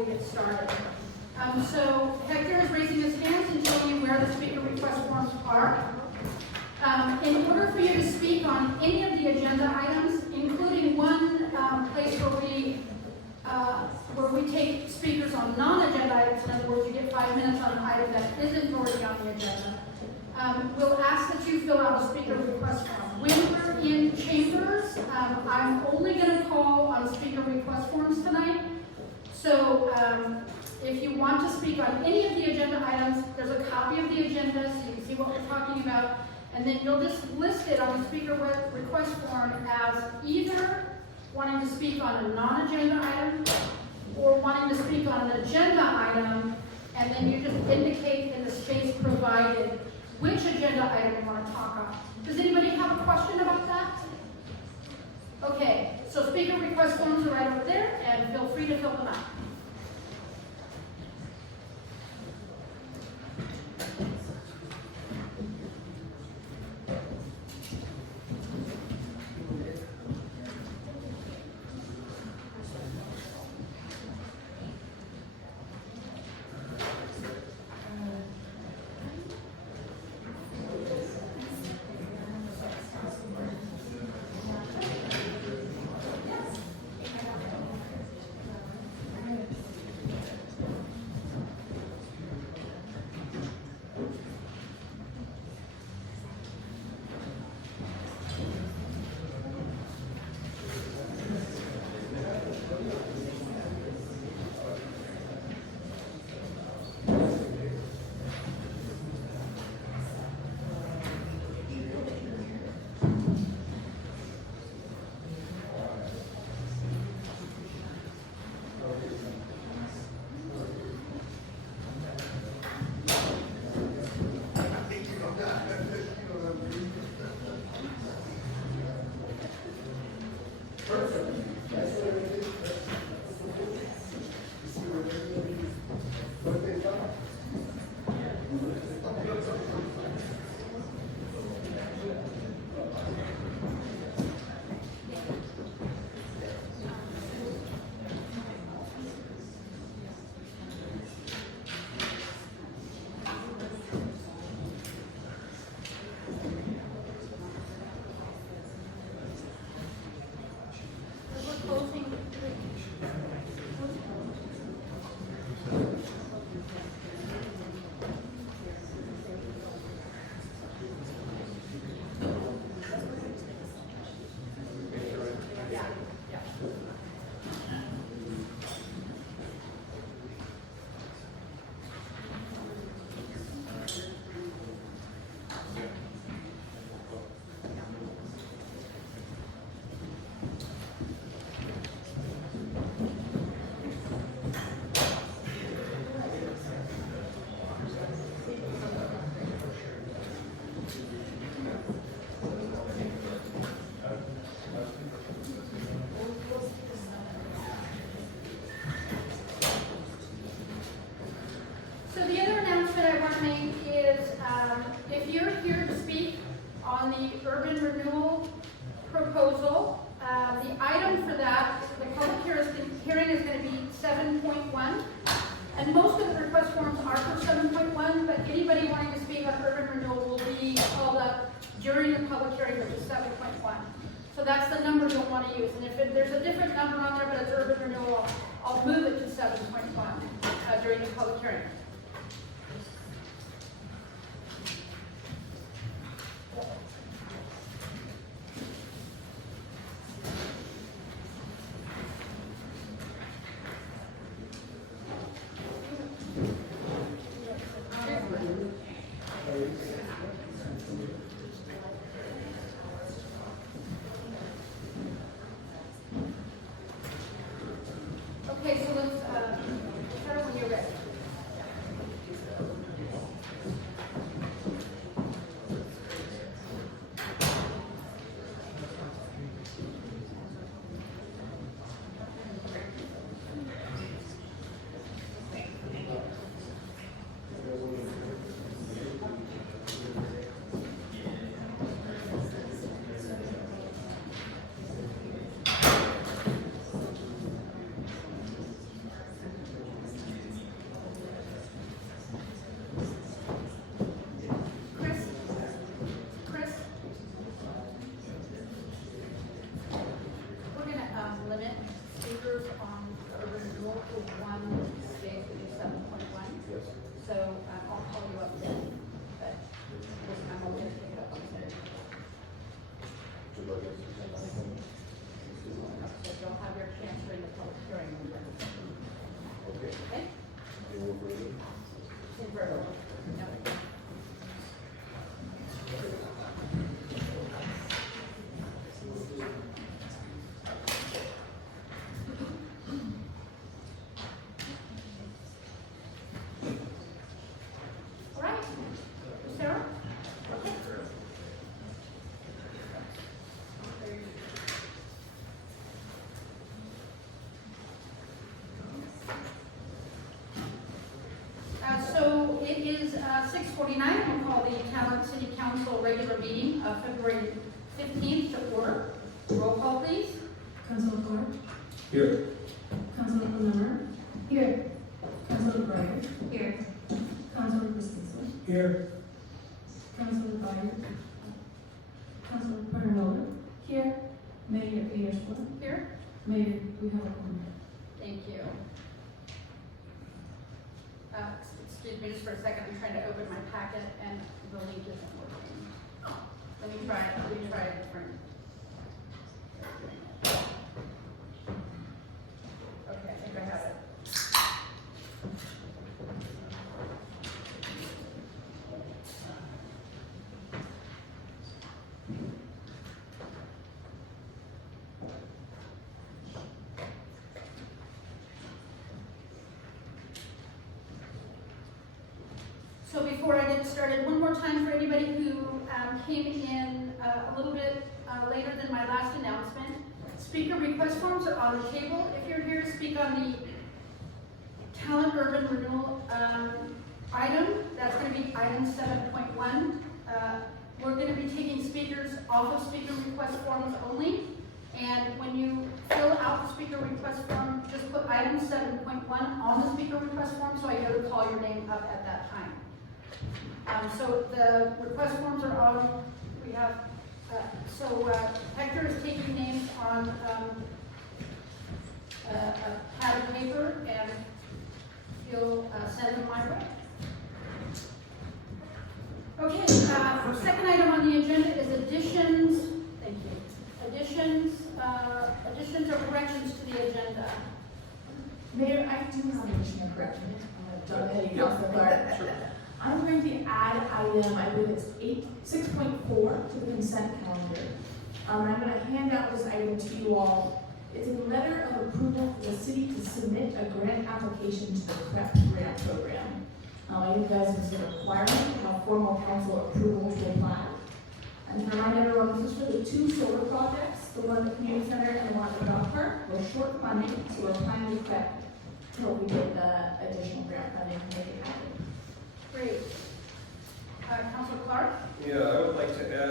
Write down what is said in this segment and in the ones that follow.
we get started. So Hector is raising his hands and showing you where the speaker request forms are. In order for you to speak on any of the agenda items, including one place where we take speakers on non-agenda items, in other words, you get 5 minutes on an item that isn't already on the agenda, we'll ask that you fill out a speaker request form. When we're in chambers, I'm only going to call on speaker request forms tonight. So if you want to speak on any of the agenda items, there's a copy of the agenda so you can see what we're talking about. And then you'll just list it on the speaker request form as either wanting to speak on a non-agenda item or wanting to speak on an agenda item, and then you just indicate in the space provided which agenda item you want to talk on. Does anybody have a question about that? Okay, so speaker request forms are right over there, and feel free to fill them out. So that's the number you'll want to use. And if there's a different number on there, but it's urban renewal, I'll move it to 7.1 during the public hearing. Okay, so let's start when you're ready. limit speakers on urban renewal to one space, which is 7.1. Yes. So I'll call you up then, but this time I'll just pick it up on there. So you'll have your chance during the public hearing. Okay. Okay? Anyone further? Convertible. No. All right. Sarah? Okay. So it is 6:49. We'll call the Talent City Council regular meeting of February 15th to order. Roll call, please. Councilor Clark. Here. Councilor Lemmer. Here. Councilor Breyer. Here. Councilor Christensen. Here. Councilor Byer. Councilor Pernola. Here. Mayor Petersburg. Here. Mayor, we have a quorum. Thank you. Excuse me just for a second. I'm trying to open my packet and the link isn't working. Let me try a different. Okay, I think I have it. So before I get started, one more time for anybody who came in a little bit later than my last announcement. Speaker request forms are on the table. If you're here to speak on the Talent Urban Renewal item, that's going to be item 7.1. We're going to be taking speakers off of speaker request forms only. And when you fill out the speaker request form, just put item 7.1 on the speaker request form so I know to call your name up at that time. So the request forms are on. We have, Hector is taking names on a pad of paper and he'll send them my way. Okay, second item on the agenda is additions. Thank you. Additions or corrections to the agenda. Mayor, I do have an additional correction. Jump ahead of you, Councilor Clark. Sure. I'm going to add item, I believe it's 6.4 to the consent calendar. I'm going to hand out this item to you all. It's a letter of approval for the city to submit a grant application to the PrEP grant program. I think guys it's a requirement to have formal council approval to apply. And to remind everyone, this is for the two solar projects, the one at the community center and the one at the dog park. We're short funding, so we're planning to PrEP until we get the additional grant funding to make it happen. Great. Councilor Clark? Yeah, I would like to add,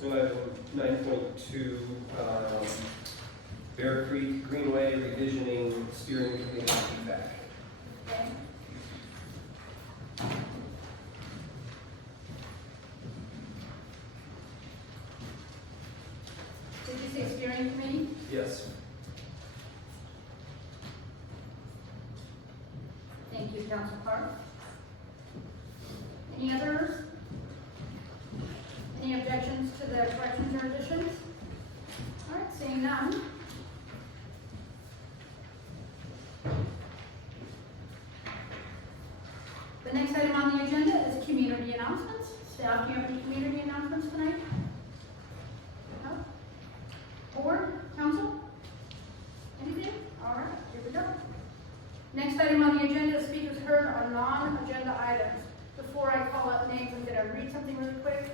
item 9.2, Bear Creek Greenway revisioning steering committee feedback. Okay. Did you say steering committee? Yes. Thank you, Councilor Clark. Any others? Any objections to the corrections or additions? All right, seeing none. The next item on the agenda is community announcements. Staff, do you have any community announcements tonight? No? Board, council? Anything? All right, here we go. Next item on the agenda is speakers heard on non-agenda items. Before I call up names, I'm going to read something really quick.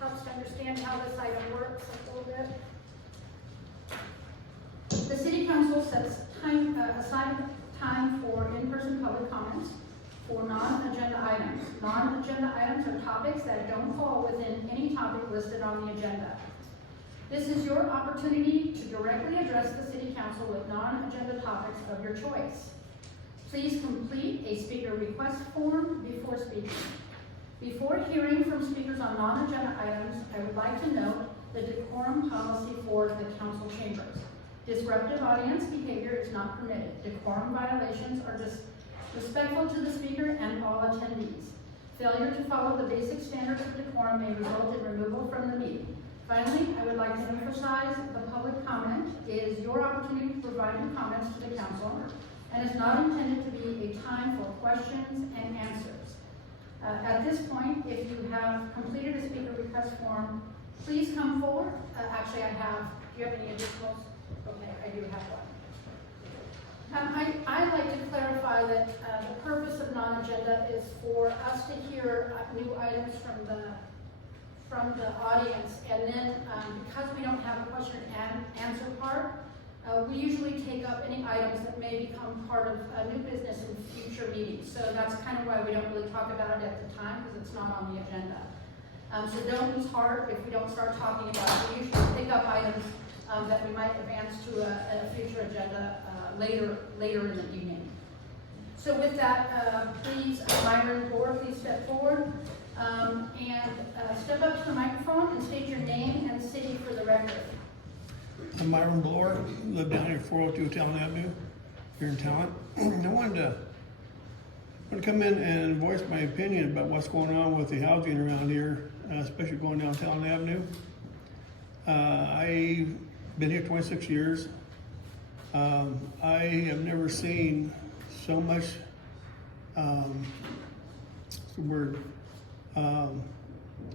Helps to understand how this item works a little bit. The City Council sets aside time for in-person public comments for non-agenda items. Non-agenda items are topics that don't fall within any topic listed on the agenda. This is your opportunity to directly address the City Council with non-agenda topics of your choice. Please complete a speaker request form before speaking. Before hearing from speakers on non-agenda items, I would like to note the decorum policy for the council chambers. Disruptive audience behavior is not permitted. Decorum violations are disrespectful to the speaker and all attendees. Failure to follow the basic standards of decorum may result in removal from the meeting. Finally, I would like to emphasize the public comment is your opportunity to provide your comments to the council and is not intended to be a time for questions and answers. At this point, if you have completed a speaker request form, please come forward. Actually, do you have any additionals? Okay, I do have one. I'd like to clarify that the purpose of non-agenda is for us to hear new items from the audience, and then because we don't have a question and answer part, we usually take up any items that may become part of new business in future meetings. So that's kind of why we don't really talk about it at the time, because it's not on the agenda. So don't lose heart if we don't start talking about it. We usually pick up items that we might advance to a future agenda later in the evening. So with that, please, Myron Gore, please step forward and step up to the microphone and state your name and city for the record. I'm Myron Blower, live down here at 402 Talent Avenue, here in Talent. I wanted to come in and voice my opinion about what's going on with the housing around here, especially going down Talent Avenue. I've been here 26 years. I have never seen so much,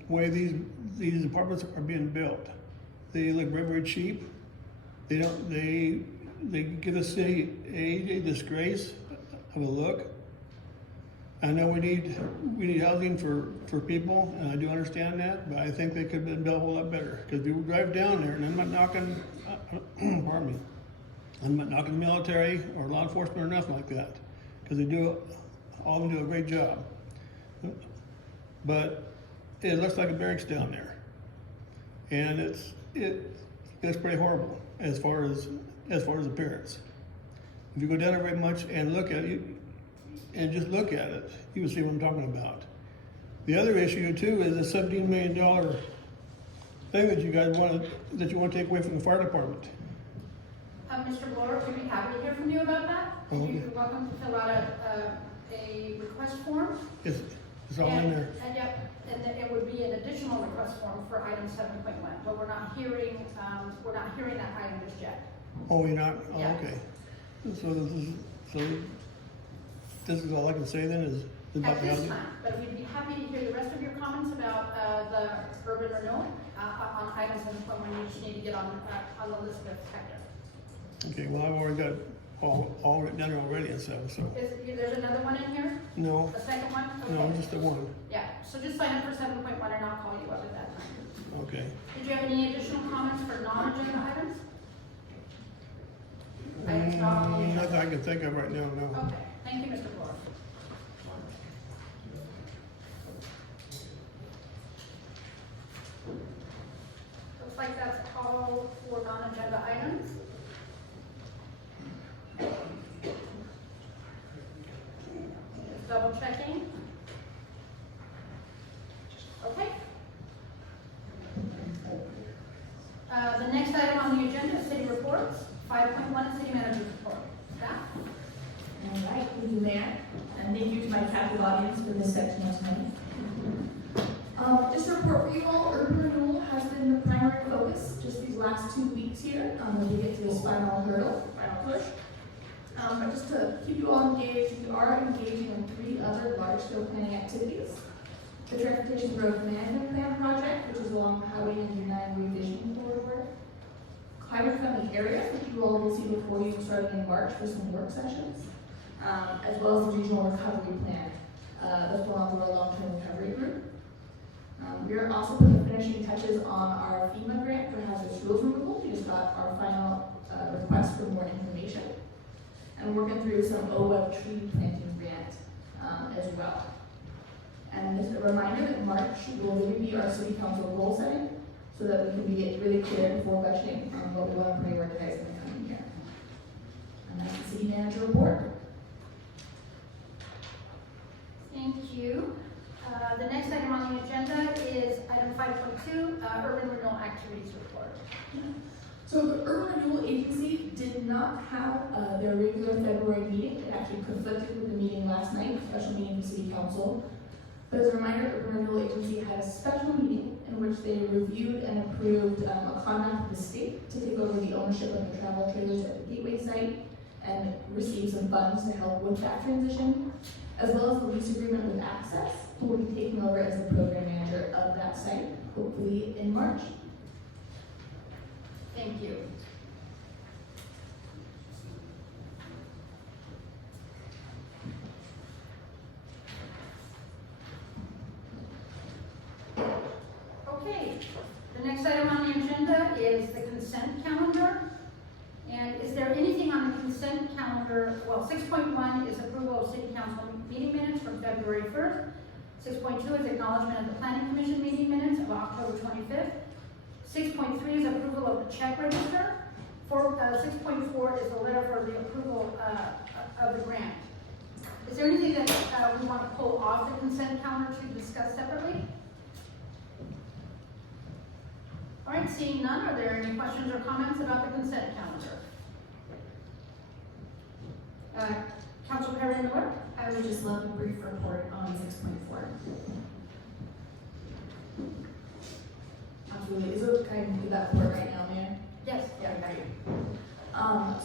way these apartments are being built. They look very, very cheap. They give the city a disgrace of a look. I know we need housing for people, and I do understand that, but I think they could have been built a lot better. Because we drive down there, and I'm not knocking, pardon me, I'm not knocking the military or law enforcement or nothing like that, because all of them do a great job. But it looks like a barracks down there, and it's pretty horrible as far as appearance. If you go down there very much and look at it, and just look at it, you will see what I'm talking about. The other issue too is the $17 million thing that you guys want to take away from the fire department. Mr. Blower, we'd be happy to hear from you about that. Okay. You're welcome to fill out a request form. It's all in there. And yep, and then it would be an additional request form for item 7.1, but we're not hearing that item just yet. Oh, you're not? Oh, Yeah. okay. So this is all I can say then is about At the this housing? time, but we'd be happy to hear the rest of your comments about the urban renewal on item 7.1. You just need to get on Elizabeth Hector. Okay, well, I've already got all written down there already and stuff, so. There's another one in here? No, A second one? no, Okay. just the one. Yeah, so just sign up for 7.1 and I'll call you up at that time. Okay. Did you have any additional comments for non-agenda items? Items not on the agenda. Nothing I can think of right now, no. Okay, thank you, Mr. Blower. Looks like that's all for non-agenda items. Just double checking. Okay. The next item on the agenda is city reports. 5.1 is city manager's report. Staff? All right, thank you, Mayor, and thank you to my captive audience for this section of tonight. Just a report for you all, urban renewal has been the primary focus just these last 2 weeks here, as we get to this final hurdle, final push. But just to keep you all engaged, we are engaging in 3 other large-scale planning activities. The Transportation Growth Management Plan project, which is along Highway 99 revision corridor. Climate-friendly areas, which you all will see before you starting in March for some work sessions, as well as the regional recovery plan. That's belongs to our long-term recovery group. We are also putting finishing touches on our FEMA grant for hazardous fuels removal. We just got our final request for more information. And we're working through some OWEB tree planting grant as well. And just a reminder that March will really be our city council goal setting, so that we can be really clear before budgeting on what we want to prioritize in the coming year. And that's the city manager report. Thank you. The next item on the agenda is item 5.2, urban renewal activity. activities report. So the Urban Renewal Agency did not have their regular February meeting. It actually conflicted with the meeting last night, special meeting of the City Council. But as a reminder, Urban Renewal Agency had a special meeting in which they reviewed and approved a contract with the state to take over the ownership of the travel trailers at the Gateway site and receive some funds to help with that transition, as well as the lease agreement with Access, who will be taking over as the program manager of that site, hopefully in March. Thank you. Okay, the next item on the agenda is the consent calendar. And is there anything on the consent calendar? Well, 6.1 is approval of city council meeting minutes from February 1st. 6.2 is acknowledgement of the planning commission meeting minutes of October 25th. 6.3 is approval of the check register. 6.4 is the letter for the approval of the grant. Is there anything that we want to pull off the consent calendar to discuss separately? All right, seeing none, are there any questions or comments about the consent calendar? Council Perry Miller? I would just love a brief report on 6.4. Absolutely. Is it, can I do that for right now, Mayor? Yes, yeah, Great.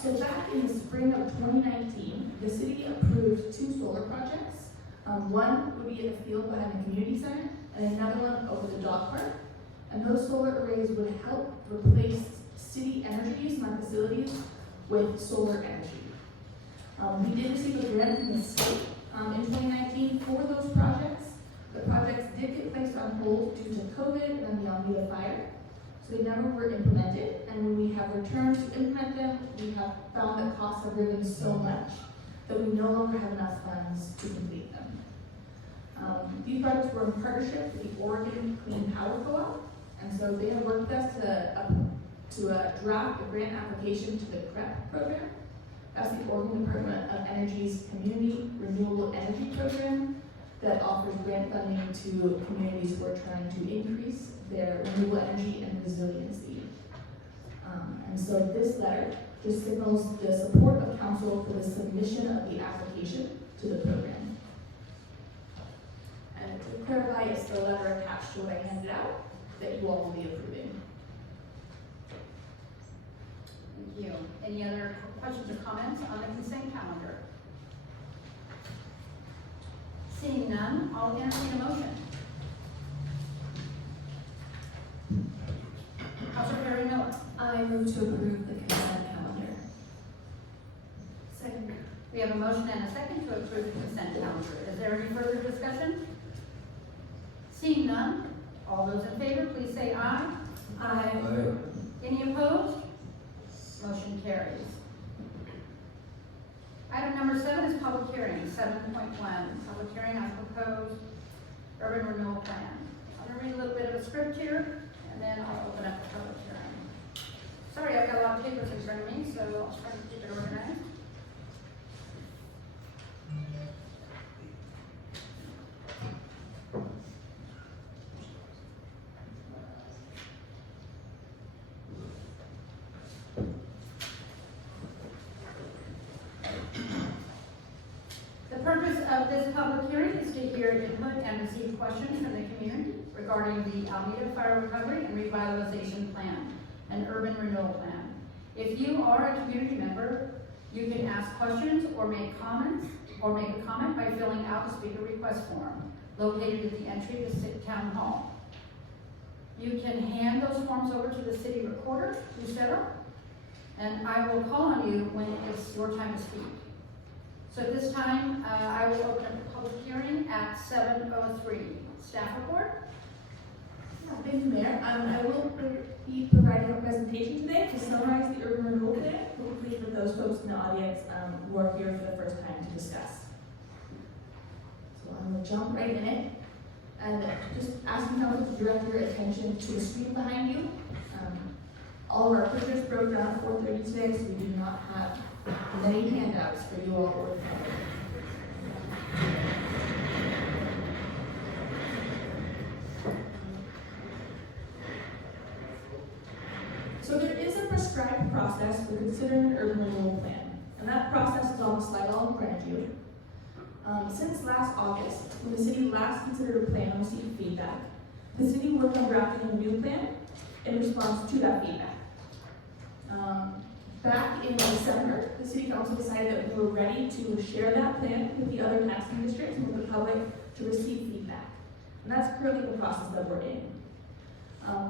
So back in the spring of 2019, the city approved 2 solar projects. One would be in the field behind the community center, and another one over the dog park. And those solar arrays would help replace city energy use in our facilities with solar energy. We did receive a grant from the state in 2019 for those projects. The projects did get placed on hold due to COVID and the Almeida fire, so they never were implemented. And when we have returned to implement them, we have found that costs have risen so much that we no longer have enough funds to complete them. These projects were in partnership with the Oregon Clean Power Co-op, and so they have worked with us to draft a grant application to the CREP program. That's the Oregon Department of Energy's Community Renewable Energy Program that offers grant funding to communities who are trying to increase their renewable energy and resiliency. And so this letter just signals the support of council for the submission of the application to the program. And to clarify, it's the letter attached to what I handed out that you all will be approving. thank you. Any other questions or comments on the consent calendar? Seeing none, I'll entertain a motion. Councilor Perry Miller. I move to approve the consent calendar. Second. We have a motion and a second to approve the consent calendar. Is there any further discussion? Seeing none, all those in favor, please say aye. Aye. Any opposed? Motion carries. Item number 7 is public hearing, 7.1. Public hearing on proposed urban renewal plan. I'm going to read a little bit of a script here, and then I'll open up the public hearing. Sorry, I've got a lot of papers in front of me, so I'll try to keep it organized. The purpose of this public hearing is to hear input and receive questions from the community regarding the Almeida Fire Recovery and Revitalization Plan, an urban renewal plan. If you are a community member, you can ask questions or make comments, or make a comment by filling out the speaker request form located at the entry of the town hall. You can hand those forms over to the city recorder, Lucero, and I will call on you when it's your time to speak. So at this time, I will open up the public hearing at 7:03. Staff report? Thank you, Mayor. I will be providing a presentation today to summarize the urban renewal plan, hopefully for those folks in the audience who are here for the first time to discuss. So I'm going to jump right in it and just asking council to direct your attention to the screen behind you. All of our pictures broke down at 4:30 today, so we do not have many handouts for you all or the public. for considering an urban renewal plan. And that process is on the slide all in front of you. Since last August, when the city last considered a plan and received feedback, the city worked on drafting a new plan in response to that feedback. Back in December, the city council decided that we were ready to share that plan with the other taxing districts and with the public to receive feedback. And that's currently the process that we're in.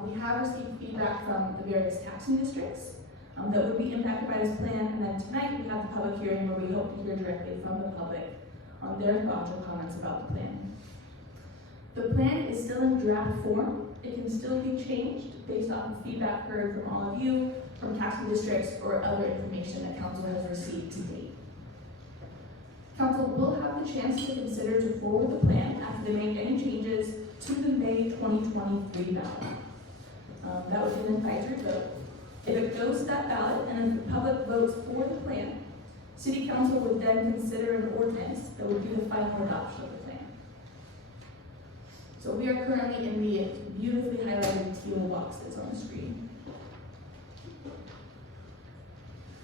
We have received feedback from the various taxing districts that would be impacted by this plan, and then tonight we have the public hearing where we hope to hear directly from the public on their thoughts or comments about the plan. The plan is still in draft form. It can still be changed based off of feedback heard from all of you, from taxing districts, or other information that council has received to date. Council will have the chance to consider to forward the plan after they make any changes to the May 2023 ballot. That would be an advisory vote. If it goes to that ballot and if the public votes for the plan, City Council would then consider an ordinance that would be the final adoption of the plan. So we are currently in the beautifully highlighted teal boxes on the screen.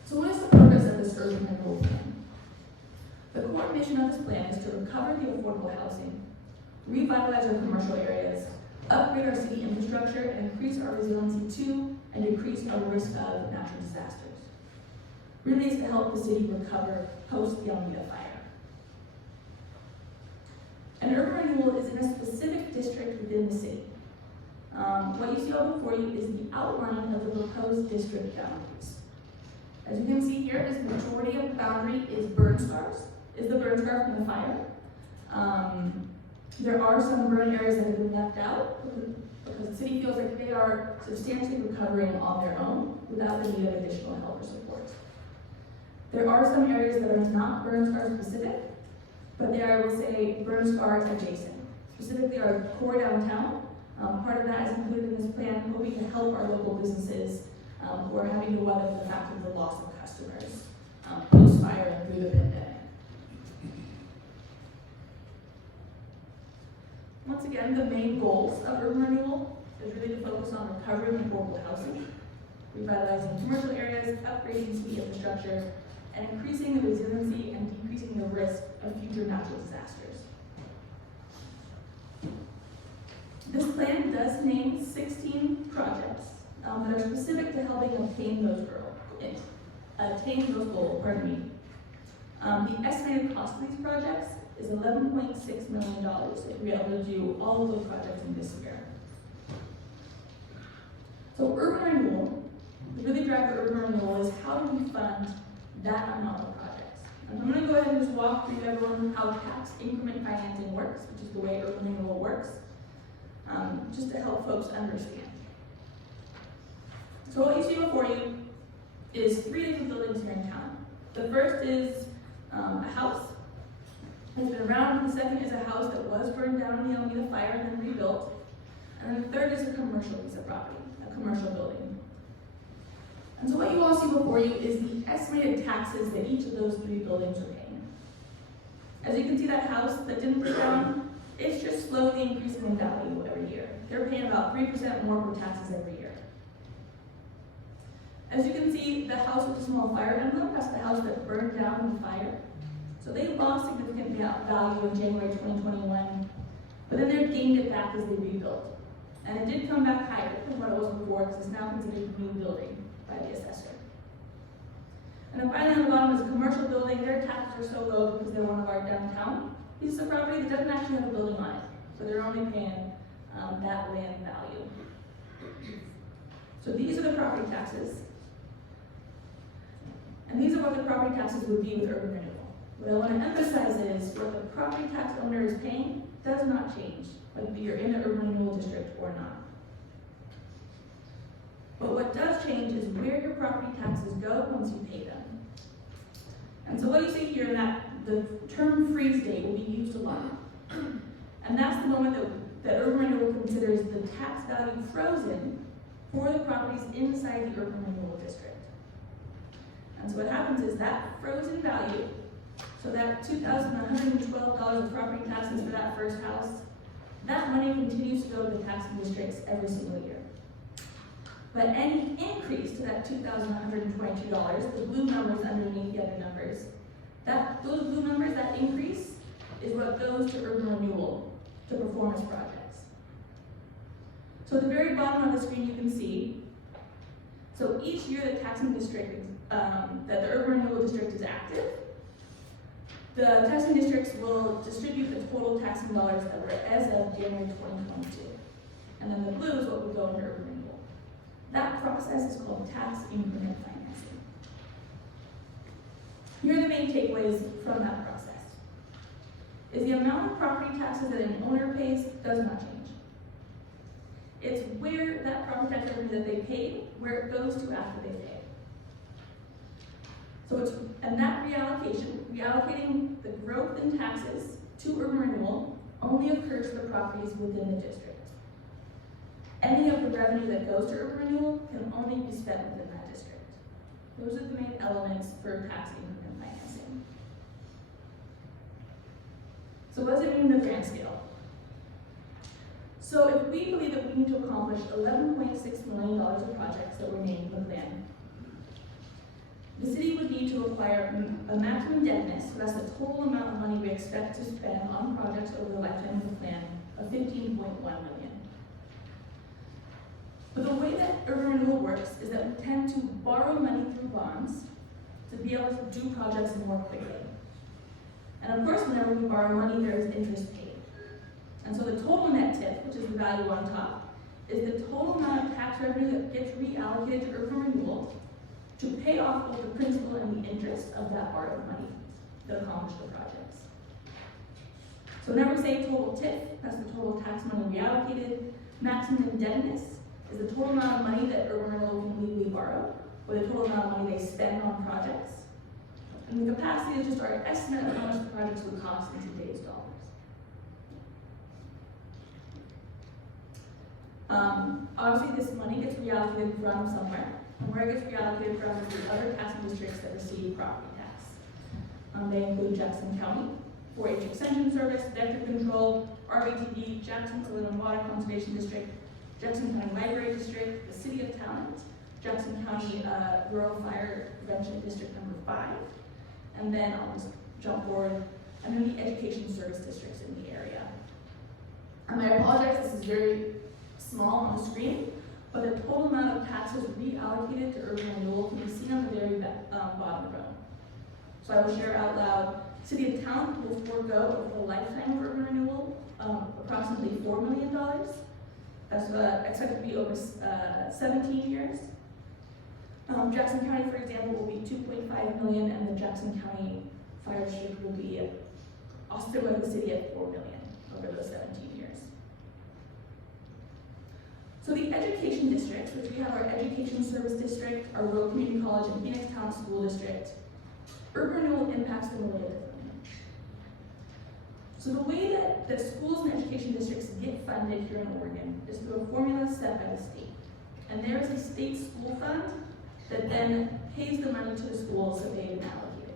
So what is the purpose of this urban renewal plan? The core mission of this plan is to recover the affordable housing, revitalize our commercial areas, upgrade our city infrastructure, and increase our resiliency to and decrease our risk of natural disasters. Really is to help the city recover post the Alameda fire. An urban renewal is in a specific district within the city. What you see all before you is the outline of the proposed district boundaries. As you can see here, the majority of the boundary is burn scars, is the burn scar from the fire. There are some burn areas that have been left out because the city feels like they are substantially recovering on their own without the need of additional help or support. There are some areas that are not burn scar specific, but they are, I will say, burn scars adjacent. Specifically our core downtown. Part of that is included in this plan, hoping to help our local businesses who are having to weather the fact of the loss of customers post-fire and through the pandemic. Once again, the main goals of urban renewal is really to focus on recovering affordable housing, revitalizing commercial areas, upgrading city infrastructure, and increasing the resiliency and decreasing the risk of future natural disasters. This plan does name 16 projects that are specific to helping attain those goals. The estimated cost of these projects is $11.6 million if we're able to do all of those projects in this year. So urban renewal, the really drive for urban renewal is how do we fund that amount of projects? And I'm going to go ahead and just walk through everyone how tax increment financing works, which is the way urban renewal works, just to help folks understand. So what you see before you is 3 different buildings here in town. The first is a house. It's been around. The second is a house that was burned down in the Alameda fire and then rebuilt. And then the third is a commercial piece of property, a commercial building. And so what you all see before you is the estimated taxes that each of those 3 buildings are paying. As you can see, that house that didn't burn down, it's just slowly increasing in value every year. They're paying about 3% more for taxes every year. As you can see, the house with the small fire emblem, that's the house that burned down in the fire. So they lost significant value in January 2021, but then they gained it back as they rebuilt. And it did come back higher than what it was before because it's now considered a new building by the assessor. And then finally on the bottom is a commercial building. Their taxes are so low because they're one of our downtown pieces of property that doesn't actually have a building on it. So they're only paying that land value. So these are the property taxes. And these are what the property taxes would be with urban renewal. What I want to emphasize is what the property tax owner is paying does not change, whether you're in the urban renewal district or not. But what does change is where your property taxes go once you pay them. And so what you see here in that, the term freeze date will be used a lot. And that's the moment that urban renewal considers the tax value frozen for the properties inside the urban renewal district. And so what happens is that frozen value, so that $2,112 of property taxes for that first house, that money continues to go to the taxing districts every single year. But any increase to that $2,122, the blue numbers underneath the other numbers, those blue numbers, that increase, is what goes to urban renewal, to performance projects. So at the very bottom of the screen you can see, so each year the taxing district, that the urban renewal district is active, the taxing districts will distribute the total taxing dollars that were as of January 2022. And then the blue is what would go into urban renewal. That process is called tax increment financing. Here are the main takeaways from that process. Is the amount of property taxes that an owner pays does not change. It's where that property tax revenue that they paid, where it goes to after they pay. So it's, and that reallocating the growth in taxes to urban renewal only occurs for properties within the district. Any of the revenue that goes to urban renewal can only be spent within that district. Those are the main elements for tax increment financing. So what does it mean in the grand scale? So if we believe that we need to accomplish $11.6 million of projects that were named in the plan, the city would need to acquire a maximum indebtedness, so that's the total amount of money we expect to spend on projects over the lifetime of the plan, of $15.1 million. But the way that urban renewal works is that we tend to borrow money through bonds to be able to do projects more quickly. And of course, whenever we borrow money, there is interest paid. And so the total net TIF, which is the value on top, is the total amount of tax revenue that gets reallocated to urban renewal to pay off both the principal and the interest of that borrowed money to accomplish the projects. So whenever we say total TIF, that's the total tax money reallocated. Maximum indebtedness is the total amount of money that urban renewal can legally borrow, or the total amount of money they spend on projects. And the capacity is just our estimate of how much the projects would cost in today's dollars. Obviously, this money gets reallocated from somewhere, and where it gets reallocated from is the other taxing districts that receive property tax. They include Jackson County, 4-H Extension Service, Vector Control, RVTD, Jackson Soil and Water Conservation District, Jackson County Library District, the City of Talent, Jackson County Rural Fire Prevention District number 5, and then I'll just jump forward, and then the Education Service Districts in the area. And I apologize, this is very small on the screen, but the total amount of taxes reallocated to urban renewal can be seen on the very bottom row. So I will share out loud. City of Talent will forego over the lifetime of urban renewal approximately $4 million. That's expected to be over 17 years. Jackson County, for example, will be $2.5 million, and the Jackson County Fire District will be similar to the city at $4 million over those 17 years. So the education districts, which we have our Education Service District, our Rural Community College, and Phoenix Town School District, urban renewal impacts them a little differently. So the way that the schools and education districts get funded here in Oregon is through a formula set by the state. And there is a state school fund that then pays the money to the schools that they've been allocated.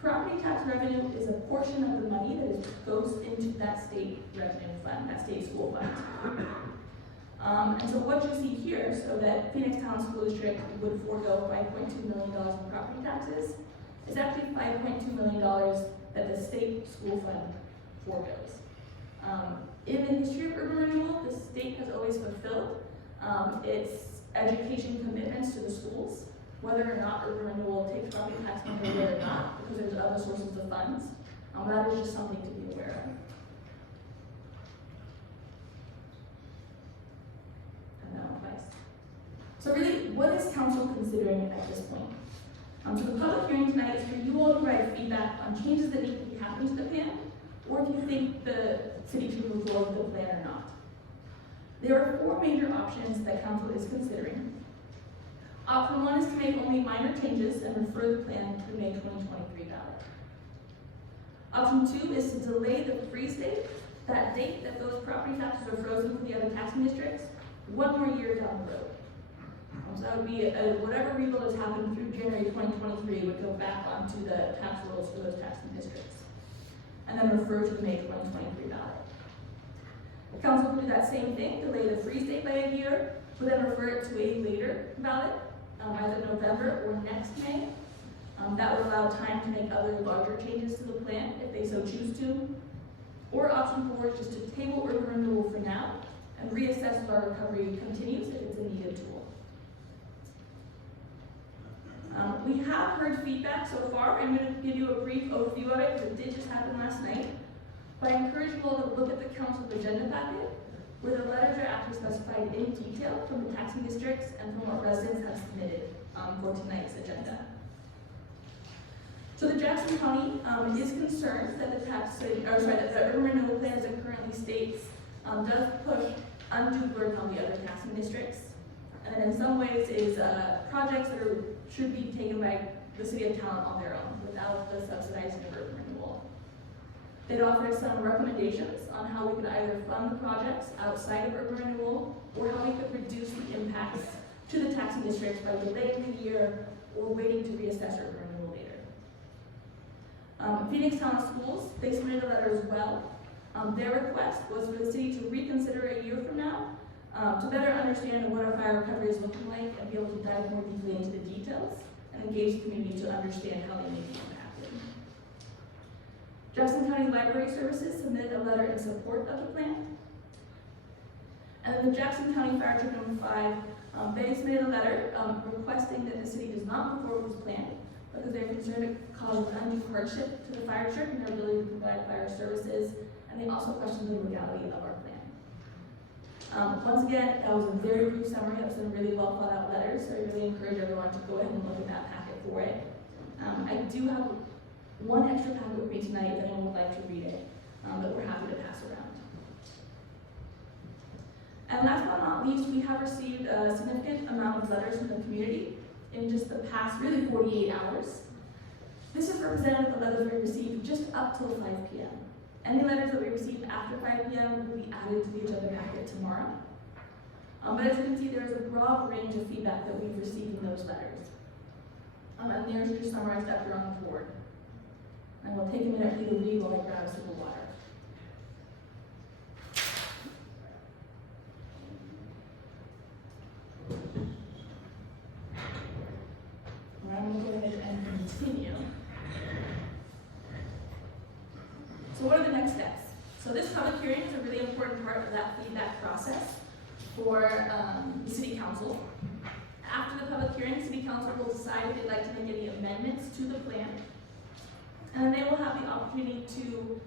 Property tax revenue is a portion of the money that goes into that state revenue fund, that state school fund. And so what you see here, so that Phoenix Town School District would forego $5.2 million in property taxes, is actually $5.2 million that the state school fund foregoes. In the history of urban renewal, the state has always fulfilled its education commitments to the schools, whether or not urban renewal takes property tax money away or not, because there's other sources of funds. That is just something to be aware of. So really, what is council considering at this point? So the public hearing tonight is for you all to provide feedback on changes that need to be happening to the plan, or if you think the city should move forward with the plan or not. There are 4 major options that council is considering. Option 1 is to make only minor changes and refer the plan to the May 2023 ballot. Option 2 is to delay the freeze date, that date that those property taxes are frozen for the other taxing districts, 1 more year down the road. So that would be whatever rebuild has happened through January 2023 would go back onto the tax rolls for those taxing districts, and then refer to the May 2023 ballot. The council could do that same thing, delay the freeze date by a year, We'll then refer it to a later ballot, either November or next May. That would allow time to make other larger changes to the plan if they so choose to. Or option 4 is just to table urban renewal for now and reassess if our recovery continues if it's a needed tool. We have heard feedback so far. I'm going to give you a brief overview of it because it did just happen last night. But I encourage you all to look at the council's agenda packet, where the letters are actually specified in detail from the taxing districts and from what residents have submitted for tonight's agenda. So the Jackson County is concerned that that the urban renewal plan as it currently states does push undue burden on the other taxing districts, and in some ways is projects that should be taken by the city of Talent on their own without the subsidizing of urban renewal. It offers some recommendations on how we could either fund the projects outside of urban renewal or how we could reduce the impacts to the taxing districts by delaying the year or waiting to reassess urban renewal later. Phoenix Town Schools, they submitted a letter as well. Their request was for the city to reconsider a year from now to better understand what our fire recovery is looking like and be able to dive more deeply into the details and engage the community to understand how they may be impacted. Jackson County Library Services submitted a letter in support of the plan. And then the Jackson County Fire Tribunal 5, they submitted a letter requesting that the city does not move forward with this plan because they're concerned it causes undue hardship to the fire district and their ability to provide fire services, and they also question the legality of our plan. Once again, that was a very brief summary. That was a really well thought out letter, so I really encourage everyone to go ahead and look at that packet for it. I do have one extra packet with me tonight if anyone would like to read it, but we're happy to pass around. And last but not least, we have received a significant amount of letters from the community in just the past, really 48 hours. This is representative of the letters we received just up till 5 p.m. Any letters that we receive after 5 p.m. will be added to the agenda packet tomorrow. But as you can see, there is a broad range of feedback that we've received in those letters. And there's just summarized up here on the board. I will take a minute for you to read while I grab a sip of water. I'm going to go ahead and continue. So what are the next steps? So this public hearing is a really important part of that feedback process for the City Council. After the public hearing, City Council will decide if they'd like to make any amendments to the plan. And then they will have the opportunity to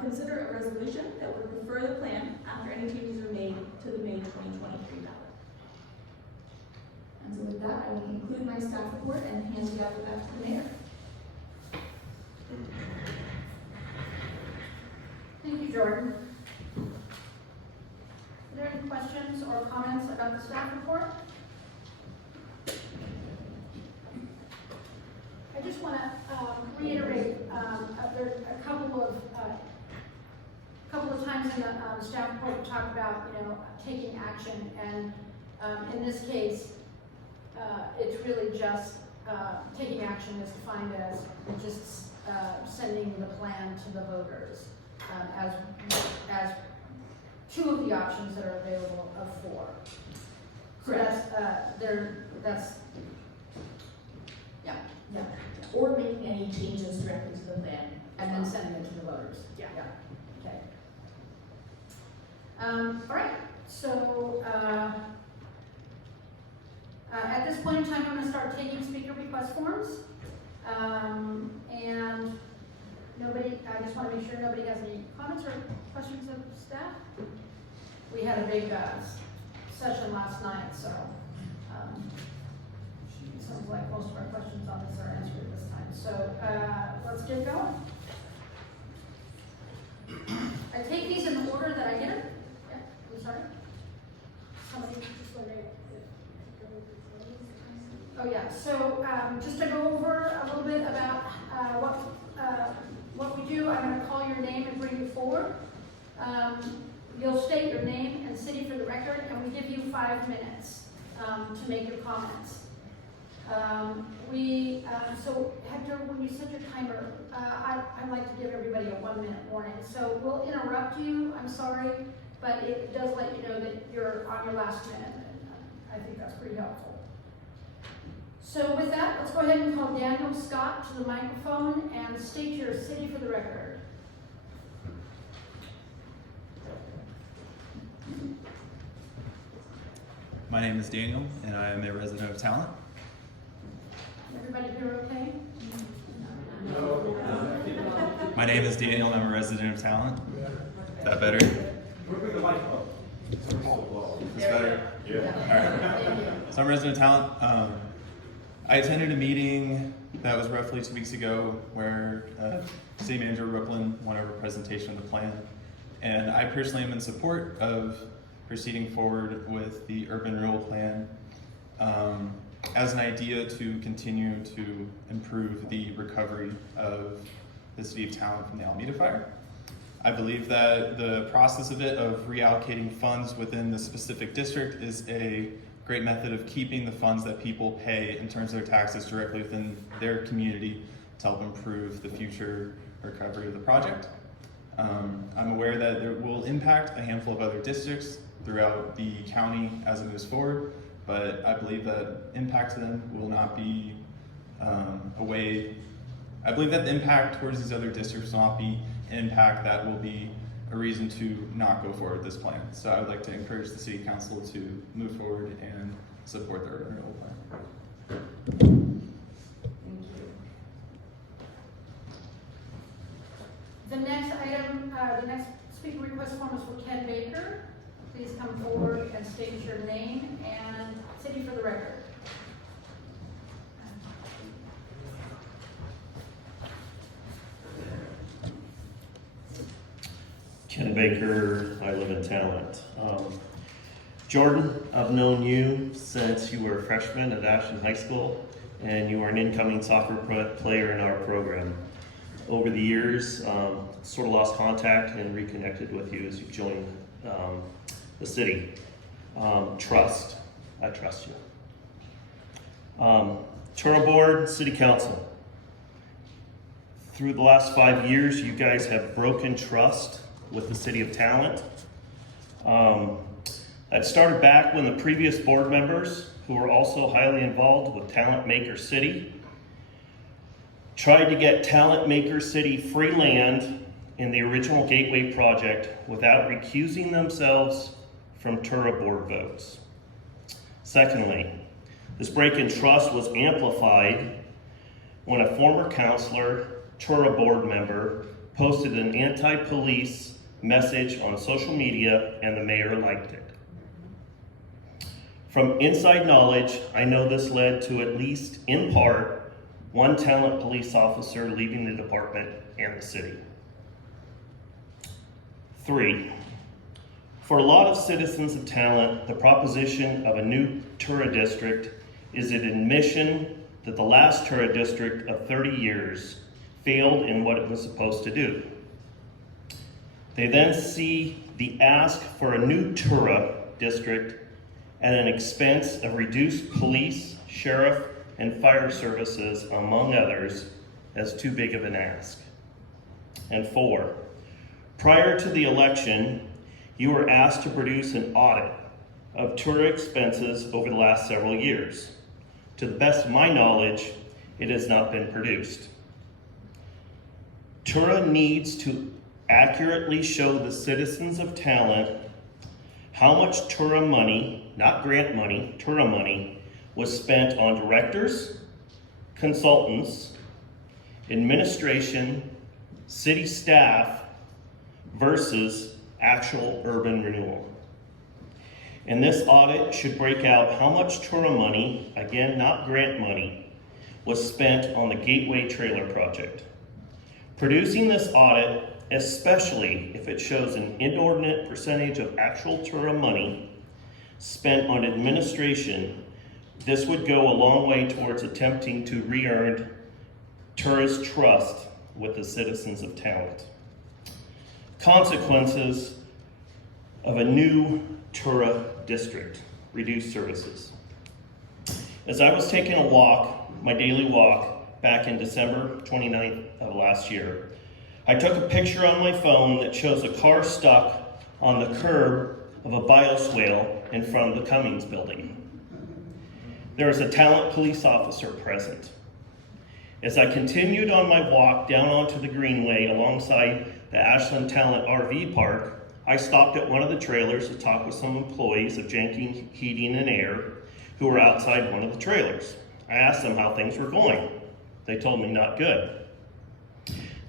consider a resolution that would refer the plan after any changes are made to the May 2023 ballot. And so with that, I will conclude my staff report and hand the gavel back to the mayor. Thank you, Jordan. Are there any questions or comments about the staff report? I just want to reiterate, there are a couple of times in the staff report we talked about, taking action, and in this case, it's really just taking action is defined as just sending the plan to the voters as two of the options that are available of 4. Correct. So that's Yeah. Or making any changes directly to the plan. and then sending it to the voters. Yeah. Okay. All right. So at this point in time, I'm going to start taking speaker request forms. And I just want to make sure nobody has any comments or questions of staff. We had a big session last night, so sounds like most of our questions on this are answered this time. So let's get going. I take these in the order that I get them. Yeah, I'm sorry. Somebody just let me. Oh yeah. So just to go over a little bit about what we do, I'm going to call your name and bring you forward. You'll state your name and city for the record, and we give you 5 minutes to make your comments. So Hector, when you set your timer, I like to give everybody a 1-minute warning. So we'll interrupt you, I'm sorry, but it does let you know that you're on your last minute. I think that's pretty helpful. So with that, let's go ahead and call Daniel Scott to the microphone and state your city for the record. My name is Daniel, and I am a resident of Talent. Everybody here okay? My name is Daniel, and I'm a resident of Talent. Is that better? Is this better? Yeah. So I'm a resident of Talent. I attended a meeting that was roughly 2 weeks ago where City Manager Brooklyn went over a presentation of the plan. And I personally am in support of proceeding forward with the urban renewal plan as an idea to continue to improve the recovery of the city of Talent from the Alameda fire. I believe that the process of reallocating funds within the specific district is a great method of keeping the funds that people pay in terms of their taxes directly within their community to help improve the future recovery of the project. I'm aware that it will impact a handful of other districts throughout the county as it moves forward, but I believe that impact to them will not be I believe that the impact towards these other districts will not be an impact that will be a reason to not go forward with this plan. So I would like to encourage the city council to move forward and support the urban renewal plan. The next item, the next speaker request form is for Ken Baker. Please come forward and state your name and city for the record. Ken Baker, I live in Talent. Jordan, I've known you since you were a freshman at Ashland High School, and you are an incoming soccer player in our program. Over the years, sort of lost contact and reconnected with you as you joined the city. Trust, I trust you. Turtle Board, City Council. Through the last 5 years, you guys have broken trust with the City of Talent. That started back when the previous board members, who were also highly involved with Talent Maker City, tried to get Talent Maker City free land in the original Gateway project without recusing themselves from Tura board votes. Secondly, this break in trust was amplified when a former councilor, Tura board member, posted an anti-police message on social media and the mayor liked it. From inside knowledge, I know this led to, at least in part, one Talent police officer leaving the department and the city. 3, for a lot of citizens of Talent, the proposition of a new Tura district is an admission that the last Tura district of 30 years failed in what it was supposed to do. They then see the ask for a new Tura district at an expense of reduced police, sheriff, and fire services, among others, as too big of an ask. And 4, prior to the election, you were asked to produce an audit of Tura expenses over the last several years. To the best of my knowledge, it has not been produced. Tura needs to accurately show the citizens of Talent how much Tura money, not grant money, Tura money, was spent on directors, consultants, administration, city staff, versus actual urban renewal. And this audit should break out how much Tura money, again, not grant money, was spent on the Gateway Trailer Project. Producing this audit, especially if it shows an inordinate percentage of actual Tura money spent on administration, this would go a long way towards attempting to re-earn Tura's trust with the citizens of Talent. Consequences of a new Tura district: reduced services. As I was taking a walk, my daily walk, back in December 29th of last year, I took a picture on my phone that shows a car stuck on the curb of a bioswale in front of the Cummings building. there was a talent police officer present. As I continued on my walk down onto the greenway alongside the Ashland Talent RV Park, I stopped at one of the trailers to talk with some employees of Jenkins Heating and Air who were outside one of the trailers. I asked them how things were going. They told me not good.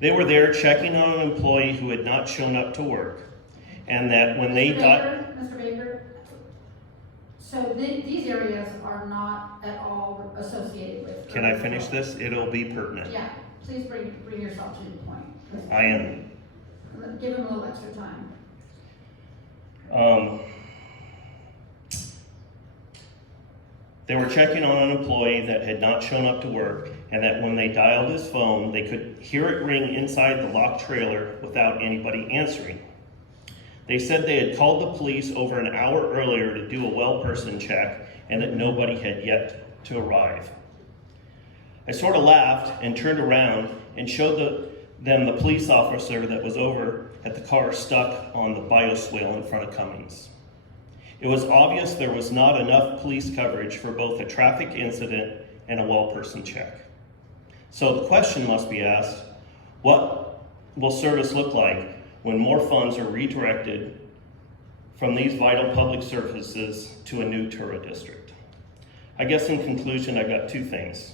They were there checking on an employee who had not shown up to work, and that when they got... Mr. Baker, so these areas are not at all associated with. Can I finish this? It'll be pertinent. Yeah, please bring yourself to the point. I am. Give him a little extra time. They were checking on an employee that had not shown up to work, and that when they dialed his phone, they could hear it ring inside the locked trailer without anybody answering. They said they had called the police over an hour earlier to do a well person check, and that nobody had yet to arrive. I sort of laughed and turned around and showed them the police officer that was over at the car stuck on the bioswale in front of Cummings. It was obvious there was not enough police coverage for both a traffic incident and a well person check. So the question must be asked, what will service look like when more funds are redirected from these vital public services to a new Tura district? I guess in conclusion, I've got two things.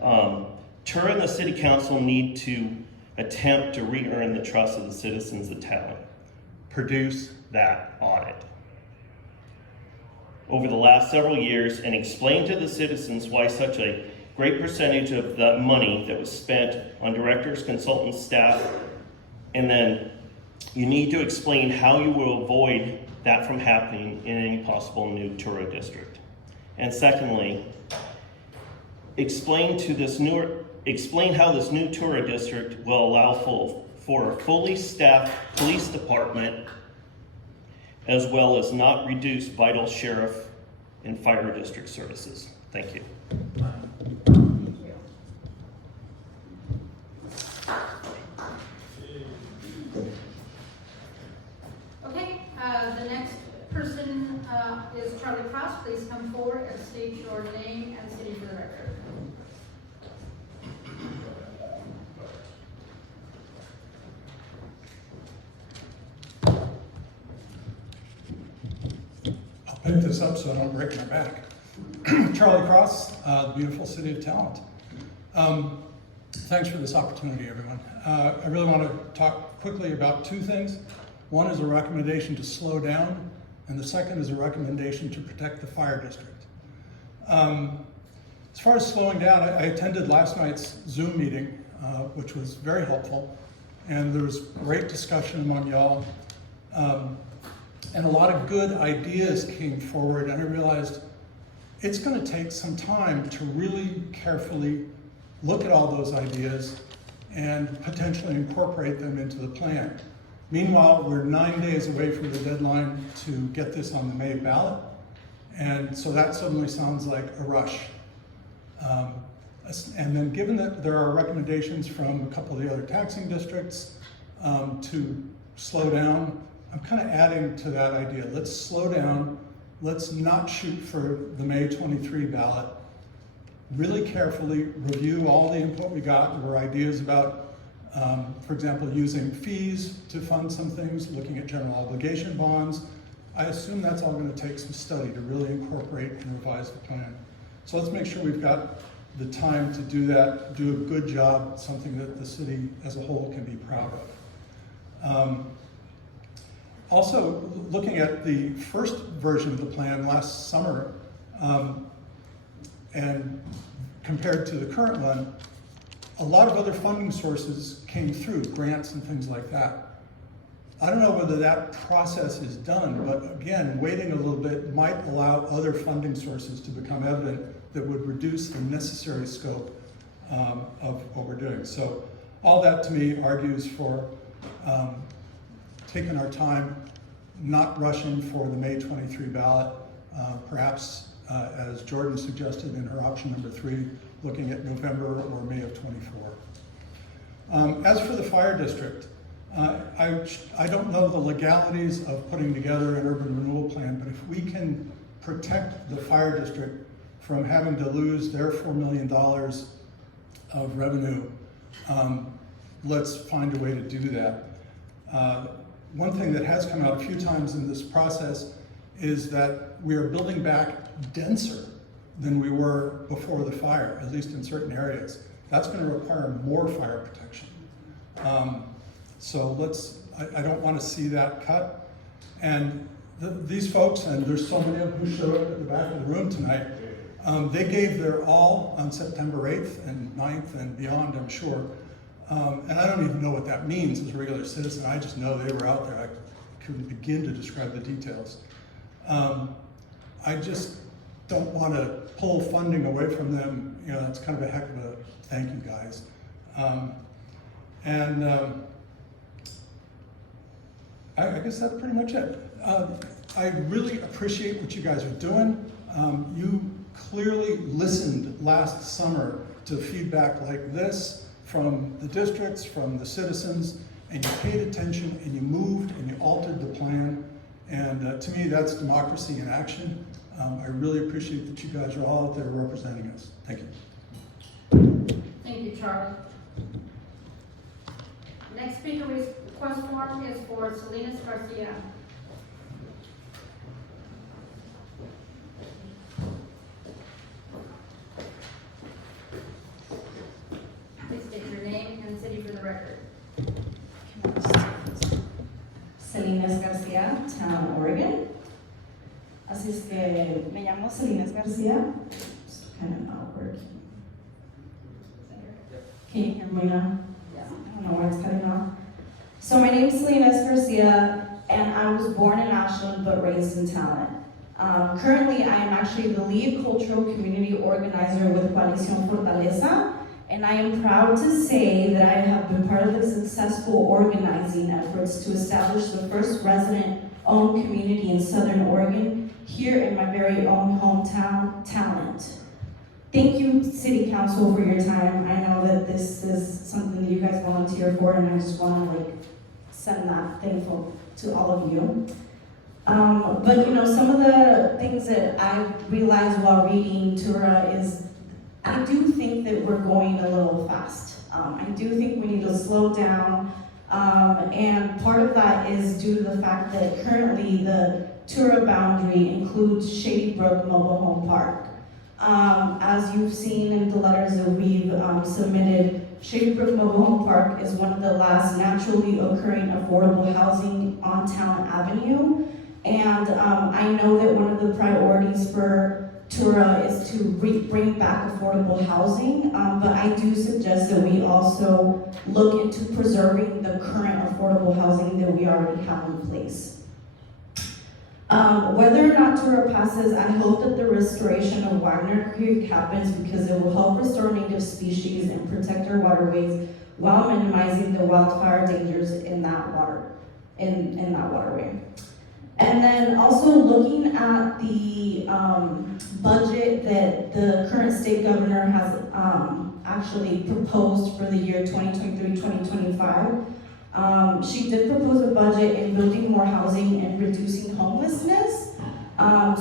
Tura and the City Council need to attempt to re-earn the trust of the citizens of Talent. Produce that audit over the last several years and explain to the citizens why such a great percentage of the money that was spent on directors, consultants, staff, and then you need to explain how you will avoid that from happening in any possible new Tura district. And secondly, explain how this new Tura district will allow for a fully staffed police department, as well as not reduce vital sheriff and fire district services. Thank you. Okay, the next person is Charlie Cross. Please come forward and state your name and city for the record. Pick this up so I don't break my back. Charlie Cross, the beautiful city of Talent. Thanks for this opportunity, everyone. I really want to talk quickly about two things. One is a recommendation to slow down, and the second is a recommendation to protect the fire district. As far as slowing down, I attended last night's Zoom meeting, which was very helpful, and there was great discussion among y'all. And a lot of good ideas came forward, and I realized it's going to take some time to really carefully look at all those ideas and potentially incorporate them into the plan. Meanwhile, we're 9 days away from the deadline to get this on the May ballot, and so that suddenly sounds like a rush. And then given that there are recommendations from a couple of the other taxing districts to slow down, I'm kind of adding to that idea. Let's slow down. Let's not shoot for the May 23 ballot. Really carefully review all the input we got. There were ideas about, for example, using fees to fund some things, looking at general obligation bonds. I assume that's all going to take some study to really incorporate and revise the plan. So let's make sure we've got the time to do that, do a good job, something that the city as a whole can be proud of. Also, looking at the first version of the plan last summer, and compared to the current one, a lot of other funding sources came through, grants and things like that. I don't know whether that process is done, but again, waiting a little bit might allow other funding sources to become evident that would reduce the necessary scope of what we're doing. So all that to me argues for taking our time, not rushing for the May 23 ballot, perhaps as Jordan suggested in her option number 3, looking at November or May of 24. As for the fire district, I don't know the legalities of putting together an urban renewal plan, but if we can protect the fire district from having to lose their $4 million of revenue. Let's find a way to do that. One thing that has come out a few times in this process is that we are building back denser than we were before the fire, at least in certain areas. That's going to require more fire protection. So I don't want to see that cut. And these folks, and there's so many of them who showed up at the back of the room tonight, they gave their all on September 8th and 9th and beyond, I'm sure. And I don't even know what that means as a regular citizen. I just know they were out there. I couldn't begin to describe the details. I just don't want to pull funding away from them. You know, that's kind of a heck of a thank you, guys. I guess that's pretty much it. I really appreciate what you guys are doing. You clearly listened last summer to feedback like this from the districts, from the citizens, and you paid attention and you moved and you altered the plan. And to me, that's democracy in action. I really appreciate that you guys are all out there representing us. Thank you. Thank you, Charlie. Next speaker request form is for Salinas Garcia. Please state your name and city for the record. Salinas Garcia, Town, Oregon. Así es que me llamo Salinas Garcia. It's kind of not working. Can you hear me now? Yeah. I don't know why it's cutting off. So my name is Salinas Garcia, and I was born in Ashland but raised in Talent. Currently, I am actually the lead cultural community organizer with Coalición Fortaleza, and I am proud to say that I have been part of the successful organizing efforts to establish the first resident-owned community in Southern Oregon, here in my very own hometown, Talent. Thank you, City Council, for your time. I know that this is something that you guys volunteer for, and I just want to send that thankful to all of you. But you know, some of the things that I realized while reading Tura is I do think that we're going a little fast. I do think we need to slow down, and part of that is due to the fact that currently the Tura boundary includes Shady Brook Mobile Home Park. As you've seen in the letters that we've submitted, Shady Brook Mobile Home Park is one of the last naturally occurring affordable housing on Talent Avenue. And I know that one of the priorities for Tura is to bring back affordable housing, but I do suggest that we also look into preserving the current affordable housing that we already have in place. Whether or not Tura passes, I hope that the restoration of Wagner Creek happens because it will help restore native species and protect our waterways while minimizing the wildfire dangers in that waterway. And then also looking at the budget that the current state governor has actually proposed for the year 2023-2025. She did propose a budget in building more housing and reducing homelessness.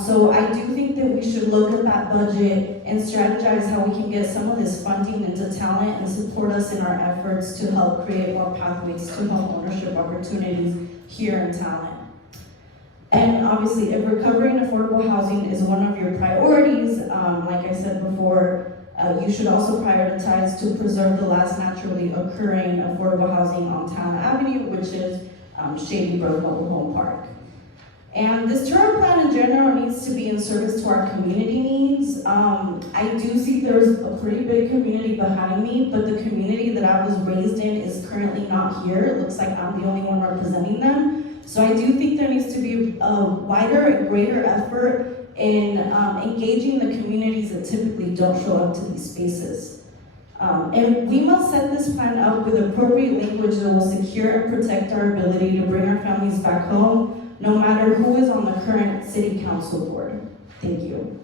So I do think that we should look at that budget and strategize how we can get some of this funding into Talent and support us in our efforts to help create more pathways to home ownership opportunities here in Talent. And obviously, if recovering affordable housing is one of your priorities, like I said before, you should also prioritize to preserve the last naturally occurring affordable housing on Town Avenue, which is Shady Brook Mobile Home Park. And this Tura plan in general needs to be in service to our community needs. I do see there's a pretty big community behind me, but the community that I was raised in is currently not here. It looks like I'm the only one representing them. So I do think there needs to be a wider and greater effort in engaging the communities that typically don't show up to these spaces. And we must set this plan up with appropriate language that will secure and protect our ability to bring our families back home, no matter who is on the current City Council board. Thank you.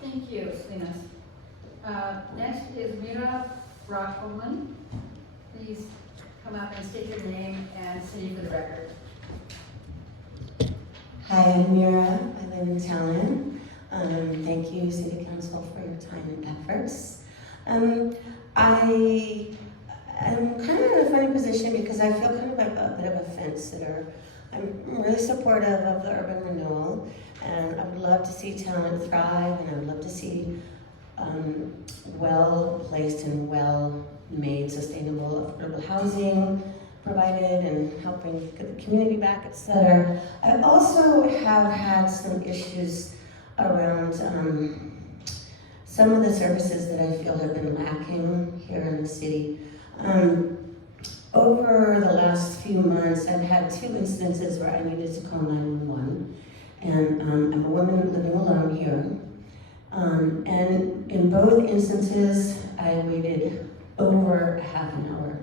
Thank you, Salinas. Next is Mira Rockholman. Please come up and state your name and city for the record. Hi, I'm Mira. I live in Talon. Thank you, City Council, for your time and efforts. I am kind of in a funny position because I feel kind of a bit of a fence sitter. I'm really supportive of the urban renewal, and I would love to see Talon thrive, and I would love to see well-placed and well-made sustainable affordable housing provided and helping get the community back, etc. I also have had some issues around some of the services that I feel have been lacking here in the city. Over the last few months, I've had 2 instances where I needed to call 911, and I'm a woman living alone here. And in both instances, I waited over a half an hour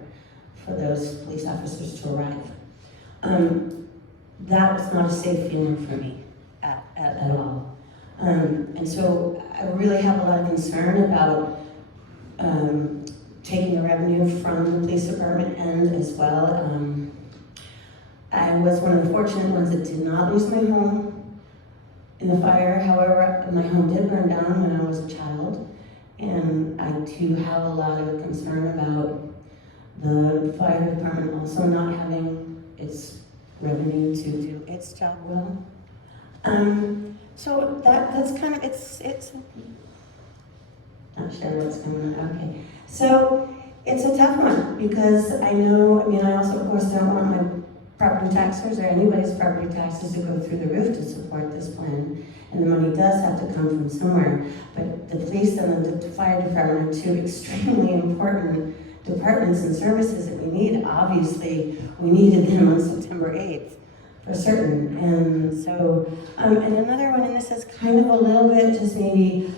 for those police officers to arrive. That was not a safe feeling for me at all. And so I really have a lot of concern about taking the revenue from the police department end as well. I was one of the fortunate ones that did not lose my home in the fire. However, my home did burn down when I was a child. And I do have a lot of concern about the fire department also not having its revenue to do its job well. So that's kind of, it's not sure what's going on, okay. So it's a tough one because I also of course don't want my property taxes or anybody's property taxes to go through the roof to support this plan. And the money does have to come from somewhere. But the police and the fire department are 2 extremely important departments and services that we need. Obviously, we needed them on September 8th for certain. And so, and another one, and this is kind of a little bit just maybe,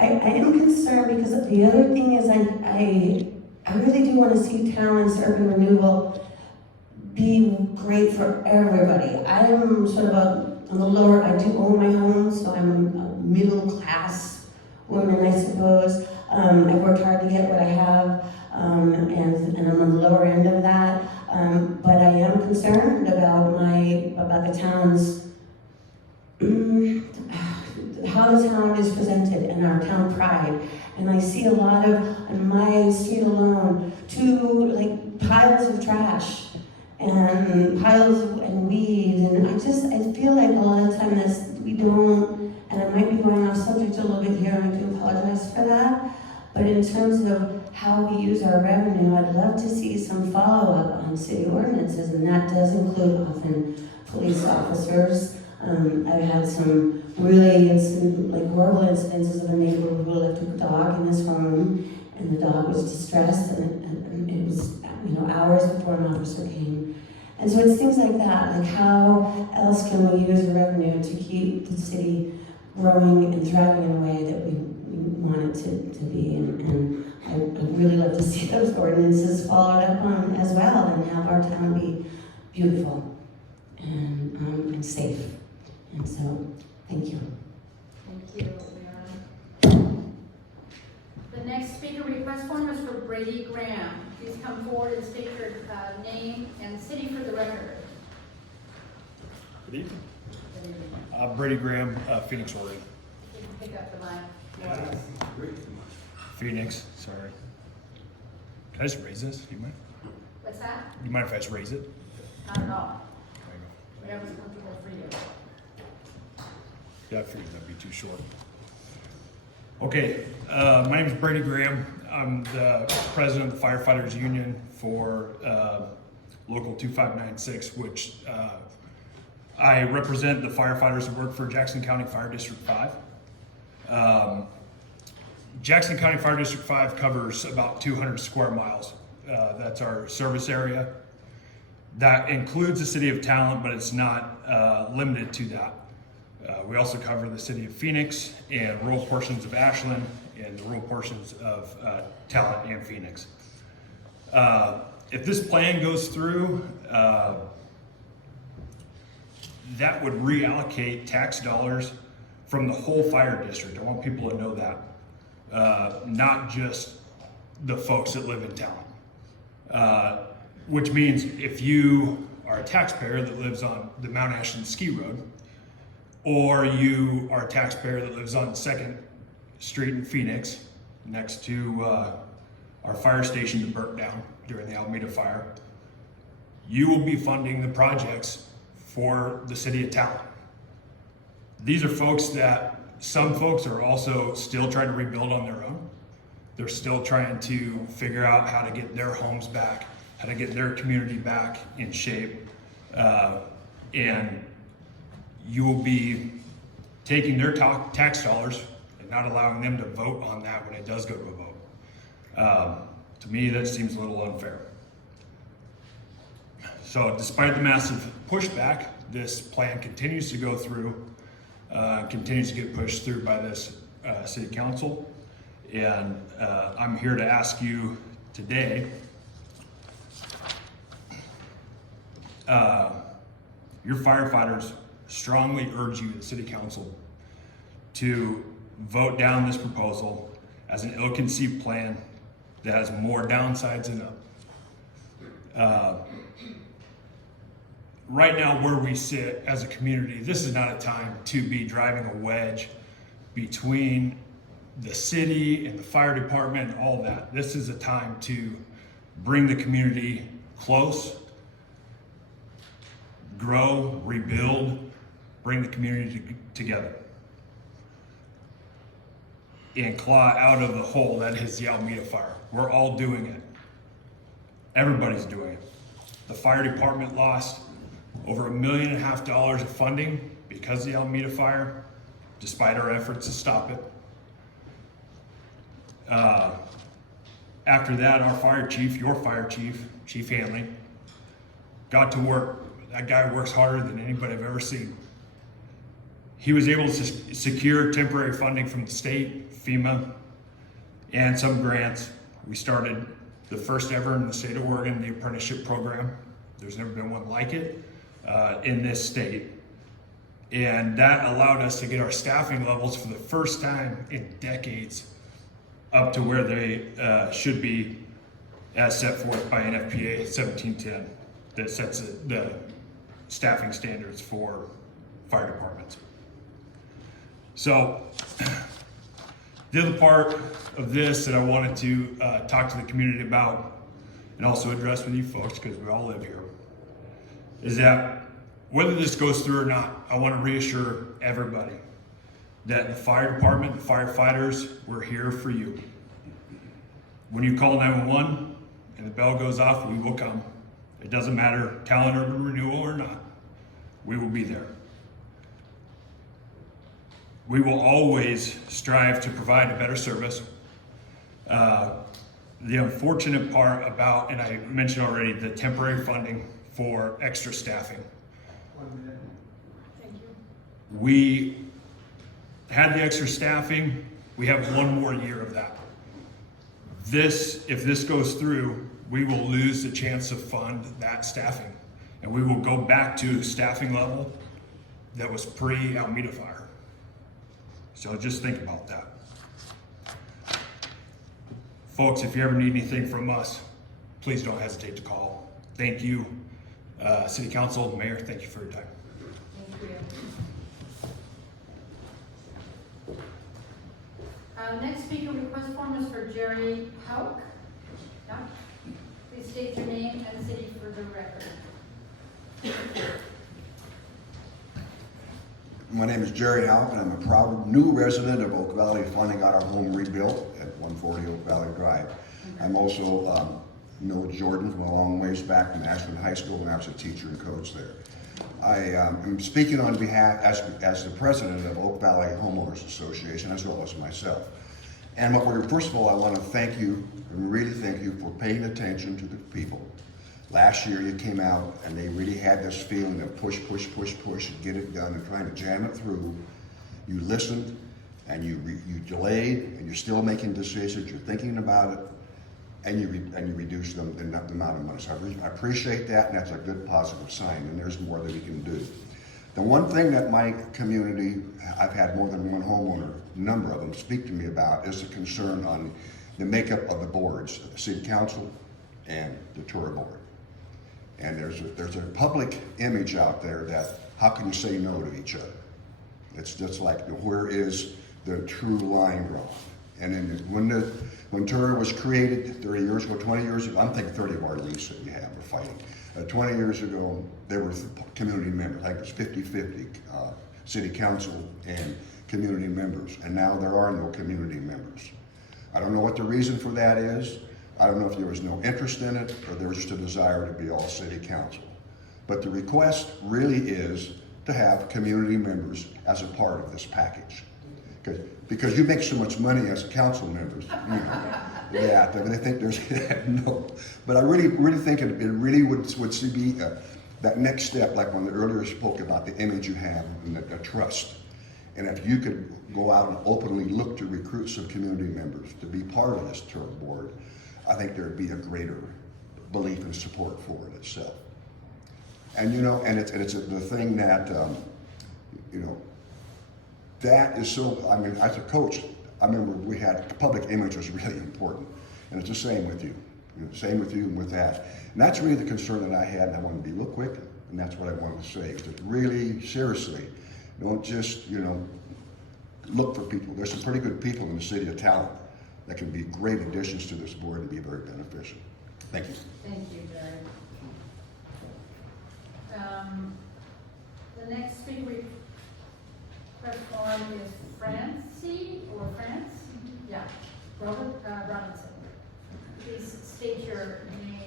I am concerned because the other thing is I really do want to see Talon's urban renewal be great for everybody. I am sort of on the lower, I do own my home, so I'm a middle class woman, I suppose. I've worked hard to get what I have, and I'm on the lower end of that. But I am concerned about the town's, how the town is presented and our town pride. And I see a lot of, on my street alone, 2 piles of trash and piles and weeds, and I feel like a lot of times we don't, and I might be going off subject a little bit here, and I do apologize for that, but in terms of how we use our revenue, I'd love to see some follow-up on city ordinances, and that does include often police officers. I've had some really horrible incidences of a neighbor who left a dog in his home, and the dog was distressed, and it was hours before an officer came. And so it's things like that, like how else can we use the revenue to keep the city growing and thriving in a way that we want it to be. And I'd really love to see those ordinances followed up on as well and have our town be beautiful and safe. And so, thank you. Thank you, Mira. The next speaker request form is for Brady Graham. Please come forward and state your name and city for the record. Good evening. Brady Graham, Phoenix, Oregon. You can pick up the mic. Phoenix, sorry. Can I just raise this? Do you mind? What's that? Do you mind if I just raise it? Not at all. There you go. Whatever's comfortable for you. Yeah, I figured that'd be too short. Okay, my name is Brady Graham. I'm the president of the Firefighters Union for Local 2596, which I represent the firefighters that work for Jackson County Fire District 5. Jackson County Fire District 5 covers about 200 square miles. That's our service area. That includes the city of Talon, but it's not limited to that. We also cover the city of Phoenix and rural portions of Ashland and the rural portions of Talon and Phoenix. If this plan goes through, that would reallocate tax dollars from the whole fire district. I want people to know that, not just the folks that live in Talon. which means if you are a taxpayer that lives on the Mount Ashland Ski Road, or you are a taxpayer that lives on 2nd Street in Phoenix, next to our fire station that burnt down during the Alameda fire, you will be funding the projects for the city of Talent. These are folks that, some folks are also still trying to rebuild on their own. They're still trying to figure out how to get their homes back, how to get their community back in shape. And you will be taking their tax dollars and not allowing them to vote on that when it does go to a vote. To me, that seems a little unfair. So despite the massive pushback, this plan continues to go through, continues to get pushed through by this city council. And I'm here to ask you today, your firefighters strongly urge you, the city council, to vote down this proposal as an ill-conceived plan that has more downsides than up. Right now, where we sit as a community, this is not a time to be driving a wedge between the city and the fire department and all that. This is a time to bring the community close, grow, rebuild, bring the community together, and claw out of the hole that is the Alameda fire. We're all doing it. Everybody's doing it. The fire department lost over $1.5 million of funding because of the Alameda fire, despite our efforts to stop it. After that, our fire chief, your fire chief, Chief Hanley, got to work. That guy works harder than anybody I've ever seen. He was able to secure temporary funding from the state, FEMA, and some grants. We started the first ever in the state of Oregon, the apprenticeship program. There's never been one like it in this state. And that allowed us to get our staffing levels for the first time in decades up to where they should be as set forth by NFPA 1710 that sets the staffing standards for fire departments. So the other part of this that I wanted to talk to the community about and also address with you folks, because we all live here, is that whether this goes through or not, I want to reassure everybody that the fire department, the firefighters, we're here for you. When you call 911 and the bell goes off, we will come. It doesn't matter, Talent Urban Renewal or not, we will be there. We will always strive to provide a better service. The unfortunate part about, and I mentioned already, the temporary funding for extra staffing. 1 minute. Thank you. We had the extra staffing, we have 1 more year of that. If this goes through, we will lose the chance to fund that staffing. And we will go back to staffing level that was pre-Alameda fire. So just think about that. Folks, if you ever need anything from us, please don't hesitate to call. Thank you, City Council, Mayor, thank you for your time. Thank you. Next speaker request form is for Jerry Hauk. Yeah. Please state your name and city for the record. My name is Jerry Hauk, and I'm a proud new resident of Oak Valley, finally got our home rebuilt at 140 Oak Valley Drive. I'm also know Jordan from a long ways back from Ashland High School when I was a teacher and coach there. I am speaking on behalf as the president of Oak Valley Homeowners Association, as well as myself. And first of all, I want to thank you, and really thank you for paying attention to the people. Last year you came out and they really had this feeling of push, and get it done and trying to jam it through. You listened and you delayed and you're still making decisions, you're thinking about it, and you reduce the amount of money. So I appreciate that, and that's a good positive sign, and there's more that we can do. The one thing that my community, I've had more than one homeowner, a number of them, speak to me about is a concern on the makeup of the boards, the city council and the tour board. And there's a public image out there that how can you say no to each other? It's just like, where is the true line drawn? And then when Tour was created 30 years ago, 20 years ago, I'm thinking 30 of our leagues that we have are fighting. 20 years ago, there were community members. I think it was 50-50, city council and community members. And now there are no community members. I don't know what the reason for that is. I don't know if there was no interest in it or there was just a desire to be all city council. But the request really is to have community members as a part of this package. Because you make so much money as council members, you know, that I mean, they think there's no. But I really think it really would be that next step, like when the earlier spoke about the image you have and the trust. And if you could go out and openly look to recruit some community members to be part of this tour board, I think there'd be a greater belief and support for it itself. And you know, and it's the thing that you know, that is so. I mean, as a coach, I remember we had public image was really important, and it's the same with you. Same with you and with that. And that's really the concern that I had, and I wanted to be real quick, and that's what I wanted to say. Is that really seriously, don't just look for people. There's some pretty good people in the city of Talent that can be great additions to this board and be very beneficial. Thank you. Thank you, Barry. The next speaker we perform is Francie or France? Yeah, Robinson. Please state your name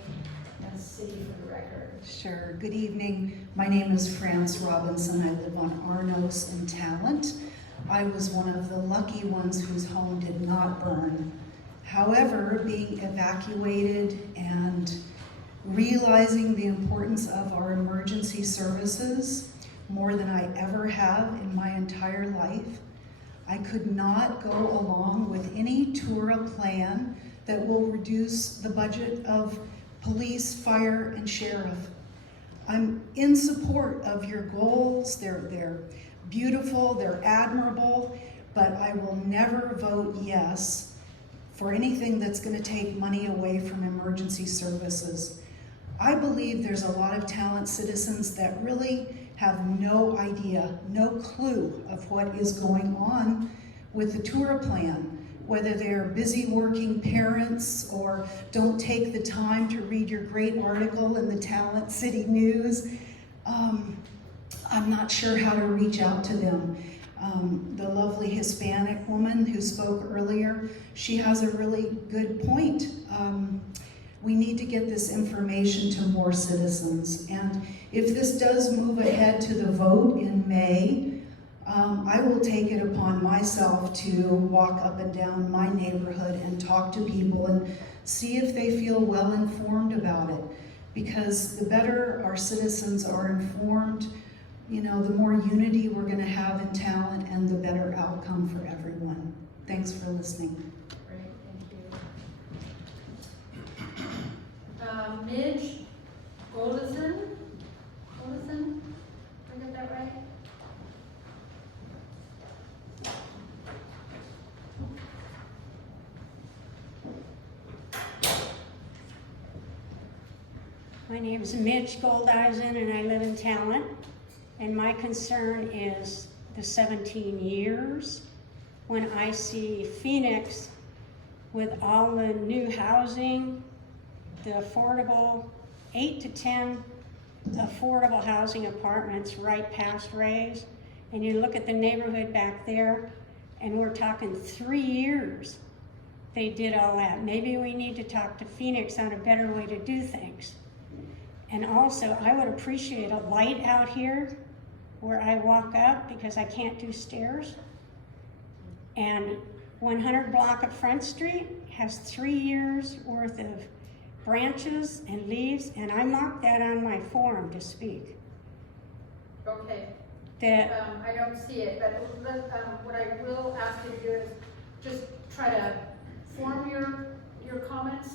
and city for the record. Sure. Good evening. My name is France Robinson. I live on Arnos and Talent. I was one of the lucky ones whose home did not burn. However, being evacuated and realizing the importance of our emergency services more than I ever have in my entire life, I could not go along with any TURA plan that will reduce the budget of police, fire, and sheriff. I'm in support of your goals. They're beautiful, they're admirable, but I will never vote yes for anything that's going to take money away from emergency services. I believe there's a lot of Talent citizens that really have no idea, no clue of what is going on with the TURA plan, whether they're busy working parents or don't take the time to read your great article in the Talent City News. I'm not sure how to reach out to them. The lovely Hispanic woman who spoke earlier, she has a really good point. We need to get this information to more citizens. And if this does move ahead to the vote in May, I will take it upon myself to walk up and down my neighborhood and talk to people and see if they feel well informed about it. Because the better our citizens are informed, you know, the more unity we're going to have in Talent and the better outcome for everyone. Thanks for listening. Great, thank you. Midge Goldison? Did I get that right? My name is Midge Goldeisen and I live in Talent. And my concern is the 17 years when I see Phoenix with all the new housing, the affordable, 8 to 10 affordable housing apartments right past Ray's. And you look at the neighborhood back there and we're talking 3 years they did all that. Maybe we need to talk to Phoenix on a better way to do things. And also, I would appreciate a light out here where I walk up because I can't do stairs. And 100 block of Front Street has 3 years worth of branches and leaves, and I marked that on my form to speak. Okay. That I don't see it, but what I will ask you to do is just try to form your comments.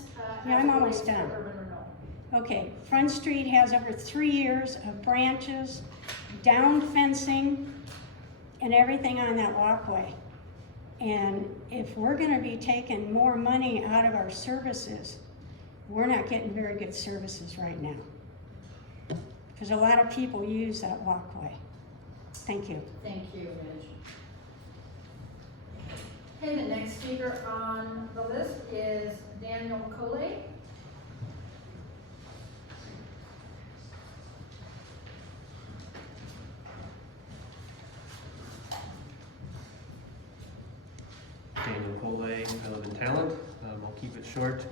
Yeah, I'm almost done. Urban renewal. Okay, Front Street has over 3 years of branches, down fencing, and everything on that walkway. And if we're gonna be taking more money out of our services, we're not getting very good services right now. Because a lot of people use that walkway. Thank you. Thank you, Midge. Okay, the next speaker on the list is Daniel Coley. Daniel Coley, I live in Talent. I'll keep it short.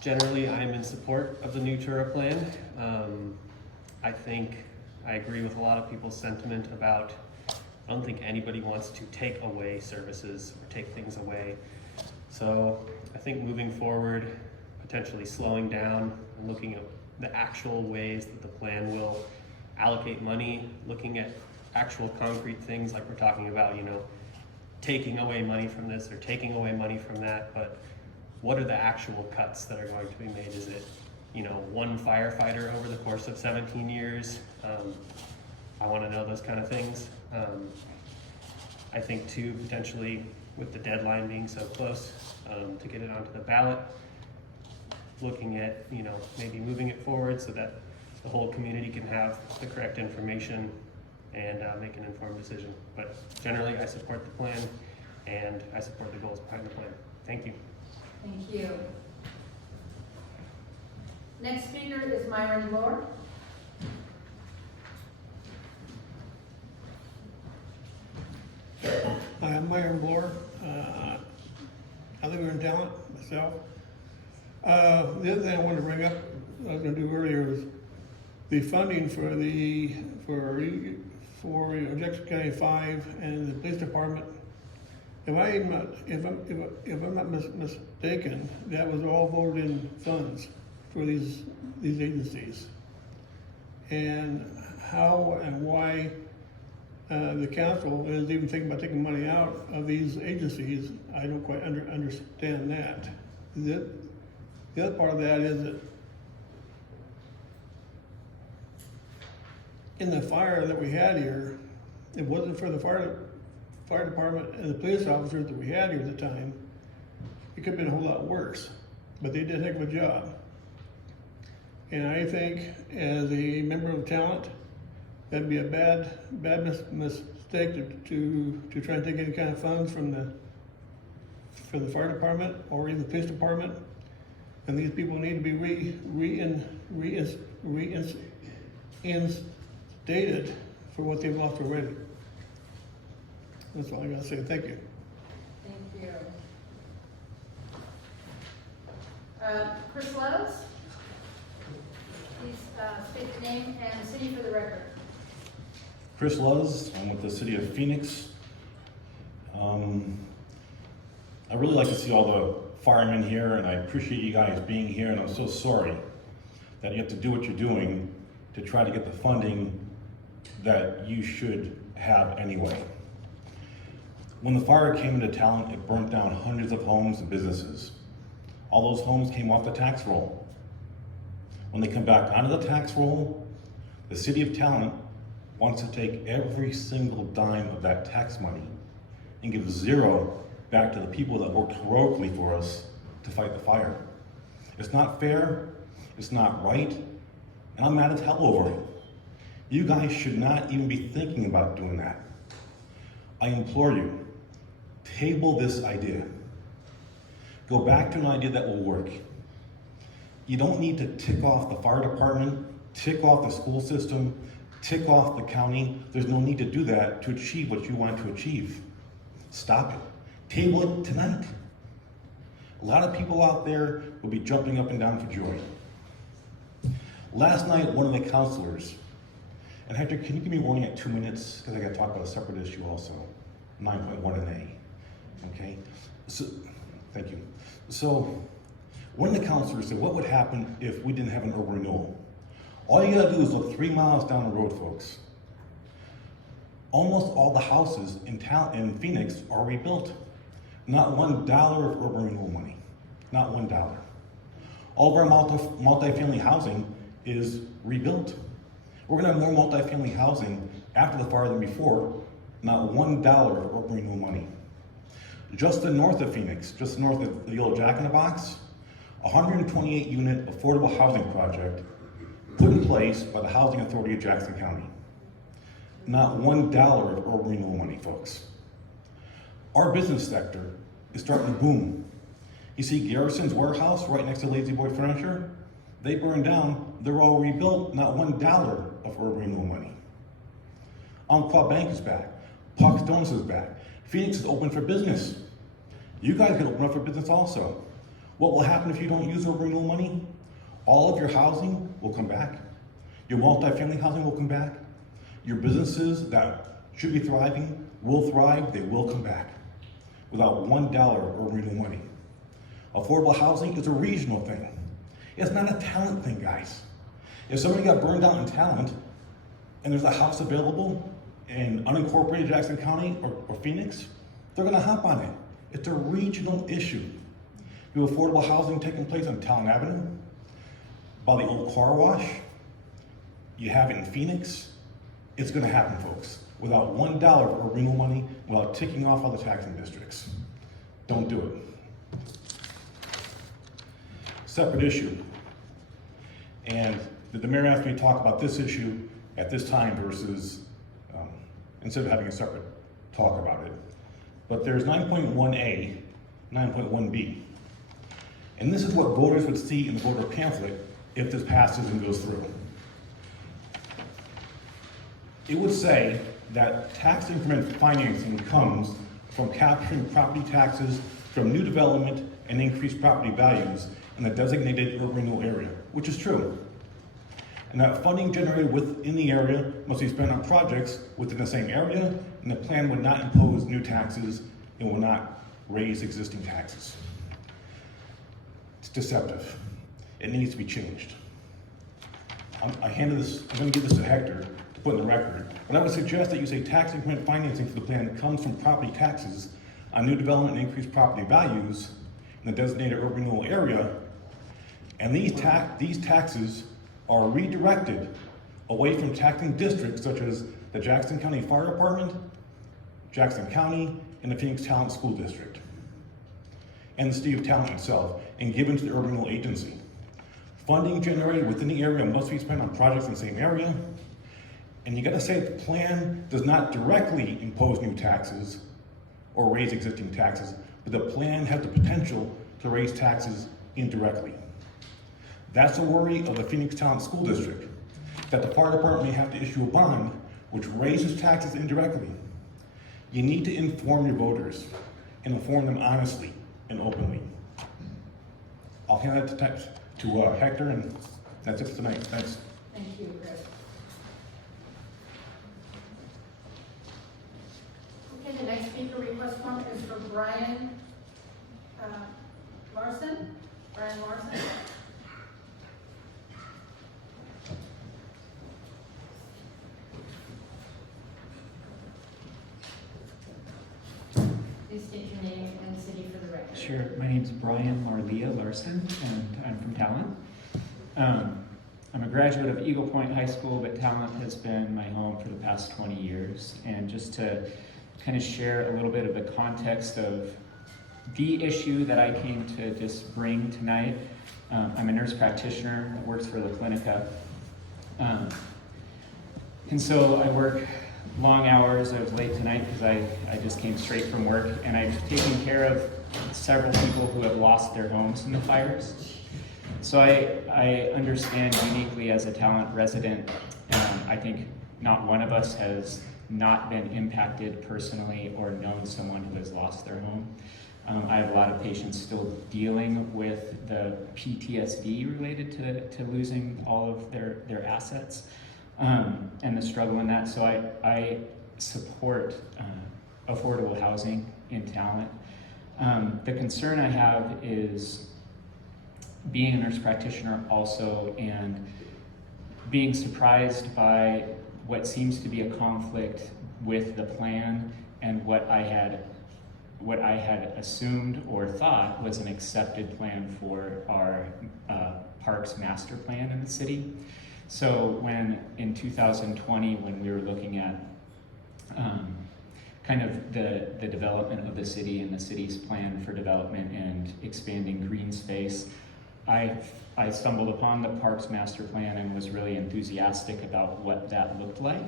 Generally, I'm in support of the new Tura plan. I think I agree with a lot of people's sentiment about, I don't think anybody wants to take away services or take things away. So I think moving forward, potentially slowing down and looking at the actual ways that the plan will allocate money, looking at actual concrete things like we're talking about, you know, taking away money from this or taking away money from that, but what are the actual cuts that are going to be made? Is it, you know, one firefighter over the course of 17 years? I want to know those kind of things. I think too, potentially with the deadline being so close to get it onto the ballot, looking at, you know, maybe moving it forward so that the whole community can have the correct information and make an informed decision. But generally, I support the plan and I support the goals behind the plan. Thank you. Thank you. Next speaker is Myron Bloor. Hi, I'm Myron Bloor. I live here in Talent myself. The other thing I wanted to bring up, I was going to do earlier, was the funding for Jackson County 5 and the police department. If I'm not mistaken, that was all voted in funds for these agencies. And how and why the council is even thinking about taking money out of these agencies, I don't quite understand that. The other part of that is that in the fire that we had here, it wasn't for the fire department and the police officers that we had here at the time, it could have been a whole lot worse, but they did a heck of a job. And I think as a member of Talent, that'd be a bad mistake to try and take any kind of funds from for the fire department or even the police department. And these people need to be reinstated for what they've lost already. That's all I gotta say. Thank you. Thank you. Chris Loves, please state your name and city for the record. Chris Luz, I'm with the city of Phoenix. I really like to see all the firemen here, and I appreciate you guys being here, and I'm so sorry that you have to do what you're doing to try to get the funding that you should have anyway. When the fire came into Talent, it burnt down hundreds of homes and businesses. All those homes came off the tax roll. When they come back onto the tax roll, the city of Talent wants to take every single dime of that tax money and give zero back to the people that worked heroically for us to fight the fire. It's not fair, it's not right, and I'm mad as hell over it. You guys should not even be thinking about doing that. I implore you, table this idea. Go back to an idea that will work. You don't need to tick off the fire department, tick off the school system, tick off the county. There's no need to do that to achieve what you want to achieve. Stop it. Table it tonight. A lot of people out there will be jumping up and down for joy. Last night, one of the counselors, and Hector, can you give me warning at 2 minutes? Because I got to talk about a separate issue also, 9.1 and A. Okay? So, thank you. So, one of the counselors said, what would happen if we didn't have an urban renewal? All you gotta do is look 3 miles down the road, folks. Almost all the houses in Phoenix are rebuilt. Not $1 of urban renewal money. Not $1. All of our multifamily housing is rebuilt. We're gonna have more multifamily housing after the fire than before. Not $1 of urban renewal money. Just north of Phoenix, just north of the old Jack in the Box, a 128 unit affordable housing project put in place by the Housing Authority of Jackson County. Not $1 of urban renewal money, folks. Our business sector is starting to boom. You see Garrison's warehouse right next to Lazy Boy Furniture? They burned down, they're all rebuilt, not $1 of urban renewal money. Umpqua Bank is back, Puck's Donuts is back, Phoenix is open for business. You guys can open up for business also. What will happen if you don't use urban renewal money? All of your housing will come back. Your multifamily housing will come back. Your businesses that should be thriving will thrive, they will come back without $1 of urban renewal money. Affordable housing is a regional thing. It's not a talent thing, guys. If somebody got burned out in Talent and there's a house available in unincorporated Jackson County or Phoenix, they're gonna hop on it. It's a regional issue. You have affordable housing taking place on Talent Avenue, by the old car wash. You have it in Phoenix. It's gonna happen, folks, without $1 of urban renewal money, without ticking off other taxing districts. Don't do it. Separate issue. And the mayor asked me to talk about this issue at this time versus, instead of having a separate talk about it. But there's 9.1A, 9.1B. And this is what voters would see in the voter pamphlet if this passes and goes through. It would say that tax increment financing comes from capturing property taxes from new development and increased property values in the designated urban renewal area, which is true. And that funding generated within the area must be spent on projects within the same area, and the plan would not impose new taxes and will not raise existing taxes. It's deceptive. It needs to be changed. I'm gonna give this to Hector to put in the record, but I would suggest that you say tax increment financing for the plan comes from property taxes on new development and increased property values in the designated urban renewal area, and these taxes are redirected away from taxing districts such as the Jackson County Fire Department, Jackson County, and the Phoenix Talent School District, and the City of Talent itself, and given to the urban renewal agency. Funding generated within the area must be spent on projects in the same area, and you gotta say that the plan does not directly impose new taxes or raise existing taxes, but the plan has the potential to raise taxes indirectly. That's a worry of the Phoenix Talent School District, that the fire department may have to issue a bond which raises taxes indirectly. You need to inform your voters and inform them honestly and openly. I'll hand that to Hector, and that's it for tonight. Thanks. Thank you, Chris. Okay, the next speaker request form is for Brian Larson. Brian Larson. Please state your name and city for the record. Sure. My name's Brian Marlia Larson, and I'm from Talent. I'm a graduate of Eagle Point High School, but Talent has been my home for the past 20 years. And just to kind of share a little bit of the context of the issue that I came to just bring tonight, I'm a nurse practitioner that works for La Clinica. And so I work long hours. I was late tonight because I just came straight from work, and I've taken care of several people who have lost their homes in the fires. So I understand uniquely as a Talent resident, I think not one of us has not been impacted personally or known someone who has lost their home. I have a lot of patients still dealing with the PTSD related to losing all of their assets. And the struggle in that. So I support affordable housing in Talent. The concern I have is being a nurse practitioner also, and being surprised by what seems to be a conflict with the plan and what I had assumed or thought was an accepted plan for our parks master plan in the city. So when in 2020, when we were looking at kind of the development of the city and the city's plan for development and expanding green space, I stumbled upon the Parks Master Plan and was really enthusiastic about what that looked like.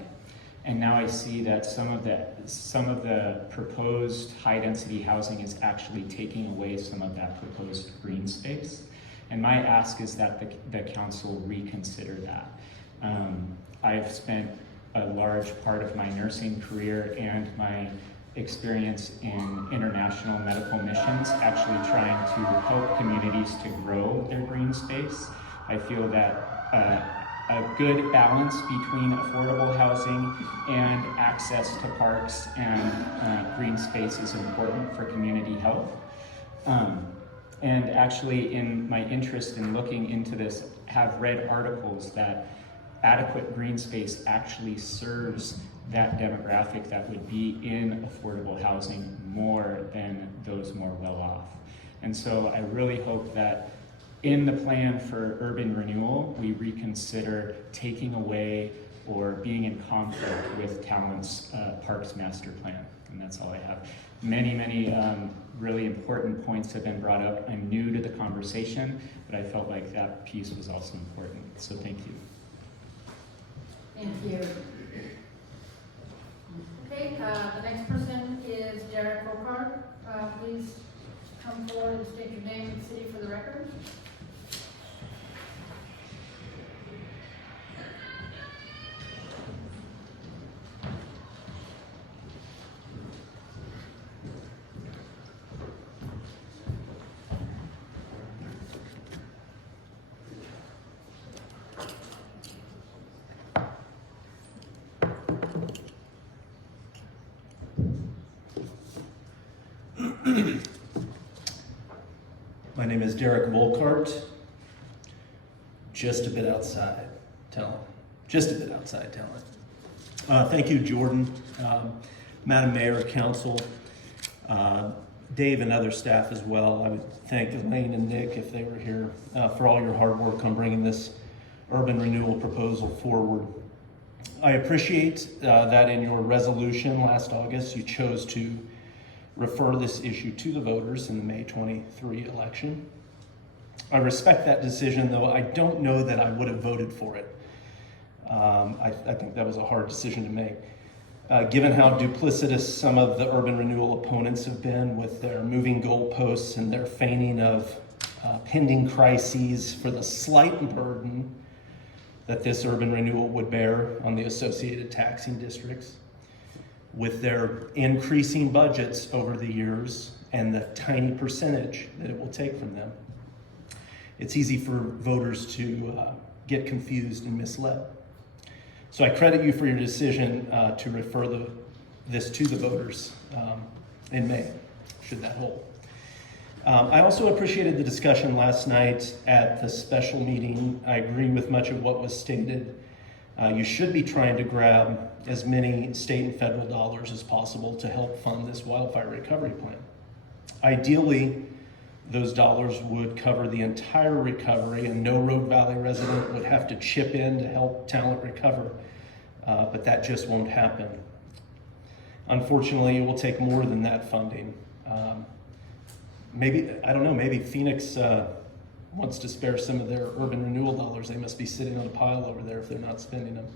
And now I see that some of the proposed high-density housing is actually taking away some of that proposed green space. And my ask is that the council reconsider that. I've spent a large part of my nursing career and my experience in international medical missions actually trying to help communities to grow their green space. I feel that a good balance between affordable housing and access to parks and green space is important for community health. And actually, in my interest in looking into this, have read articles that adequate green space actually serves that demographic that would be in affordable housing more than those more well off. And so I really hope that in the plan for urban renewal, we reconsider taking away or being in conflict with Talent's Parks Master Plan. And that's all I have. Many really important points have been brought up. I'm new to the conversation, but I felt like that piece was also important. So thank you. Thank you. Okay, the next person is Derek Rocard. Please come forward and state your name and city for the record. My name is Derek Volkart. Just a bit outside Talent. Just a bit outside Talent. Thank you, Jordan, Madam Mayor, Council, Dave and other staff as well. I would thank Elaine and Nick if they were here for all your hard work on bringing this urban renewal proposal forward. I appreciate that in your resolution last August, you chose to refer this issue to the voters in the May 23 election. I respect that decision, though I don't know that I would have voted for it. I think that was a hard decision to make. Given how duplicitous some of the urban renewal opponents have been with their moving goalposts and their feigning of pending crises for the slight burden that this urban renewal would bear on the associated taxing districts, with their increasing budgets over the years and the tiny percentage that it will take from them, it's easy for voters to get confused and misled. So I credit you for your decision to refer this to the voters in May, should that hold. I also appreciated the discussion last night at the special meeting. I agree with much of what was stated. You should be trying to grab as many state and federal dollars as possible to help fund this wildfire recovery plan. Ideally, those dollars would cover the entire recovery and no Rogue Valley resident would have to chip in to help Talent recover, but that just won't happen. Unfortunately, it will take more than that funding. Maybe Phoenix wants to spare some of their urban renewal dollars. They must be sitting on a pile over there if they're not spending them.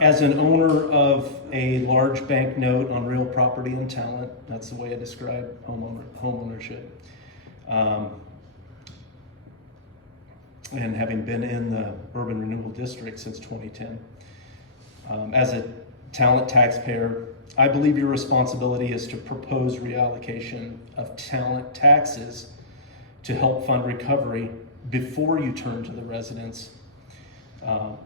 As an owner of a large bank note on real property and Talent, that's the way I describe home ownership. And having been in the urban renewal district since 2010. As a Talent taxpayer, I believe your responsibility is to propose reallocation of Talent taxes to help fund recovery before you turn to the residents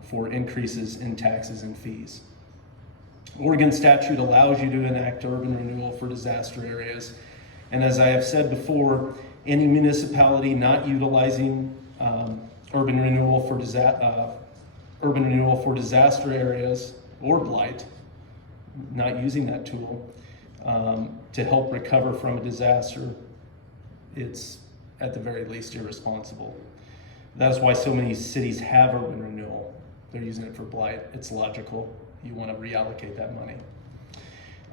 for increases in taxes and fees. Oregon statute allows you to enact urban renewal for disaster areas. And as I have said before, any municipality not utilizing urban renewal for disaster areas or blight, not using that tool to help recover from a disaster, it's at the very least irresponsible. That's why so many cities have urban renewal. They're using it for blight. It's logical. You want to reallocate that money.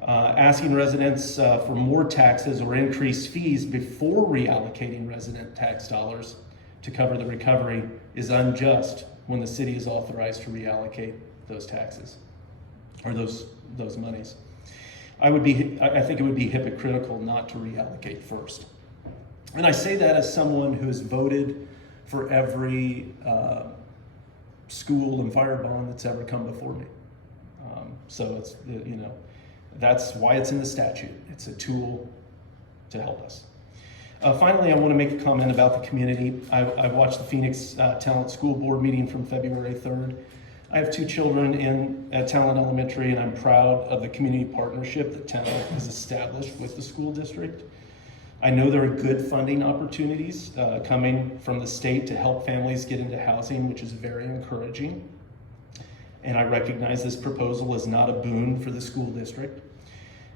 Asking residents for more taxes or increased fees before reallocating resident tax dollars to cover the recovery is unjust when the city is authorized to reallocate those taxes or those monies. I think it would be hypocritical not to reallocate first. And I say that as someone who has voted for every school and fire bond that's ever come before me. So it's, that's why it's in the statute. It's a tool to help us. Finally, I want to make a comment about the community. I watched the Phoenix Talent School Board meeting from February 3rd. I have 2 children at Talent Elementary, and I'm proud of the community partnership that Talent has established with the school district. I know there are good funding opportunities coming from the state to help families get into housing, which is very encouraging. And I recognize this proposal is not a boon for the school district.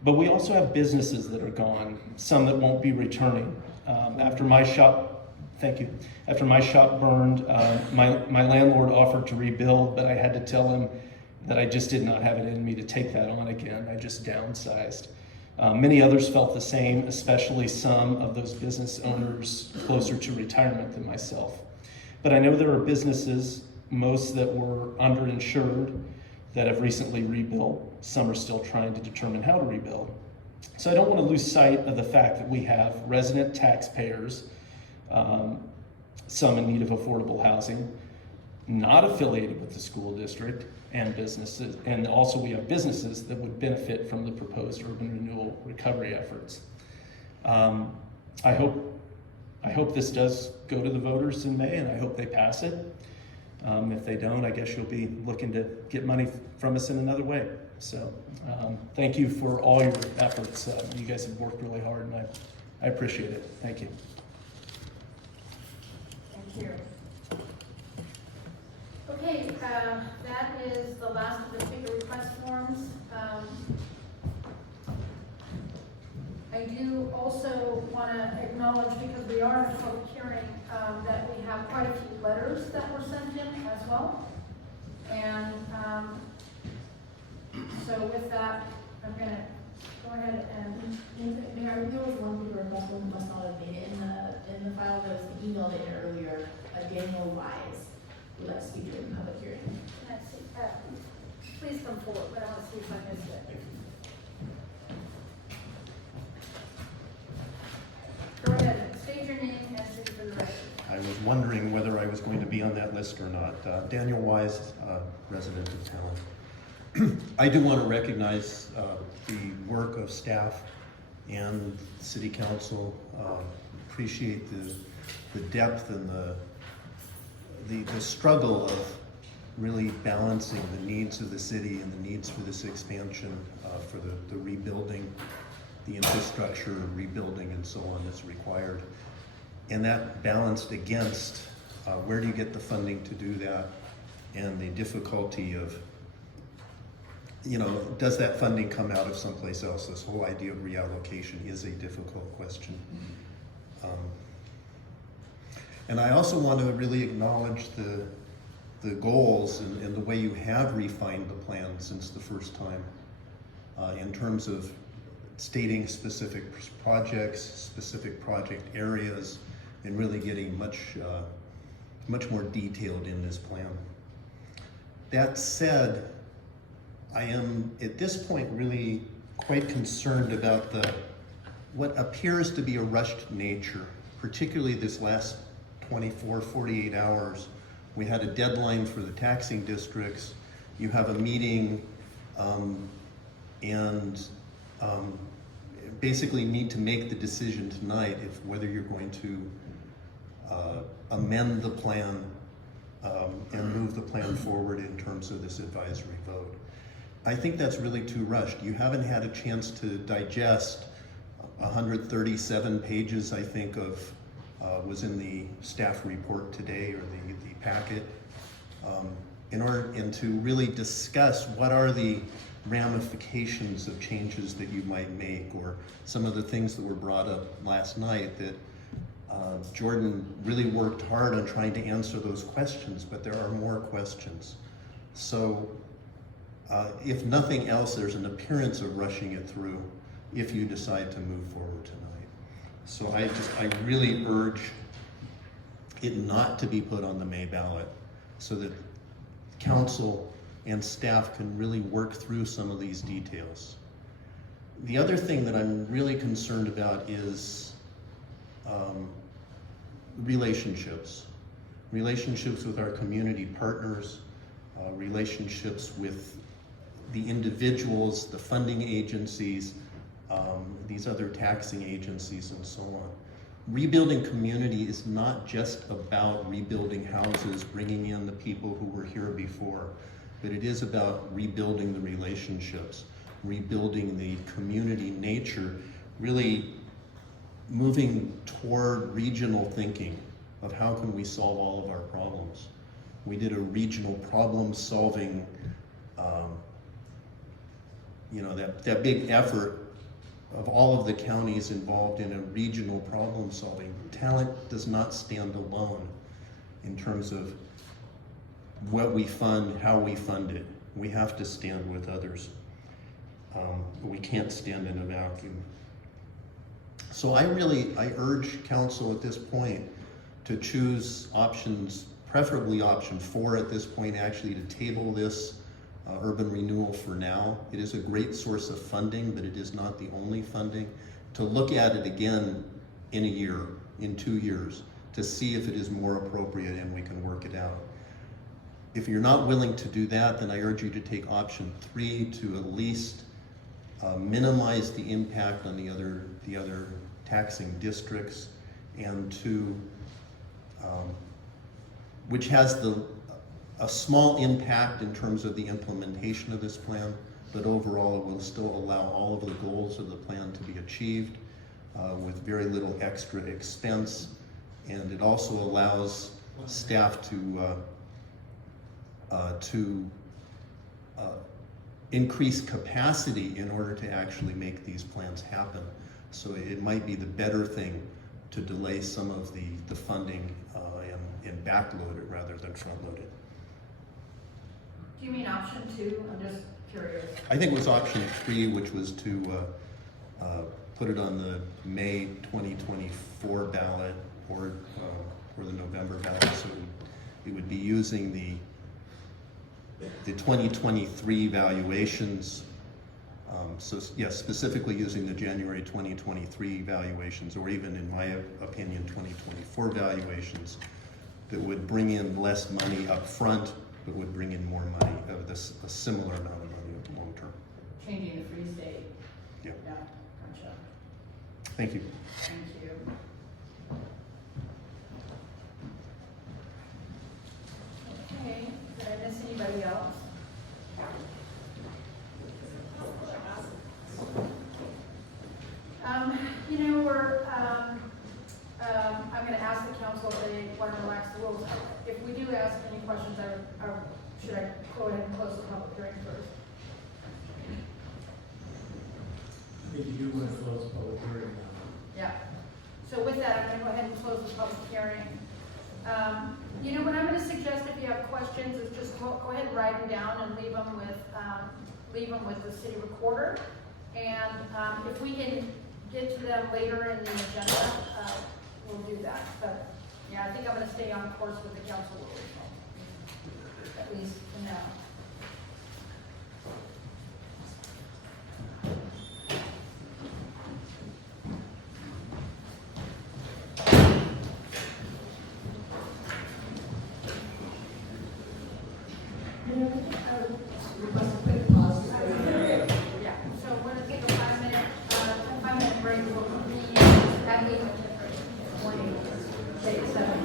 But we also have businesses that are gone, some that won't be returning. After my shop burned, my landlord offered to rebuild, but I had to tell him that I just did not have it in me to take that on again. I just downsized. Many others felt the same, especially some of those business owners closer to retirement than myself. But I know there are businesses, most that were underinsured, that have recently rebuilt. Some are still trying to determine how to rebuild. So I don't want to lose sight of the fact that we have resident taxpayers, some in need of affordable housing, not affiliated with the school district, and businesses, and also we have businesses that would benefit from the proposed urban renewal recovery efforts. I hope this does go to the voters in May, and I hope they pass it. If they don't, I guess you'll be looking to get money from us in another way. So thank you for all your efforts. You guys have worked really hard, and I appreciate it. Thank you. Thank you. Okay, that is the last of the speaker request forms. I do also want to acknowledge, because we are in a public hearing, that we have quite a few letters that were sent in as well. And so with that, I'm going to go ahead and... Mayor, there was one speaker request that must not have made it in the file that was emailed in earlier, Daniel Wise, who would like to speak during the public hearing. Let's see, please come forward, but I want to see if I missed it. Go ahead, state your name and speak for the record. I was wondering whether I was going to be on that list or not. Daniel Wise, resident of Talent. I do want to recognize the work of staff and city council. Appreciate the depth and the struggle of really balancing the needs of the city and the needs for this expansion, for the rebuilding, the infrastructure rebuilding and so on that's required. And that balanced against where do you get the funding to do that, and the difficulty of, does that funding come out of someplace else? This whole idea of reallocation is a difficult question. And I also want to really acknowledge the goals and the way you have refined the plan since the first time, in terms of stating specific projects, specific project areas, and really getting much more detailed in this plan. That said, I am at this point really quite concerned about what appears to be a rushed nature, particularly this last 24, 48 hours. We had a deadline for the taxing districts. You have a meeting and basically need to make the decision tonight whether you're going to amend the plan and move the plan forward in terms of this advisory vote. I think that's really too rushed. You haven't had a chance to digest 137 pages, I think, of was in the staff report today, or the packet, and to really discuss what are the ramifications of changes that you might make, or some of the things that were brought up last night that Jordan really worked hard on trying to answer those questions, but there are more questions. So if nothing else, there's an appearance of rushing it through if you decide to move forward tonight. So I really urge it not to be put on the May ballot so that council and staff can really work through some of these details. The other thing that I'm really concerned about is relationships with our community partners, relationships with the individuals, the funding agencies, these other taxing agencies, and so on. Rebuilding community is not just about rebuilding houses, bringing in the people who were here before, but it is about rebuilding the relationships, rebuilding the community nature, really moving toward regional thinking of how can we solve all of our problems. We did a regional problem solving, that big effort of all of the counties involved in a regional problem solving. Talent does not stand alone in terms of what we fund, how we fund it. We have to stand with others. We can't stand in a vacuum. So I urge council at this point to choose options, preferably option 4 at this point, actually to table this urban renewal for now. It is a great source of funding, but it is not the only funding. To look at it again in a year, in 2 years, to see if it is more appropriate and we can work it out. If you're not willing to do that, then I urge you to take option 3 to at least minimize the impact on the other taxing districts, and to which has a small impact in terms of the implementation of this plan, but overall it will still allow all of the goals of the plan to be achieved with very little extra expense, and it also allows staff to increase capacity in order to actually make these plans happen. So it might be the better thing to delay some of the funding and backload it rather than front load it. Do you mean option 2? I'm just curious. I think it was option 3, which was to put it on the May 2024 ballot or the November ballot. So it would be using the 2023 valuations. So yes, specifically using the January 2023 valuations, or even in my opinion, 2024 valuations, that would bring in less money up front, but would bring in more money, a similar amount of money long term. Changing the free state. Yeah. Yeah, gotcha. Thank you. Thank you. Okay, did I miss anybody else? I'm going to ask the council if they want to relax the rules. If we do ask any questions, should I go ahead and close the public hearing first? I think you do want to close the public hearing now. Yeah. So with that, I'm going to go ahead and close the public hearing. What I'm going to suggest if you have questions is just go ahead and write them down and leave them with the city recorder. And if we can get to them later in the agenda, we'll do that. But yeah, I think I'm going to stay on course with the council rules, at least for now. Yeah, so we're going to take a 5-minute break. We'll be at 8 morning, say 7.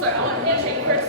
Sorry, I want a handshake first.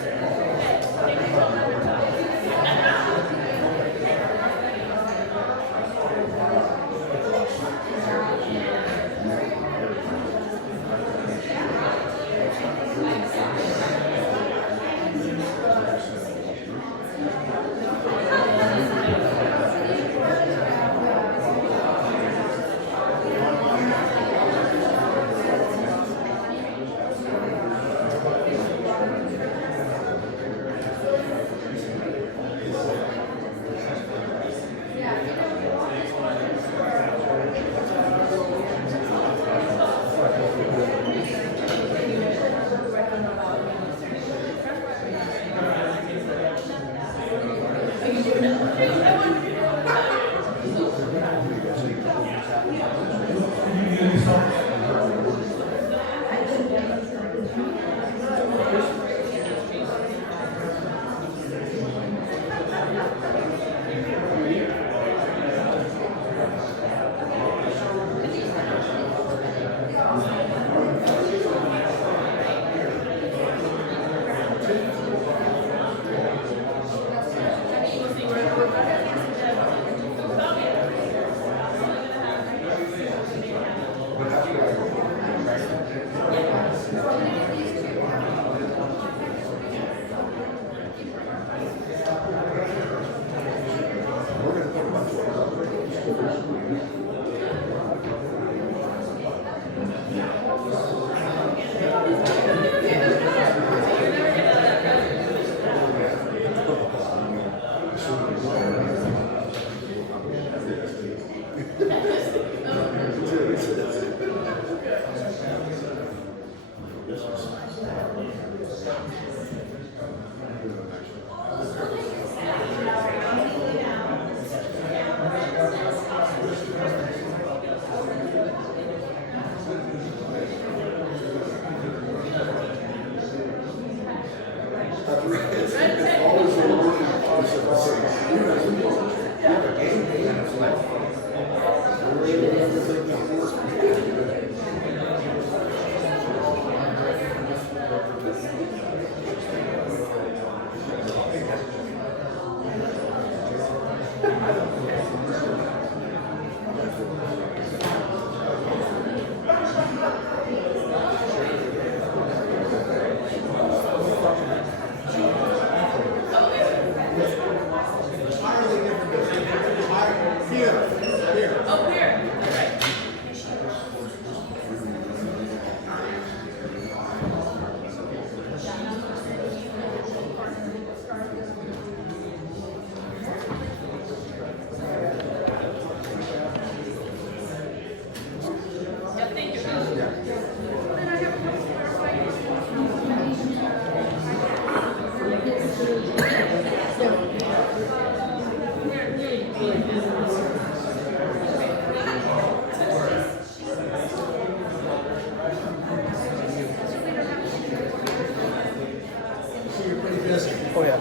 Oh, yeah.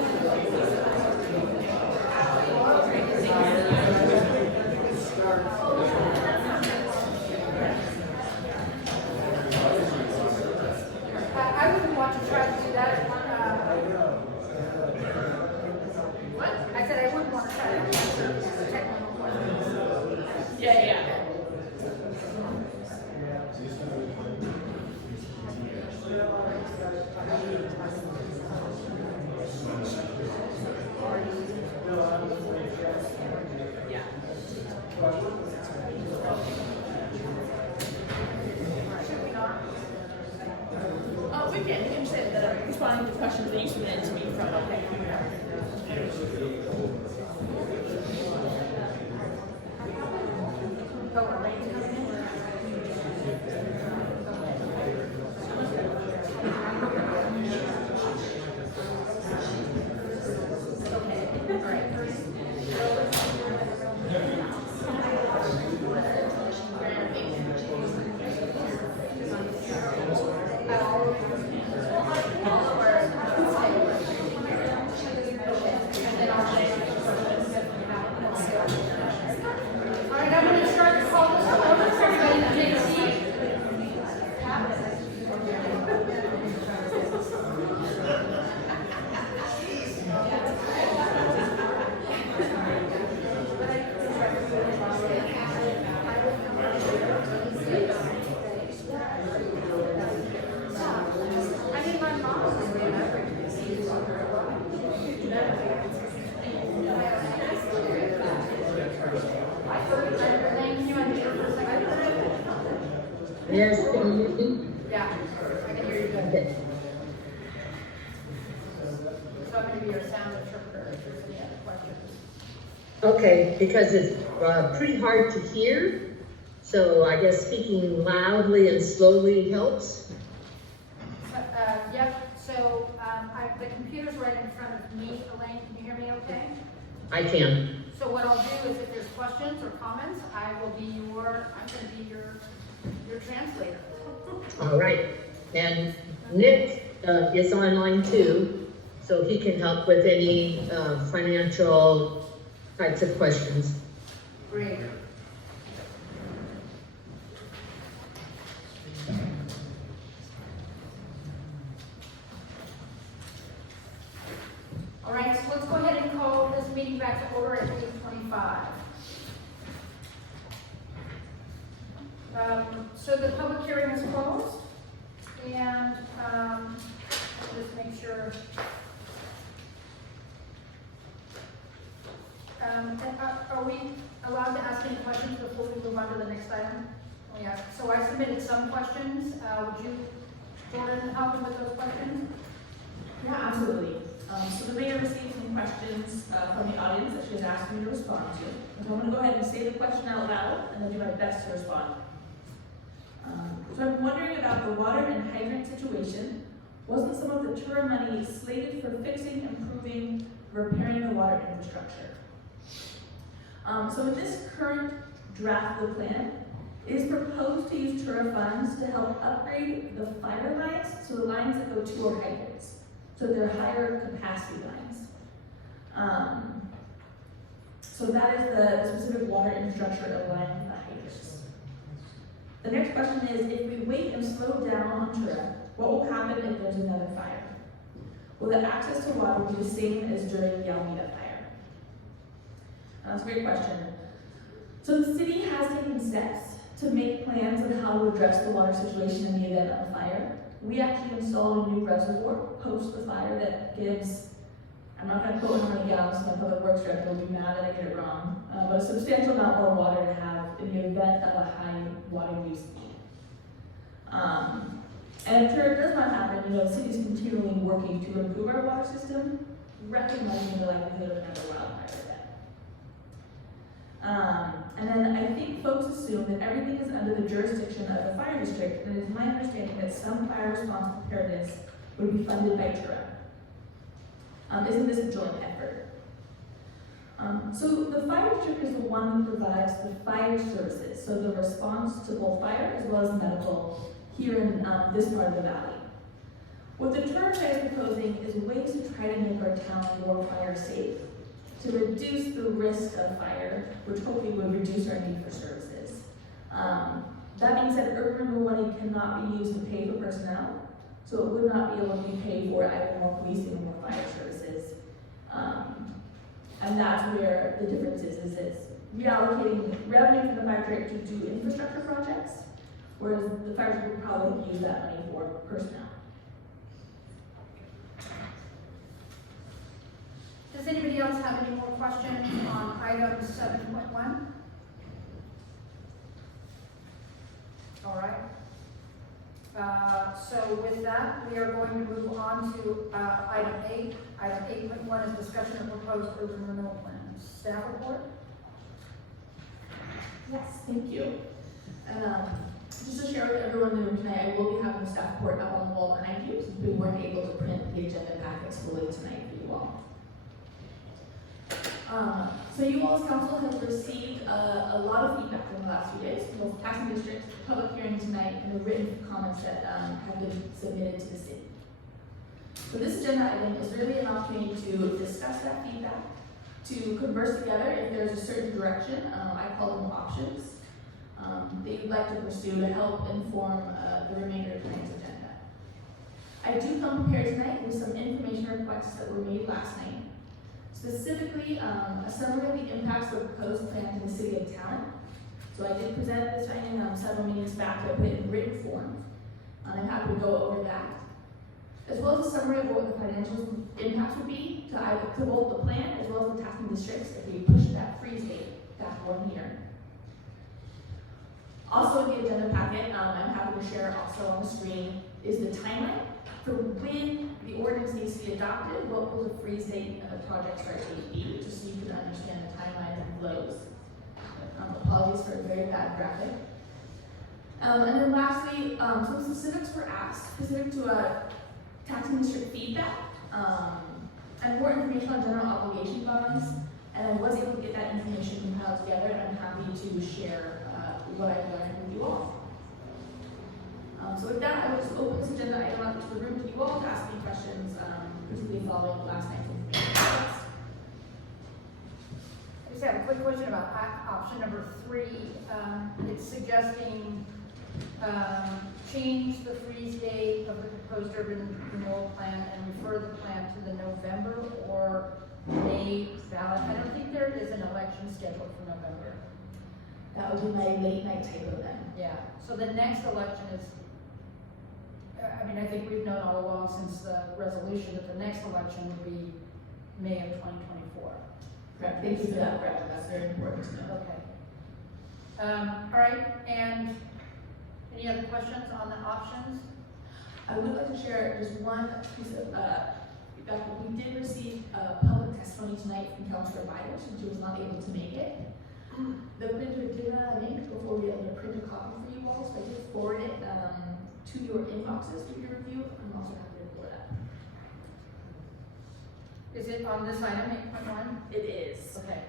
I wouldn't want to try to do that. What? I said I wouldn't want to try to answer technical questions. Yeah. We can say that I'm responding to questions that you submitted to me from Yes, can you hear me? Yeah, I can hear you good. Okay. So I'm gonna be your sound interpreter if there's any other questions. Okay, because it's pretty hard to hear, so I guess speaking loudly and slowly helps. Yep, so the computer's right in front of me. Elaine, can you hear me okay? I can. So what I'll do is if there's questions or comments, I'm gonna be your translator. All right. And Nick is online too, so he can help with any financial types of questions. Great. All right, so let's go ahead and call this meeting back to order at 8:25. So the public hearing is closed, and just make sure. Are we allowed to ask any questions before we move on to the next item? Oh, yeah. So I submitted some questions. Would you, Jordan, help me with those questions? Yeah, absolutely. So the mayor received some questions from the audience that she has asked me to respond to. So I'm going to go ahead and say the question out loud and then do my best to respond. So I'm wondering about the water and hydrant situation. Wasn't some of the TURA money slated for fixing, improving, repairing the water infrastructure? So in this current draft of the plan, it is proposed to use TURA funds to help upgrade the fiber lines, so the lines that go to our hydrants. So they're higher capacity lines. So that is the specific water infrastructure aligned with the hydrants. The next question is, if we wait and slow down on TURA, what will happen if there's another fire? Will the access to water be the same as during the Almeida fire? That's a great question. So the city has taken steps to make plans on how to address the water situation in the event of a fire. We actually installed a new reservoir post the fire that gives, I'm not going to quote how many gallons, my public works director will be mad that I get it wrong, but a substantial amount more water to have in the event of a high water use need. And if TURA does not happen, the city is continually working to improve our water system, recognizing the likelihood of another wildfire event. And then I think folks assume that everything is under the jurisdiction of the fire district, and it is my understanding that some fire response preparedness would be funded by TURA. Isn't this a joint effort? So the fire district is the one that provides the fire services, so the response to both fire as well as medical here in this part of the valley. What the TURA plan is proposing is ways to try to make our town more fire safe, to reduce the risk of fire, which hopefully would reduce our need for services. That being said, urban renewal money cannot be used to pay for personnel, so it would not be able to be paid for either more policing or more fire services. And that's where the difference is reallocating revenue from the fire district to do infrastructure projects, whereas the fire district would probably use that money for personnel. Does anybody else have any more questions on item 7.1? All right. So with that, we are going to move on to item 8. Item 8.1 is discussion of proposed urban renewal plans. Staff report? Yes, thank you. And just to share with everyone in the room tonight, I will be having a staff report up on the wall behind you, since we weren't able to print the agenda packets fully tonight for you all. So you all as council have received a lot of feedback in the last few days, from both taxing districts, public hearing tonight, and the written comments that have been submitted to the city. So this agenda item is really an opportunity to discuss that feedback, to converse together if there's a certain direction, I call them options, that you'd like to pursue to help inform the remainder of tonight's agenda. I do come prepared tonight with some information requests that were made last night. Specifically, a summary of the impacts of the proposed plan to the city of Talent. So I did present this item several meetings back, but in written form. I'm happy to go over that. As well as a summary of what the financial impacts would be to both the plan as well as the taxing districts if we push that freeze date back 1 year. Also in the agenda packet, I'm happy is the timeline for when the ordinance needs to be adopted. What will the freeze date of the project start date be, just so you can understand the timeline and flows. Apologies for a very bad graphic. And then lastly, some specifics were asked, specific to taxing district feedback, and more information on general obligation bonds. And I was able to get that information compiled together, and I'm happy to share what I've learned with you all. So with that, I will just open this agenda item up to the room to you all to ask me questions, particularly following last night's information. I just have a quick question about option number 3. It's suggesting change the freeze date of the proposed urban renewal plan and refer the plan to the November or May ballot. I don't think there is an election scheduled for November. That would be my late night typo then. Yeah, so the next election is, I mean, I think we've known all along since the resolution that the next election would be May of 2024. Correct, thank you for that, Brett, that's very important to know. Okay. All right, and any other questions on the options? I would like to share just one piece of feedback. We did receive public testimony tonight from Councilor Byers, and she was not able to make it. The printer did run out of ink before we were able to print a copy for you all, so I did forward it to your inboxes for your review. I'm also happy to pull it up. Is it on this item, 8.1? It is. Okay.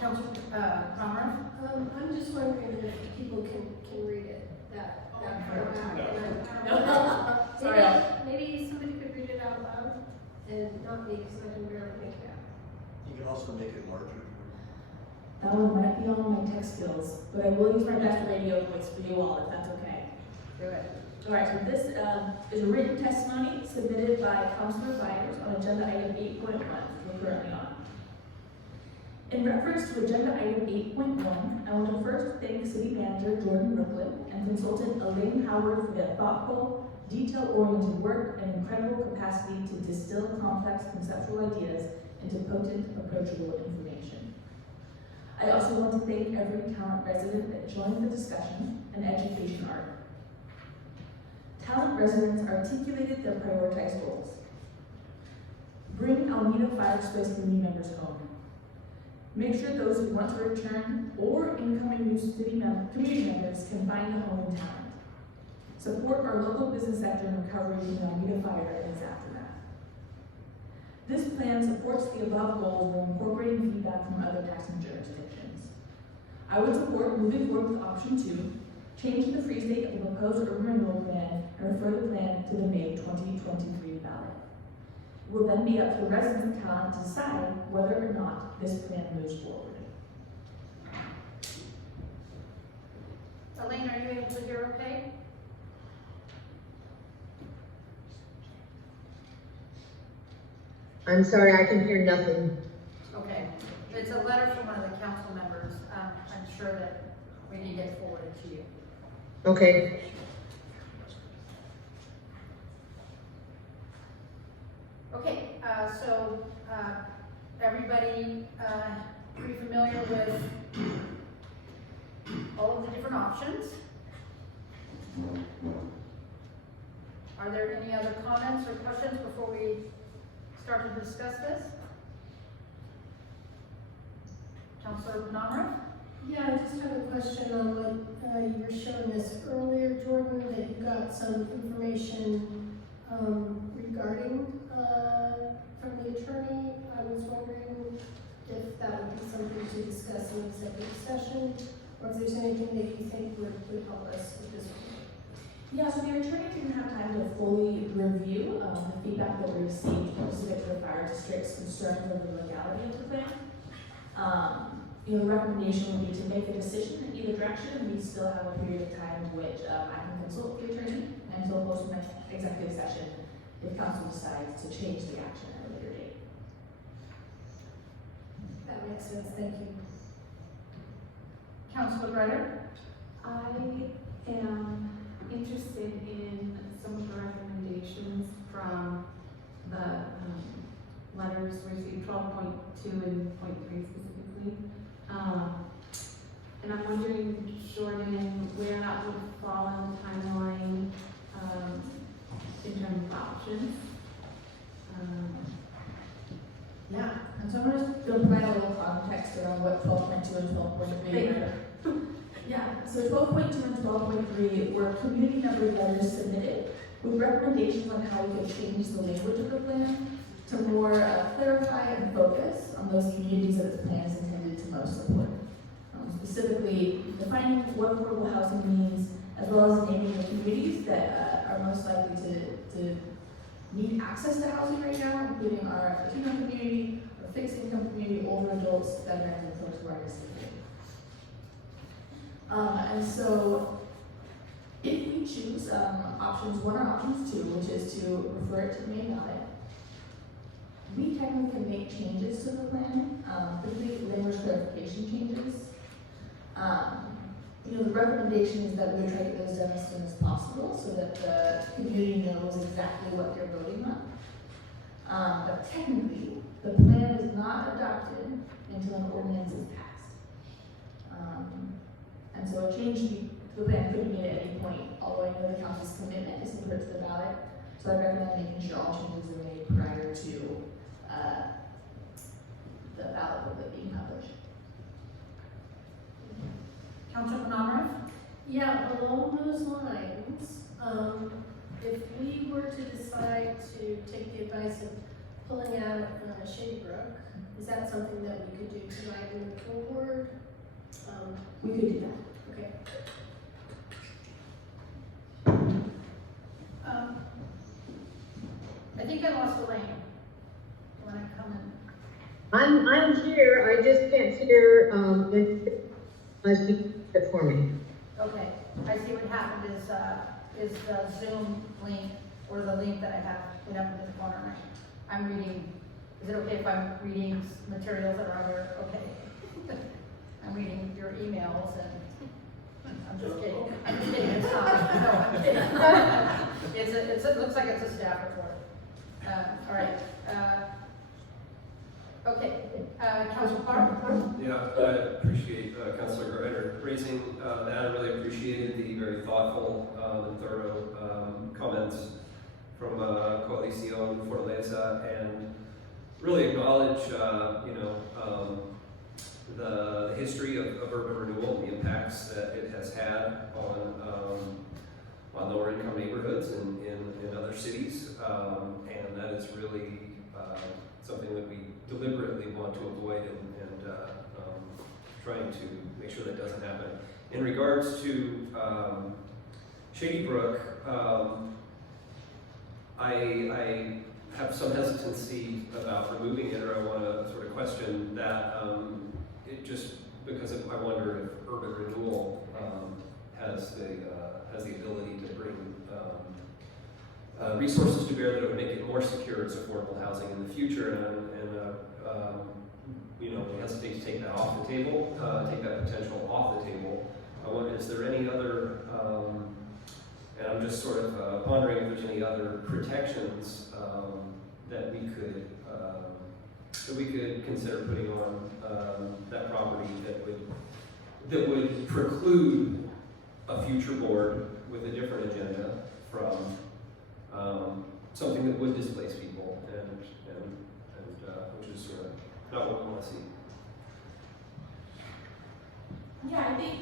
Councilor Commerce? I'm just wondering if people can read it, that format. No. Sorry. Maybe somebody could read it out loud, and not me, because I can barely make it out. You can also make it larger. That one might be on my tech skills, but I will use my best radio voice for you all, if that's okay. Do it. All right, so this is a written testimony submitted by Councilor Byers on agenda item 8.1, which we're currently on. In reference to agenda item 8.1, I want to first thank City Manager Jordan Brooklyn and consultant Elaine Howard for their thoughtful, detail-oriented work and incredible capacity to distill complex conceptual ideas into potent, approachable information. I also want to thank every Talent resident that joined the discussion and education arc. Talent residents articulated their prioritized goals. Bring Almeda Fire Space community members home. Make sure those who want to return or incoming new community members can find a home in Talent. Support our local business sector in recovery from Almeda Fire and its aftermath. This plan supports the above goals while incorporating feedback from other taxing jurisdictions. I would support moving forward with option 2, changing the freeze date of the proposed urban renewal plan and refer the plan to the May 2023 ballot. It will then be up to the residents of Talent to decide whether or not this plan moves forward. Elaine, are you able to hear okay? I'm sorry, I can hear nothing. Okay. It's a letter from one of the council members. I'm sure that we can get forwarded to you. Okay. Okay, so everybody pretty familiar with all of the different options? Are there any other comments or questions before we start to discuss this? Councilor Penamara? Yeah, I just have a question on what you were showing us earlier, Jordan, that you got some information regarding from the attorney. I was wondering if that would be something to discuss in executive session, or if there's anything that you think would help us with this one. Yeah, so the attorney didn't have time to fully review the feedback that we received specific to the fire district's concerns of the legality of the plan. The recommendation would be to make a decision in either direction, and we still have a period of time in which I can consult with the attorney until post my executive session if council decides to change the action at a later date. That makes sense, thank you. Councilor Greider? I am interested in some of the recommendations from the letters received, 12.2 and 0.3 specifically. And I'm wondering, Jordan, where that would fall on the timeline in terms of options. Yeah, and so I'm going to provide a little context around what 12.2 and 12.3 are. Yeah, so 12.2 and 12.3 were community member letters submitted with recommendations on how we could change the language of the plan to more clarify and focus on those communities that the plan is intended to most support. Specifically, defining what affordable housing means, as well as naming the communities that are most likely to need access to housing right now, including our Latino community, our fixed income community, older adults, veterans, and folks who are disabled. And so, if we choose options 1 or options 2, which is to refer it to the main ballot, we technically can make changes to the plan, particularly language clarification changes. The recommendation is that we try to get those done as soon as possible so that the community knows exactly what they're voting on. But technically, the plan is not adopted until an ordinance is passed. And so a change to the plan could be made at any point, although I know the council's commitment is to put it to the ballot. So I recommend making sure all changes are made prior to the ballot booklet being published. Councilor Penamara? Yeah, along those lines, if we were to decide to take the advice of pulling out Shady Brook, is that something that we could do tonight and move forward? We could do that. Okay. I think I lost Elaine. When I come in. I'm here, I just can't hear, if you it for me. Okay, I see what happened is the Zoom link, or the link that I have put up in the corner. I'm reading, is it okay if I'm reading materials that are under, okay. I'm reading your emails and, I'm just kidding, it's not, no, I'm kidding. It looks like it's a staff report. All right, okay, Councilor Clark? Yeah, I appreciate Councilor Greider raising that. I really appreciated the very thoughtful and thorough comments from Coalición Fortaleza, and really acknowledge, the history of urban renewal, the impacts that it has had on lower income neighborhoods in other cities, and that is really something that we deliberately want to avoid and trying to make sure that doesn't happen. In regards to Shady Brook, I have some hesitancy about removing it, or I want to sort of question that, it just because I wonder if urban renewal has the ability to bring resources to bear that would make it more secure as affordable housing in the future, and we hesitate to take that off the table, take that potential off the table. I wonder, is there any other, and I'm just sort of pondering if there's any other protections that we could consider putting on that property that would preclude a future board with a different agenda from something that would displace people, and which is sort of not what we want to see. Yeah, I think,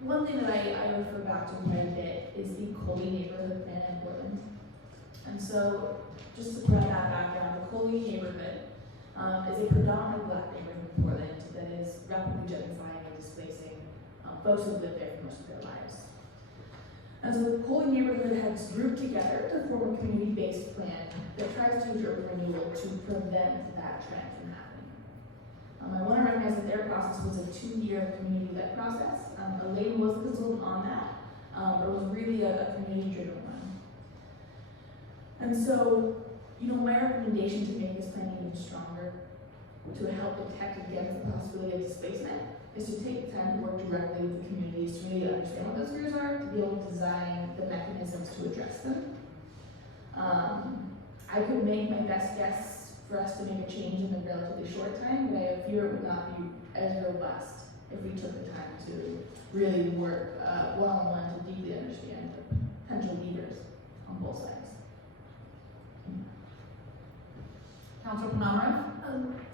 one thing that I refer back to quite a bit is the Coley neighborhood plan in Portland. And so, just to provide that background, the Coley neighborhood is a predominantly Black neighborhood in Portland that is rapidly gentrifying and displacing folks who have lived there for most of their lives. And so Holy Neighborhood has grouped together to form a community-based plan that tries to use urban renewal to prevent that trend from happening. I want to recognize that their process was a 2-year community-led process. Elaine was the consultant on that, but it was really a community-driven one. And so, my recommendation to make this plan even stronger, to help protect against the possibility of displacement, is to take the time to work directly with the communities to really understand what those fears are, to be able to design the mechanisms to address them. I could make my best guess for us to make a change in a relatively short time, but I fear it would not be as robust if we took the time to really work one-on-one to deeply understand the potential leaders on both sides. Councilor Penamara?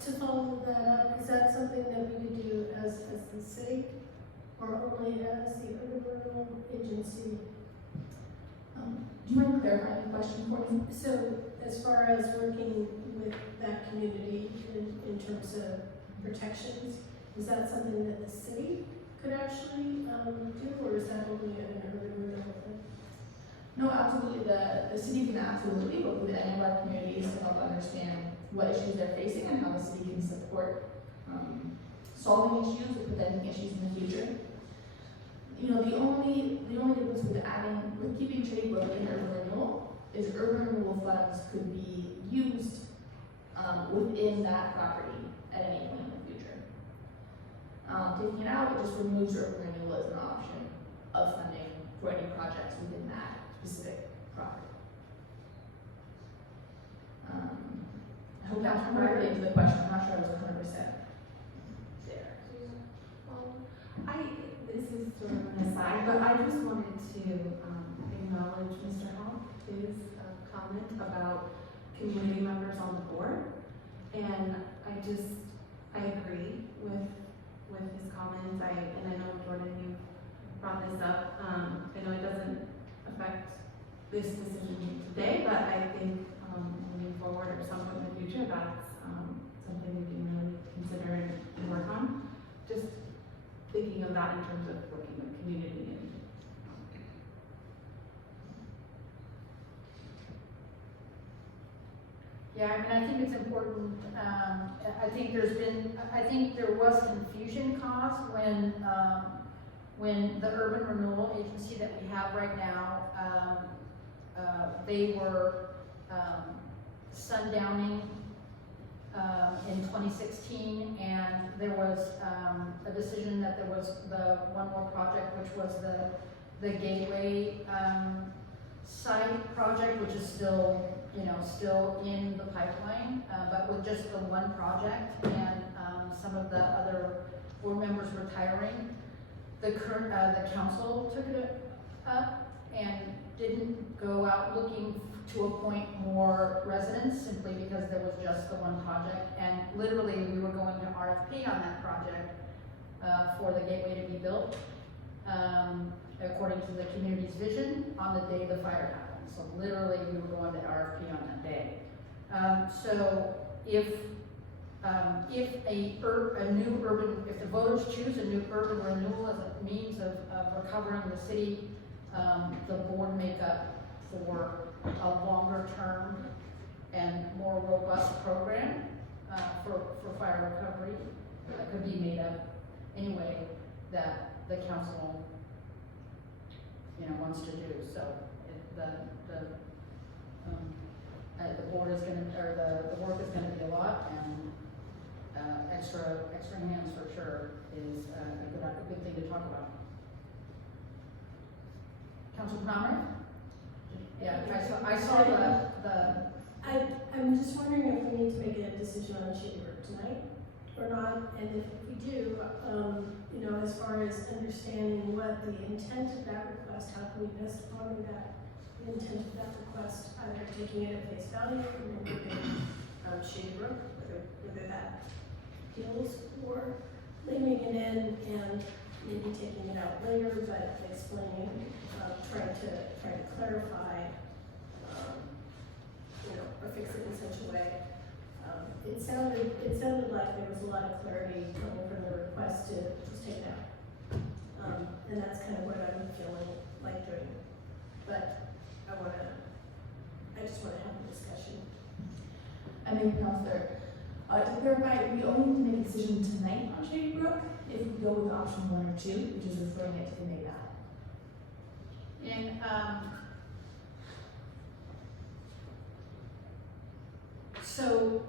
To follow that up, is that something that we would do as the city, or only as the urban renewal agency? Do you mind clarifying the question for me? So, as far as working with that community in terms of protections, is that something that the city could actually do, or is that only an urban renewal thing? No, absolutely. The city can absolutely work with any of our communities to help understand what issues they're facing and how the city can support solving issues or preventing issues in the future. The only difference with keeping trade growth in urban renewal is urban renewal funds could be used within that property at any point in the future. Taking it out, it just removes urban renewal as an option of funding for any projects within that specific property. I hope that's correctly into the question. I'm not sure I was 100% there. This is sort of an aside, but I just wanted to acknowledge Mr. Hall's comment about community members on the board. And I agree with his comments. And I know, Jordan, you brought this up. I know it doesn't affect this decision today, but I think moving forward or some point in the future, that's something we can really consider and work on. Just thinking of that in terms of working with community and Yeah, I think it's important. I think there was confusion caused when the urban renewal agency that we have right now, they were sundowning in 2016, and there was a decision that there was the one more project, which was the Gateway site project, which is still in the pipeline, but with just the one project and some of the other board members retiring. The council took it up and didn't go out looking to appoint more residents simply because there was just the one project. And literally, we were going to RFP on that project for the Gateway to be built, according to the community's vision, on the day the fire happened. So literally, we were going to RFP on that day. So if the voters choose a new urban renewal as a means of recovering the city, the board makeup for a longer term and more robust program for fire recovery could be made up any way that the council wants to do. So the board is going to, or the work is going to be a lot, and extra hands for sure is a good thing to talk about. Councilor Palmer? Yeah, I saw the. I'm just wondering if we need to make a decision on chamber tonight or not, and if we do, as far as understanding what the intent of that request, how can we best honor that the intent of that request, either taking it at face value and then moving Shady Brook, whether that appeals, or leaving it in and maybe taking it out later, but explaining, trying to clarify, or fix it in such a way. It sounded like there was a lot of clarity coming from the request to just take it out. Thank you, Counselor. To clarify, we only need to make a decision tonight on Shady Brook if we go with option 1 or 2, which is referring it to the NADA. And, so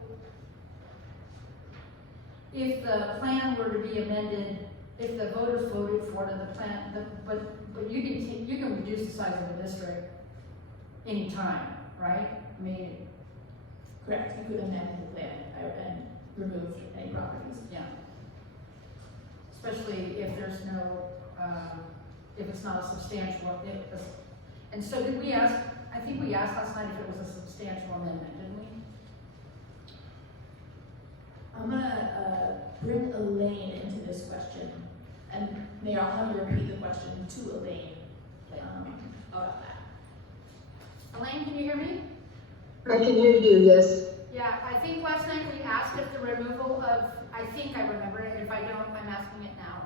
if the plan were to be amended, if the voters voted for it, the plan, but you can reduce the size of the district anytime, right? I mean, Correct, you could amend the plan and remove any properties. yeah. Especially if there's no, if it's not a substantial, and so did we ask, I think we asked last night if it was a substantial amendment, didn't we? I'm gonna bring Elaine into this question, and Mayor, I'll have you repeat the question to Elaine about that. Elaine, can you hear me? I can hear you, yes. Yeah, I think last night we asked if the removal of, I think I remember it, if I don't, I'm asking it now.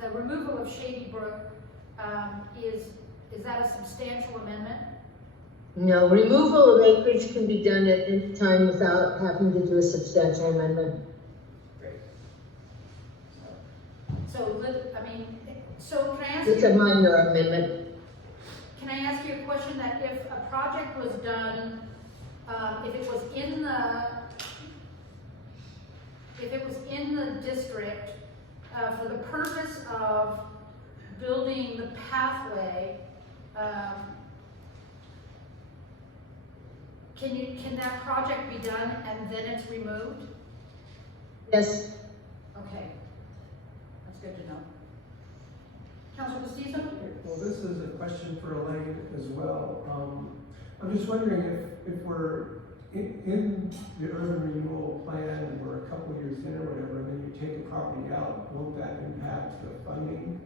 The removal of Shady Brook, is that a substantial amendment? No, removal of acreage can be done at any time without having to do a substantial amendment. So, so can I ask It's you? a minor amendment. Can I ask you a question that if a project was done, if it was in the district, for the purpose of building the pathway, can that project be done and then it's removed? Yes. Okay, that's good to know. Councilor Bastizo? Well, this is a question for Elaine as well. I'm just wondering if we're in the urban renewal plan and we're a couple years in or whatever, and then you take a property out, won't that impact the funding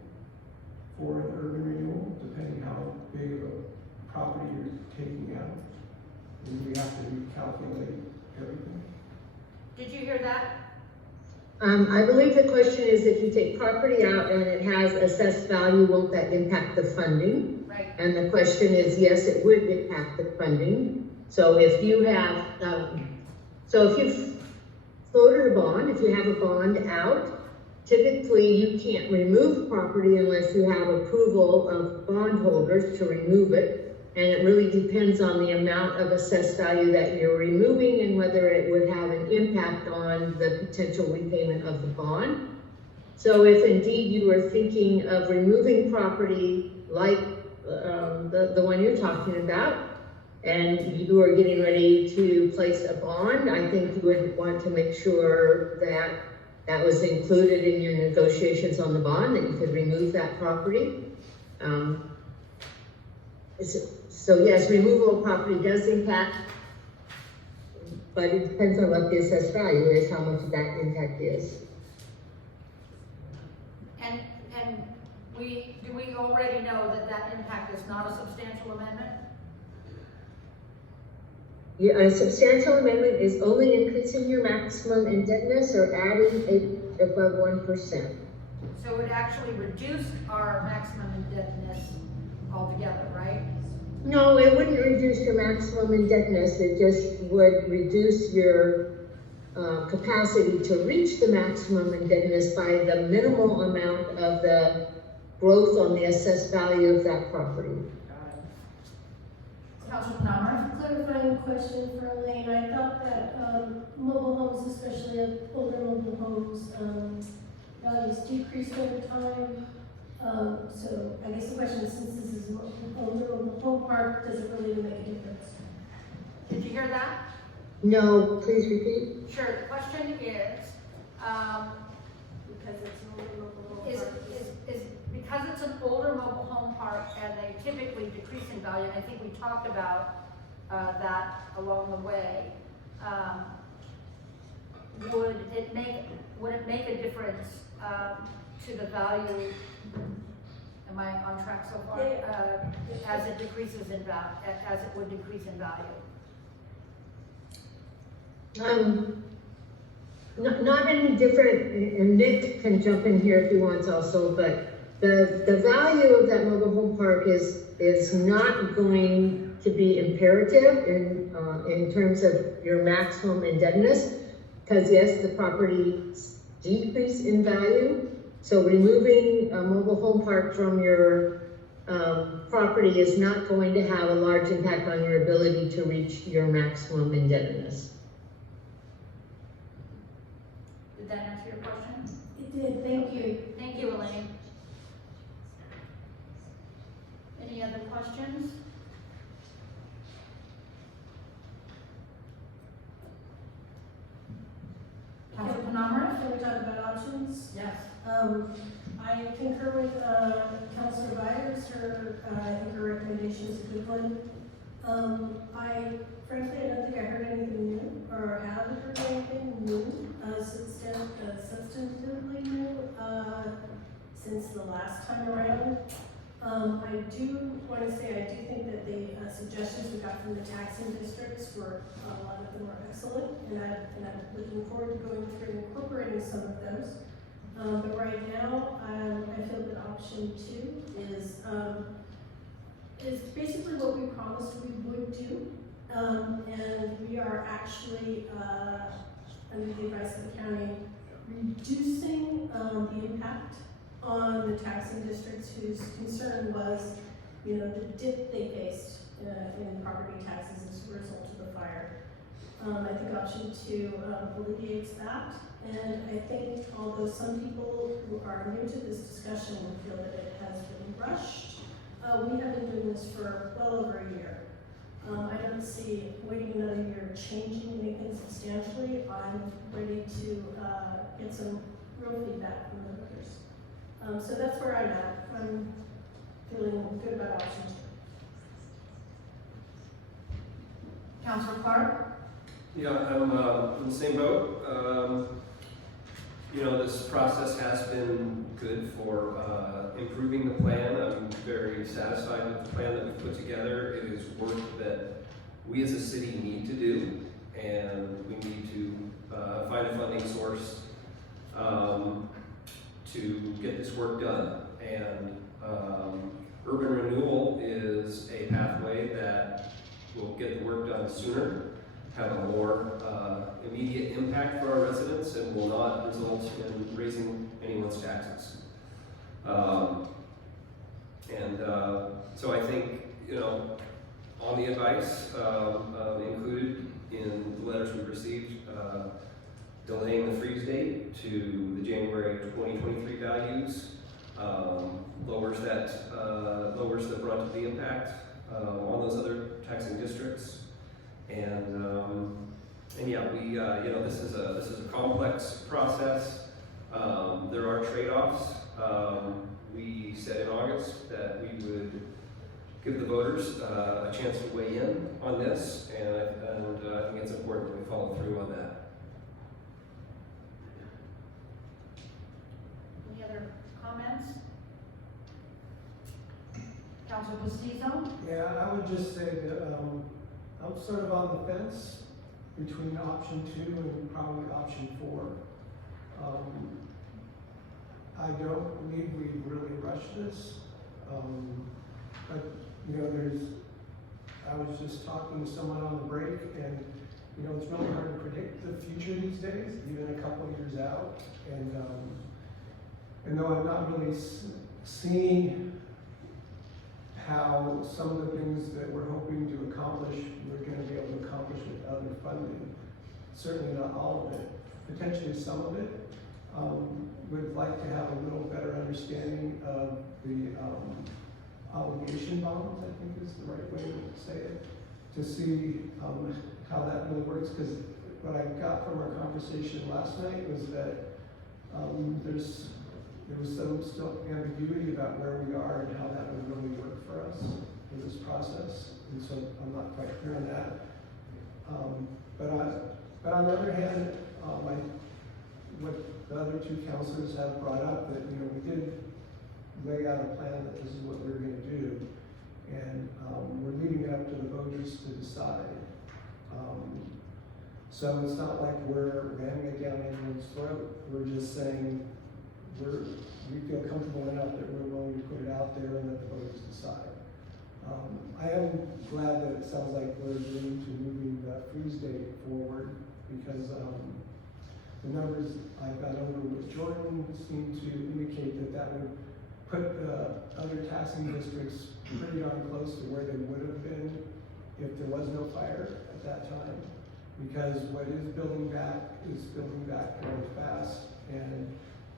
for an urban renewal, depending how big of a property you're taking out? And we have to recalculate everything. Did you hear that? I believe the question is if you take property out and it has assessed value, won't that impact the funding? Right. And the question is, yes, it would impact the funding. So if you have, if you've floated a bond, if you have a bond out, typically you can't remove property unless you have approval of bondholders to remove it. And it really depends on the amount of assessed value that you're removing and whether it would have an impact on the potential repayment of the bond. So if indeed you were thinking of removing property like the one you're talking about, and you are getting ready to place a bond, I think you would want to make sure that that was included in your negotiations on the bond, that you could remove that property. So yes, removal of property does impact, but it depends on what the assessed value is, how much that impact is. And do we already know that impact is not a substantial amendment? Yeah, a substantial amendment is only increasing your maximum indebtedness or adding it above 1%. So it would actually reduce our maximum indebtedness altogether, right? No, it wouldn't reduce your maximum indebtedness. It just would reduce your capacity to reach the maximum indebtedness by the minimal amount of the growth on the assessed value of that property. Councilor Palmer? Clarifying question for Elaine, I thought that mobile homes, especially older mobile homes, values decreased over time. So I guess the question is, since this is an older mobile home park, does it really make a difference? Did you hear that? No, please repeat. Sure, the question is, Because it's an older mobile home is park. because it's an older mobile home park and they typically decrease in value, and I think we talked about that along the way, would it make a difference to the value? Am I on track so far? As it decreases in value, as it would decrease in value? Not any different, and Nick can jump in here if he wants also, but the value of that mobile home park is not going to be imperative in terms of your maximum indebtedness, because yes, the properties decrease in value. So removing a mobile home park from your property is not going to have a large impact on your ability to reach your maximum indebtedness. Did that answer your question? It did, thank you. Thank you, Elaine. Any other questions? Councilor Penamara? Can we talk about options? Yes. I concur with Councilor Byers. I think her recommendation is a good one. Frankly, I don't think I heard anything new, or have heard anything new, substantively new, since the last time around. I do want to say, I do think that the suggestions we got from the taxing districts were, a lot of them were excellent, and I'm looking forward to going through and incorporating some of those. But right now, I feel that option 2 is basically what we promised we would do. And we are actually, under the advice of the county, reducing the impact on the taxing districts whose concern was, the dip they faced in property taxes as a result of the fire. I think option 2 alleviates that. And I think although some people who are new to this discussion feel that it has been rushed, we have been doing this for well over a year. I don't see waiting another year changing anything substantially. I'm ready to get some real feedback from the voters. So that's where I'm at. I'm feeling good about option 2. Councilor Clark? Yeah, I'm in the same boat. This process has been good for improving the plan. I'm very satisfied with the plan that we've put together. It is work that we as a city need to do, and we need to find a funding source to get this work done. And urban renewal is a pathway that will get the work done sooner, have a more immediate impact for our residents, and will not result in raising anyone's taxes. So I think, on the advice included in the letters we received, delaying the freeze date to the January 2023 values lowers the brunt of the impact on those other taxing districts. And yeah, we this is a complex process. There are trade-offs. We said in August that we would give the voters a chance to weigh in on this, and I think it's important that we follow through on that. Any other comments? Councilor Bastizo? Yeah, I would just say that I'm sort of on the fence between option 2 and probably option 4. I don't believe we really rushed this. But I was just talking to someone on the break, and it's really hard to predict the future these days, even a couple of years out. And though I'm not really seeing how some of the things that we're hoping to accomplish, we're going to be able to accomplish with other funding. Certainly not all of it, potentially some of it. Would like to have a little better understanding of the obligation bonds, I think is the right way to say it, to see how that really works. Because what I got from our conversation last night was that there was some still ambiguity about where we are and how that would really work for us in this process. And so I'm not quite clear on that. But on the other hand, what the other 2 councilors have brought up, that we did lay out a plan that this is what we're going to do, and we're leaving it up to the voters to decide. So it's not like we're ramming it down anyone's throat. We're just saying we feel comfortable enough that we're willing to put it out there and let the voters decide. I am glad that it sounds like we're agreeing to moving the freeze date forward because the numbers I've got over with Jordan seem to indicate that that would put the other taxing districts pretty darn close to where they would have been if there was no fire at that time. Because what is building back really fast and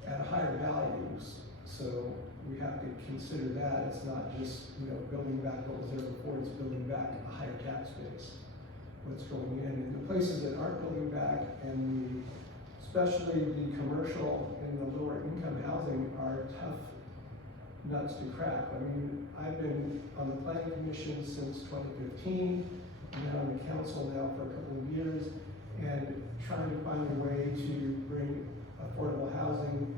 at higher values. So we have to consider that. It's not just, building back what was there before, it's building back a higher tax base. What's going in. And the places that aren't building back and especially the commercial and the lower income housing are tough nuts to crack. I mean, I've been on the planning commission since 2015, and on the council now for a couple of years, and trying to find a way to bring affordable housing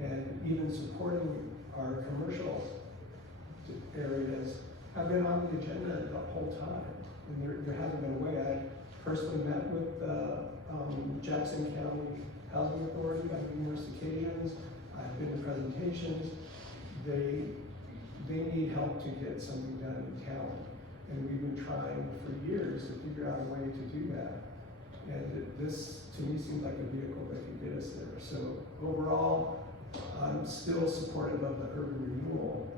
and even supporting our commercial areas have been on the agenda the whole time. And there hasn't been a way. I personally met with Jackson County Housing Authority on numerous occasions. I've been to presentations. They need help to get something done in town. And we've been trying for years to figure out a way to do that. And this, to me, seems like a vehicle that can get us there. So overall, I'm still supportive of the urban renewal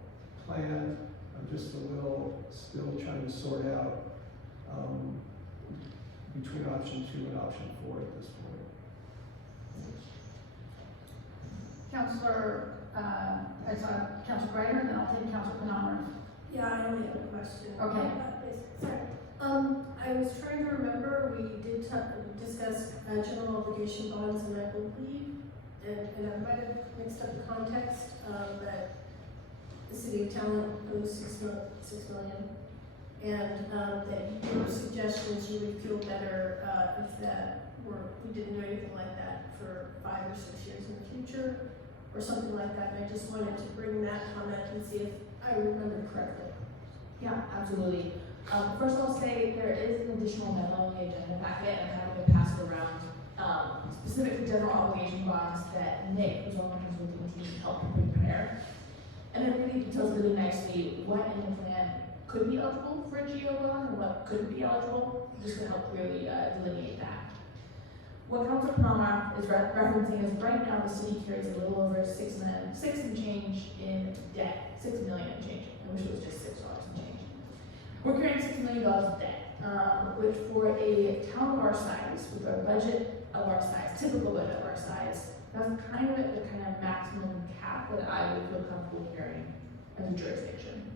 plan. I'm just a little still trying to sort out between option 2 and option 4 at this point. Councilor, Councilor Greider, and then I'll take Councilor Panama. Yeah, I only have a question. Okay. Sorry. I was trying to remember, we did discuss general obligation bonds, and I believe, and I might have mixed up the context, that the city of Talent owes $6 million, and that your suggestion is you would feel better if that we didn't do anything like that for 5 or 6 years in the future, or something like that. And I just wanted to bring that comment and see if I remember correctly. Yeah, absolutely. First I'll say there is an additional memo in the agenda packet and having been passed around, specifically general obligation bonds that Nick, who's on the consulting team, helped prepare. And it really details really nicely what in the plan could be eligible for a GO bond and what couldn't be eligible, just to help really delineate that. What Councilor Panama is referencing is right now the city carries a little over $6 and change in debt, $6 million and change. I wish it was just $6 and change. We're carrying $6 million of debt, which for a town of our size, with our budget of our size, typical budget of our size, that's kind of at the kind of maximum cap that I would feel comfortable carrying as a jurisdiction.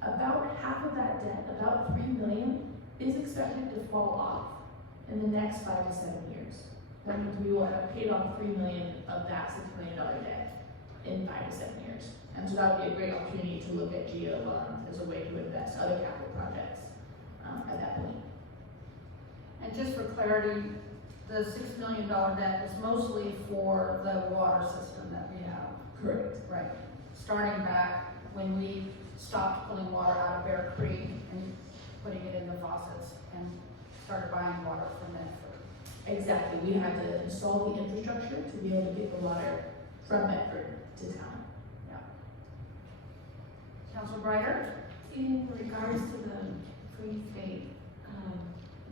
About half of that debt, about $3 million, is expected to fall off in the next 5 to 7 years. That means we will have paid off $3 million of that $6 million debt in 5 to 7 years. And so that would be a great opportunity to look at GO bonds as a way to invest other capital projects at that point. And just for clarity, the $6 million debt is mostly for the water system that we have. Correct. Right. Starting back when we stopped pulling water out of Bear Creek and putting it in the faucets and started buying water from Medford. Exactly. We had to install the infrastructure to be able to get the water from Medford to town. Yeah. Councilor Breiter? In regards to the free state,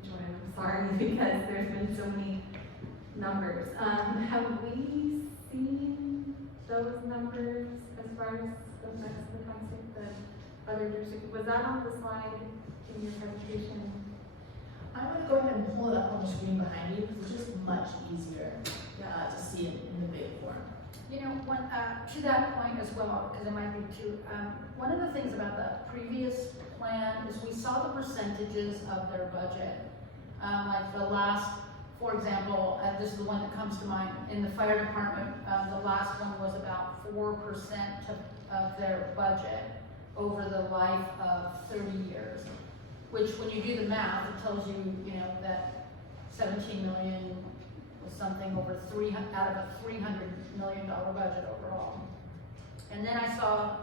Jordan, I'm sorry because there's been so many numbers. Have we seen those numbers as far as the effects of the conflict that other jurisdictions? Was that on the slide in your presentation? I'm going to go ahead and pull it up on the screen behind you because it's just much easier to see it in the big form. You know, to that point as well, because it might be too, one of the things about the previous plan is we saw the percentages of their budget. Like the last, for example, this is the one that comes to mind, in the fire department, the last one was about 4% of their budget over the life of 30 years. Which, when you do the math, it tells you, that 17 million was something over out of a $300 million budget overall. And then I saw,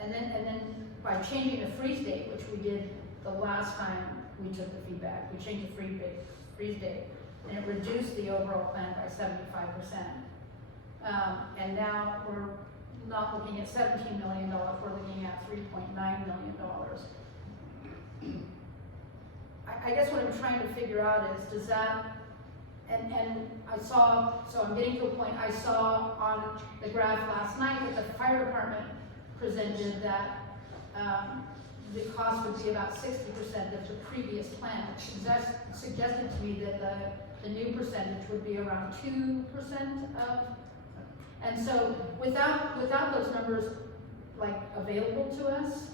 and then by changing the freeze date, which we did the last time we took the feedback, we changed the freeze date, and it reduced the overall plan by 75%. And now we're not looking at $17 million, we're looking at $3.9 million. I guess what I'm trying to figure out is, does that, and I saw, so I'm getting to a point, I saw on the graph last night that the fire department presented that the cost would be about 60% of the previous plan, which suggested to me that the new percentage would be around 2% of, and so without those numbers like available to us,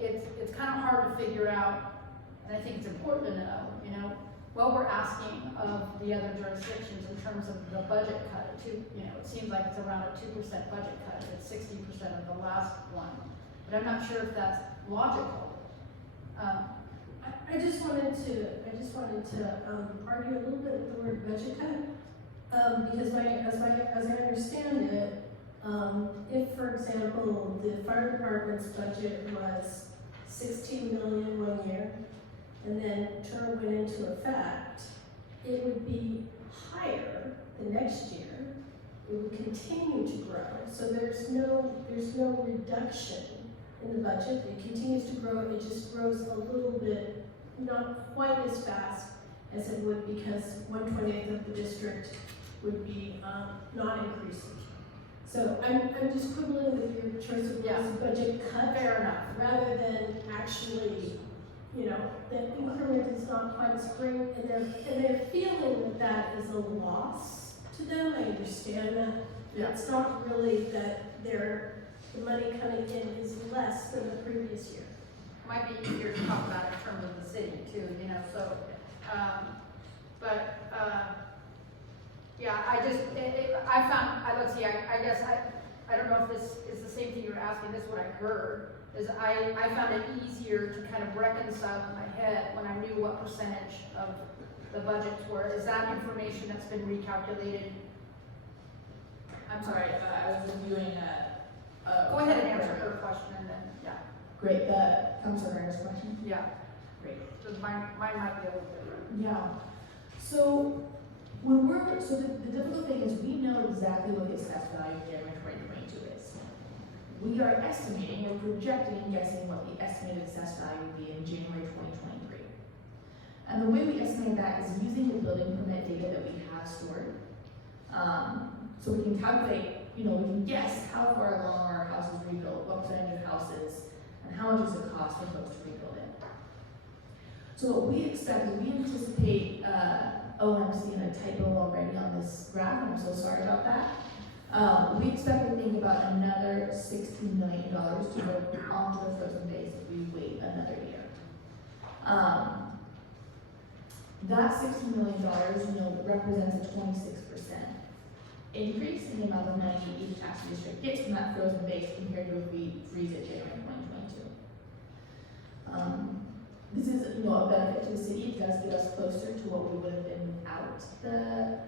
it's kind of hard to figure out, and I think it's important to know, you know, what we're asking of the other jurisdictions in terms of the budget cut. It seems like it's around a 2% budget cut, it's 60% of the last one, but I'm not sure if that's logical. I just wanted to argue a little bit with the word budget cut, because as I understand it, if, for example, the fire department's budget was 16 million one year, and then TURA went into effect, it would be higher the next year. It would continue to grow. So there's no reduction in the budget. It continues to grow. It just grows a little bit, not quite as fast as it would, because 1/20th of the district would be not increasing. So I'm just quibbling with your choice of words, budget cut. Fair enough. Rather than actually, you know, that increment is not quite spring, and they're feeling that is a loss to them. I understand that. Yeah. It's not really that the money coming in is less than the previous year. It might be easier to talk about in terms of the city too, you know, so, yeah, I guess I don't know if this is the same thing you're asking, this is what I heard, is I found it easier to kind of reconcile in my head when I knew what percentage of the budgets were. Is that information that's been recalculated? I'm sorry. I was reviewing Go ahead and answer her question and then, yeah. Great, Councilor Herrera's question? Yeah. Great. Because mine might be a little different. Yeah. So the difficult thing is we know exactly what the assessed value of January 2022 is. We are estimating or projecting and guessing what the estimated assessed value would be in January 2023. And the way we estimate that is using the building permit data that we have stored. So we can calculate, we can guess how far along our house is rebuilt, what percentage of houses, and how much does it cost for folks to rebuild it. So what we expect is we anticipate, I'm seeing a typo already on this graph, and I'm so sorry about that. We expect to think about another $16 million to go onto the frozen base if we wait another year. That $16 million, represents a 26% increase in the amount of money each tax district gets from that frozen base compared to if we freeze it January 2022. This is, a benefit to the city. It does get us closer to what we would have been without the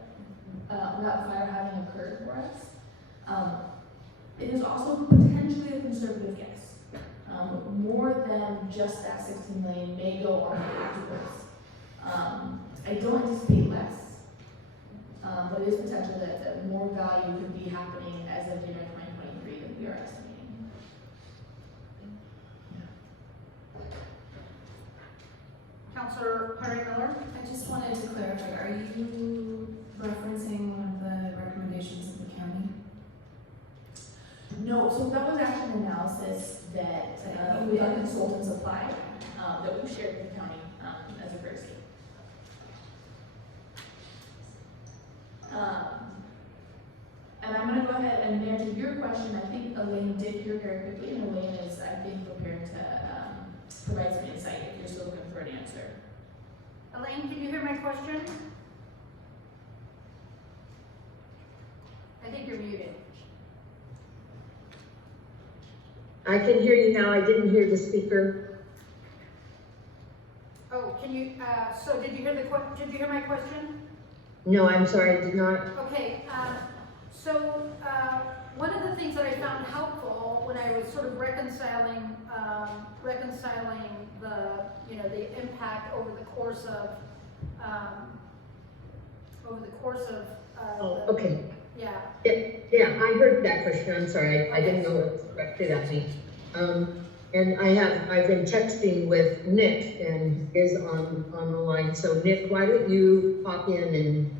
fire having occurred for us. It is also potentially a conservative guess. More than just that 16 million may go on the tax bills. I don't anticipate less, but it is potential that more value could be happening as of January 2023 than we are estimating. Councilor Perry Miller? I just wanted to clarify, are you referencing one of the recommendations of the county? No, so that was actually an analysis that our consultants applied, that we shared with the county as a courtesy. And I'm going to go ahead and answer your question. I think Elaine did hear very quickly, and Elaine is, I think, prepared to provide some insight if you're still looking for an answer. Elaine, can you hear my question? I think you're muted. I can hear you now. I didn't hear the speaker. Oh, can you, so did you hear my question? No, I'm sorry, I did not. Okay, one of the things that I found helpful when I was sort of reconciling the impact over the course of Okay. Yeah. Yeah, I heard that question, I'm sorry, I didn't know it was directed at me. And I've been texting with Nick and is on the line, so Nick, why don't you pop in and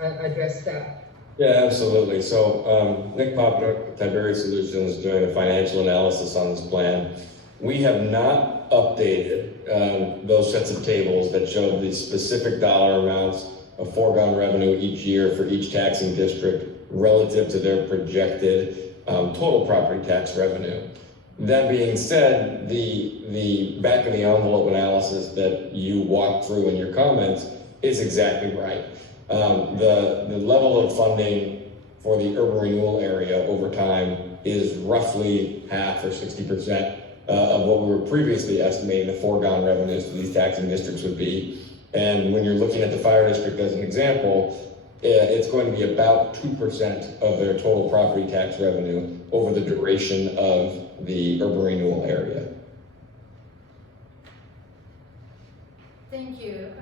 address that? Yeah, absolutely. So Nick Popnik, Tiberia Solutions, doing a financial analysis on this plan. We have not updated those sets of tables that show the specific dollar amounts of foregone revenue each year for each taxing district relative to their projected total property tax revenue. That being said, the back of the envelope analysis that you walked through in your comments is exactly right. The level of funding for the urban renewal area over time is roughly half or 60% of what we were previously estimating the foregone revenues to these taxing districts would be. And when you're looking at the fire district as an example, it's going to be about 2% of their total property tax revenue over the duration of the urban renewal area. Thank you.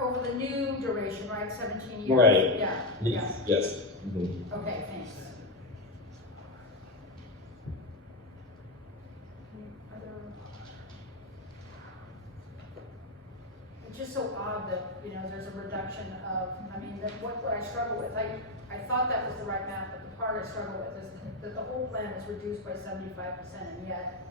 Over the new duration, right, 17 years? Right. Yeah. Yes. Mm-hmm. Okay, thanks. It's just so odd that, there's a reduction of, what I struggle with, I thought that was the right math, but the part I struggle with is that the whole plan is reduced by 75%, and yet,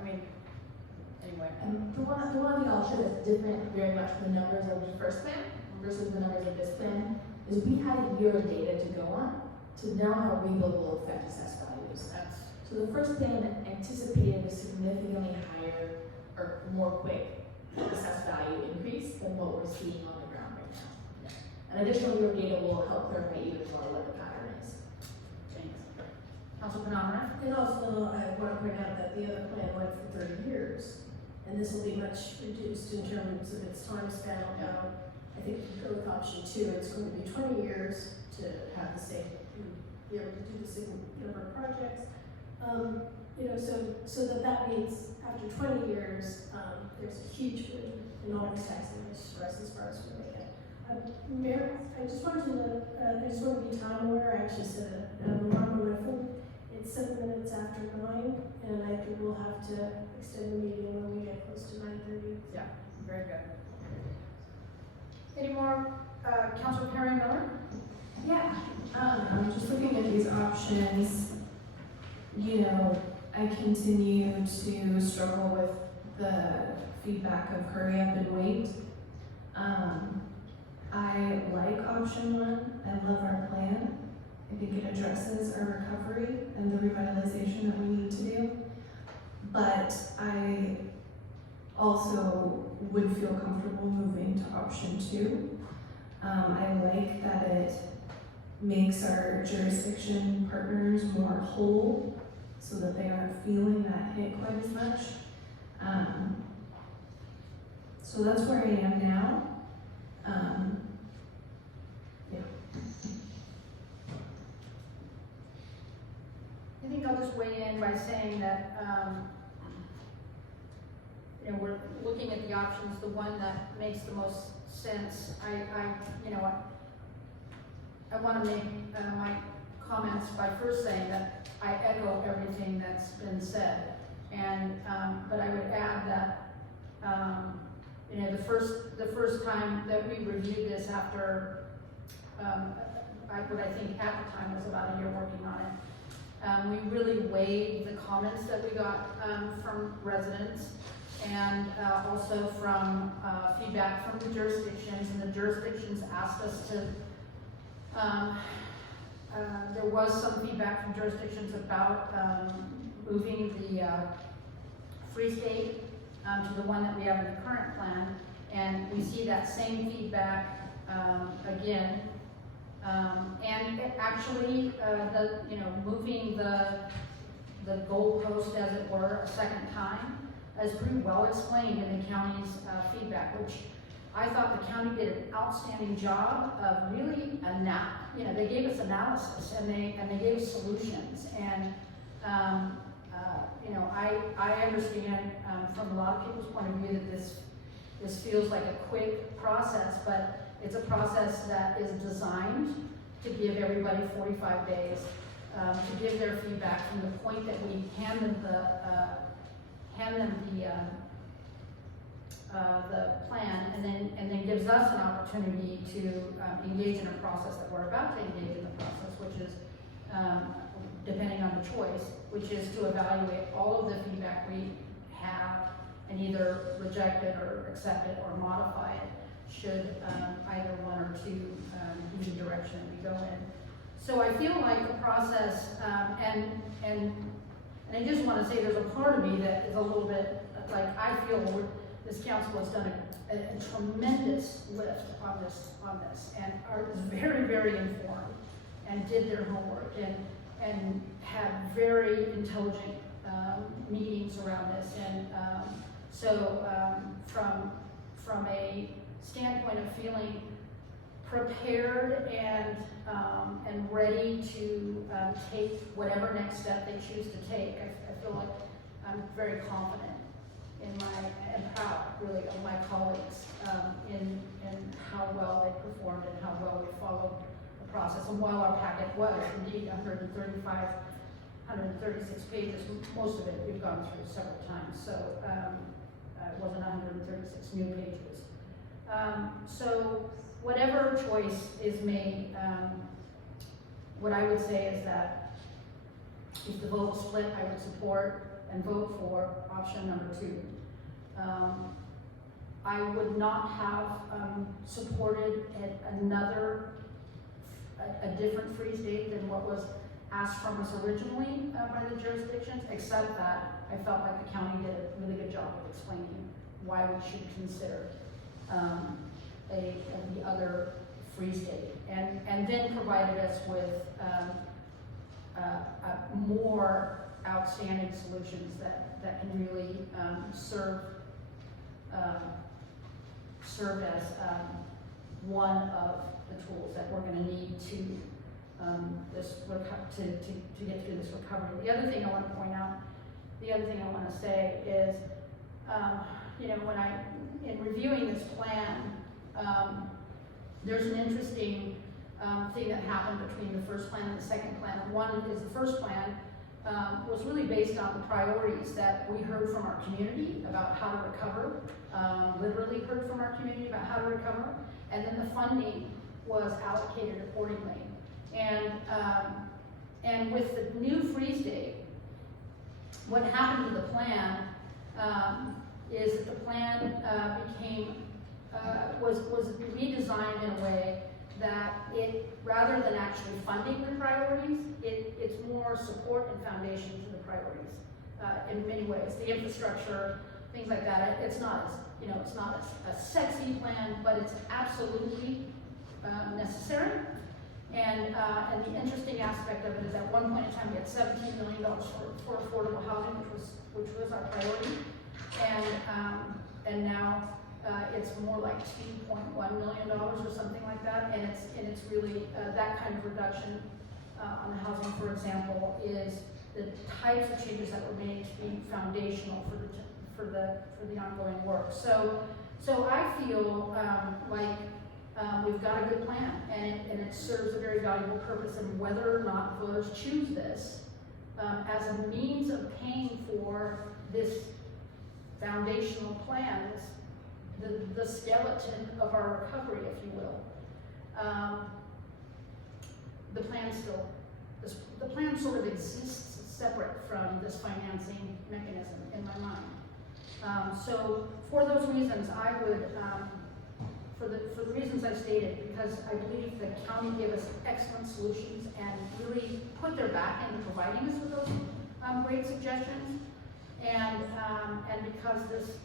anyway. And the one thing I'll show that's different very much from the numbers of the first plan versus the numbers of this plan is we had a year of data to go on to know how rebuild will affect assessed values. So the first plan anticipated a significantly higher or more quick assessed value increase than what we're seeing on the ground right now. And additional year data will help clarify even more what the pattern is. Thanks. Councilor Phenomena? And also, I want to point out that the other plan went for 30 years. And this will be much reduced in terms of its time span. I think if you go with option 2, it's going to be 20 years to have the same, be able to do the same number of projects. So that means after 20 years, there's a huge boom in all these tax areas for us as far as we make it. Mayor, I just wanted to be time aware. I actually said an alarm on my phone. It's 7 minutes after 9, and I think we'll have to extend the meeting when we get close to 9:30. Yeah, very good. Any more, Councilor Perry Miller? Yeah, I'm just looking at these options. I continue to struggle with the feedback of hurry up and wait. I like option 1. I love our plan. I think it addresses our recovery and the revitalization that we need to do. But I also would feel comfortable moving to option 2. I like that it makes our jurisdiction partners more whole so that they aren't feeling that hit quite as much. So that's where I am now. I think I'll just weigh in by saying that, we're looking at the options, the one that makes the most sense. I want to make my comments by first saying that I echo everything that's been said, but I would add that the first time that we reviewed this after what I think at the time was about a year working on it, we really weighed the comments that we got from residents and also from feedback from the jurisdictions, and the jurisdictions asked us to there was some feedback from jurisdictions about moving the Free State to the one that we have in the current plan, and we see that same feedback again. And it actually, moving the goalpost, as it were, a second time is pretty well explained in the county's feedback, which I thought the county did an outstanding job of really, they gave us analysis and they gave us solutions. And I understand from a lot of people's point of view that this feels like a quick process, but It's a process that is designed to give everybody 45 days to give their feedback from the point that we hand them the plan, and then gives us an opportunity to engage in a process that we're about to engage in the process, which is depending on the choice, which is to evaluate all of the feedback we have and either reject it or accept it or modify it should either one or two be the direction that we go in. So I feel like the process, and I just want to say there's a part of me that is a little bit like, I feel this council has done a tremendous lift on this and is very, very informed and did their homework and had very intelligent meetings around this. And so from a standpoint of feeling prepared and ready to take whatever next step they choose to take, I feel like I'm very confident and proud, really, of my colleagues in how well they performed and how well we followed the process. And while our packet was indeed 136 pages, most of it we've gone through several times, so it wasn't 136 new pages. So whatever choice is made, what I would say is that if the vote was split, I would support and vote for option number 2. I would not have supported a different freeze date than what was asked from us originally by the jurisdictions, except that I felt like the county did a really good job of explaining why we should consider the other freeze date, and then provided us with more outstanding solutions that can really serve as one of the tools that we're going to need to get through this recovery. The other thing I want to point out, the other thing I want to say is, in reviewing this plan, there's an interesting thing that happened between the first plan and the second plan. One is the first plan was really based on the priorities that we heard from our community about how to recover, literally heard from our community about how to recover, and then the funding was allocated accordingly. And with the new freeze date, what happened to the plan is that the plan was redesigned in a way that it, rather than actually funding the priorities, it's more support and foundation to the priorities in many ways. The infrastructure, things like that. It's not a sexy plan, but it's absolutely necessary. And the interesting aspect of it is at one point in time we had $17 million for affordable housing, which was our priority, and now it's more like $2.1 million or something like that, and it's really that kind of reduction on the housing, for example, is the types of changes that were made to be foundational for the ongoing work. So I feel like we've got a good plan, and it serves a very valuable purpose. And whether or not voters choose this as a means of paying for this foundational plan, the skeleton of our recovery, if you will, the plan sort of exists separate from this financing mechanism in my mind. So for those reasons, I would, for the reasons I stated, because I believe the county gave us excellent solutions and really put their back into providing us with those great suggestions, and because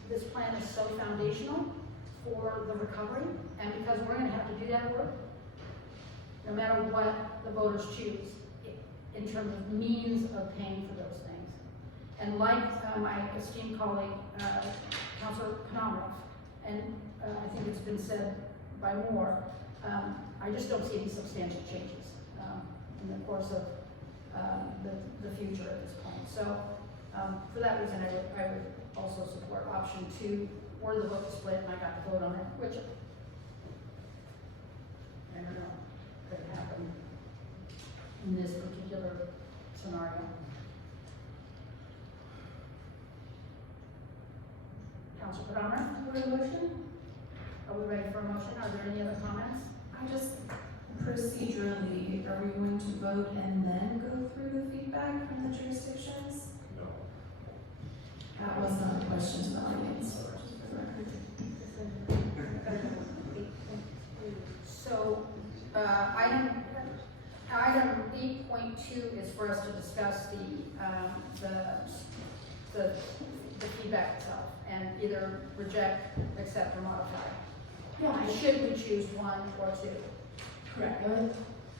this plan is so foundational for the recovery, and because we're going to have to do that work, no matter what the voters choose, in terms of means of paying for those things. And like my esteemed colleague, Councilor Penamroff, and I think it's been said by more, I just don't see any substantial changes in the course of the future at this point. So for that reason, I would also support option 2, or the vote split, and I got to vote on it, which never know, could happen in this particular scenario. Council Padana, For a motion? are we ready for a motion? Are there any other comments? I just, procedurally, are we going to vote and then go through the feedback from the jurisdictions? No. That was not a question to the audience. So, item 8.2 is for us to discuss the feedback itself and either reject, accept, or modify. Yeah. Should we choose one or two? Correct.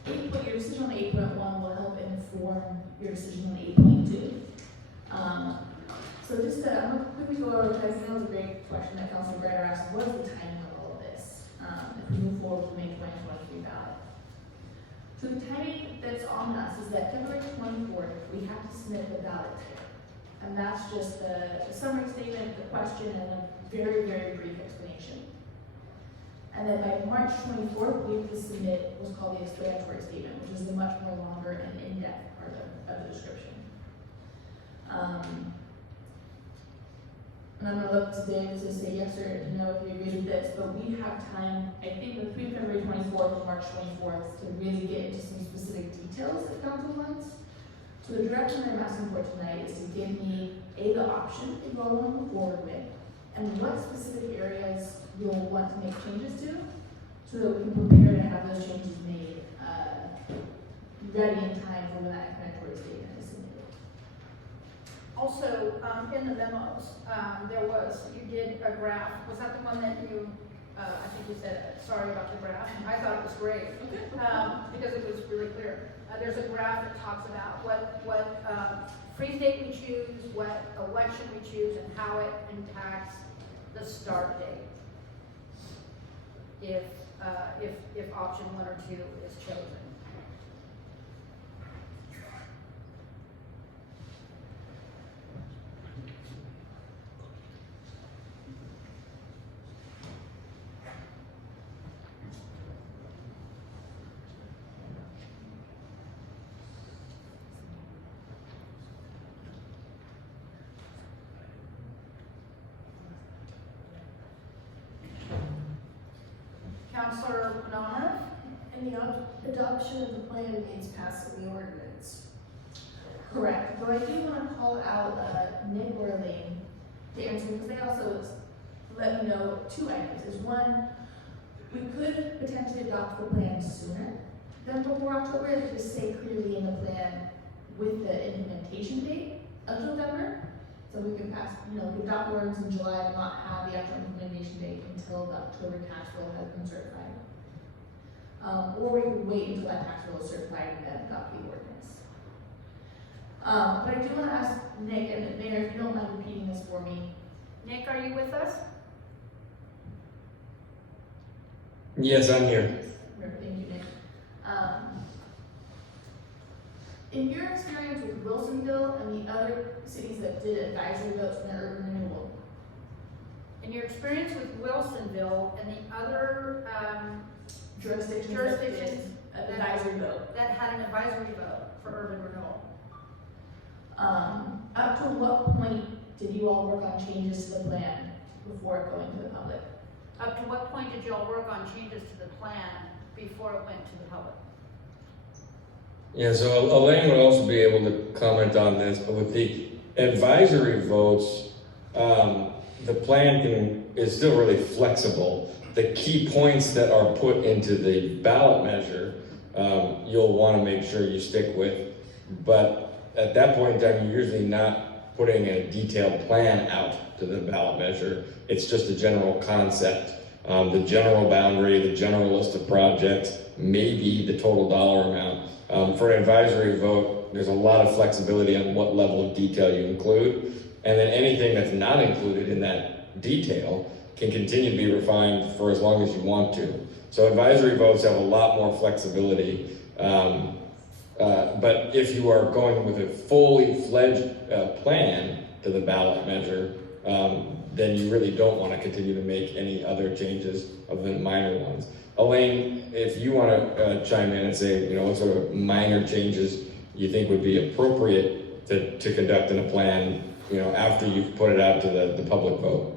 Your decision on 8.1 will help inform your decision on 8.2. So just to, I'm going to quickly go over, because that was a great question that Councilor Breyer asked, what is the timing of all of this? If we move forward to May 2023 ballot. So the timing that's on us is that February 24th, we have to submit the ballot. And that's just the summary statement, the question, and a very, very brief explanation. And then by March 24th, we have to submit what's called the explanatory statement, which is the much more longer and in-depth part of the description. And I'm gonna look to Dave to say yes or no if you agree with this, but we have time, I think between February 24th and March 24th to really get into some specific details that council wants. So the direction I'm asking for tonight is to give me the option that you all want to move forward with, and what specific areas you'll want to make changes to, so that we can prepare to have those changes made ready in time for when that explanatory statement is submitted. Also, in the memos, you did a graph. Was that the one that you, I think you said, sorry about the graph. I thought it was great, because it was really clear. There's a graph that talks about what free state we choose, what election we choose, and how it impacts the start date. If option 1 or 2 is chosen. Councilor Bernard? And the adoption of the plan means passing the ordinance. Correct, but I do want to call out Nick or Elaine to answer, because they also let me know 2 items. Is one, we could potentially adopt the plan sooner than before October, if just say clearly in the plan with the implementation date of November. So we can pass, we can adopt ordinance in July and not have the actual implementation date until the October tax roll has been certified. Or we could wait until that tax roll is certified and then adopt the ordinance. But I do want to ask Nick and Mayor, if you don't mind repeating this for me. Nick, are you with us? Yes, I'm here. Thank you, Nick. In your experience with Wilsonville and the other cities that did advisory votes in their urban renewal, In your experience with Wilsonville and the other jurisdictions that advisory vote, that had an advisory vote for urban renewal, up to what point did you all work on changes to the plan before going to the public? up to what point did you all work on changes to the plan before it went to the public? Yeah, so Elaine would also be able to comment on this, but with the advisory votes, the plan is still really flexible. The key points that are put into the ballot measure, you'll want to make sure you stick with. But at that point in time, you're usually not putting a detailed plan out to the ballot measure. It's just a general concept. The general boundary, the general list of projects, maybe the total dollar amount. For an advisory vote, there's a lot of flexibility on what level of detail you include. And then anything that's not included in that detail can continue to be refined for as long as you want to. So advisory votes have a lot more flexibility. But if you are going with a fully fledged plan to the ballot measure, then you really don't want to continue to make any other changes other than minor ones. Elaine, if you want to chime in and say, you know, what sort of minor changes you think would be appropriate to conduct in a plan, you know, after you've put it out to the public vote.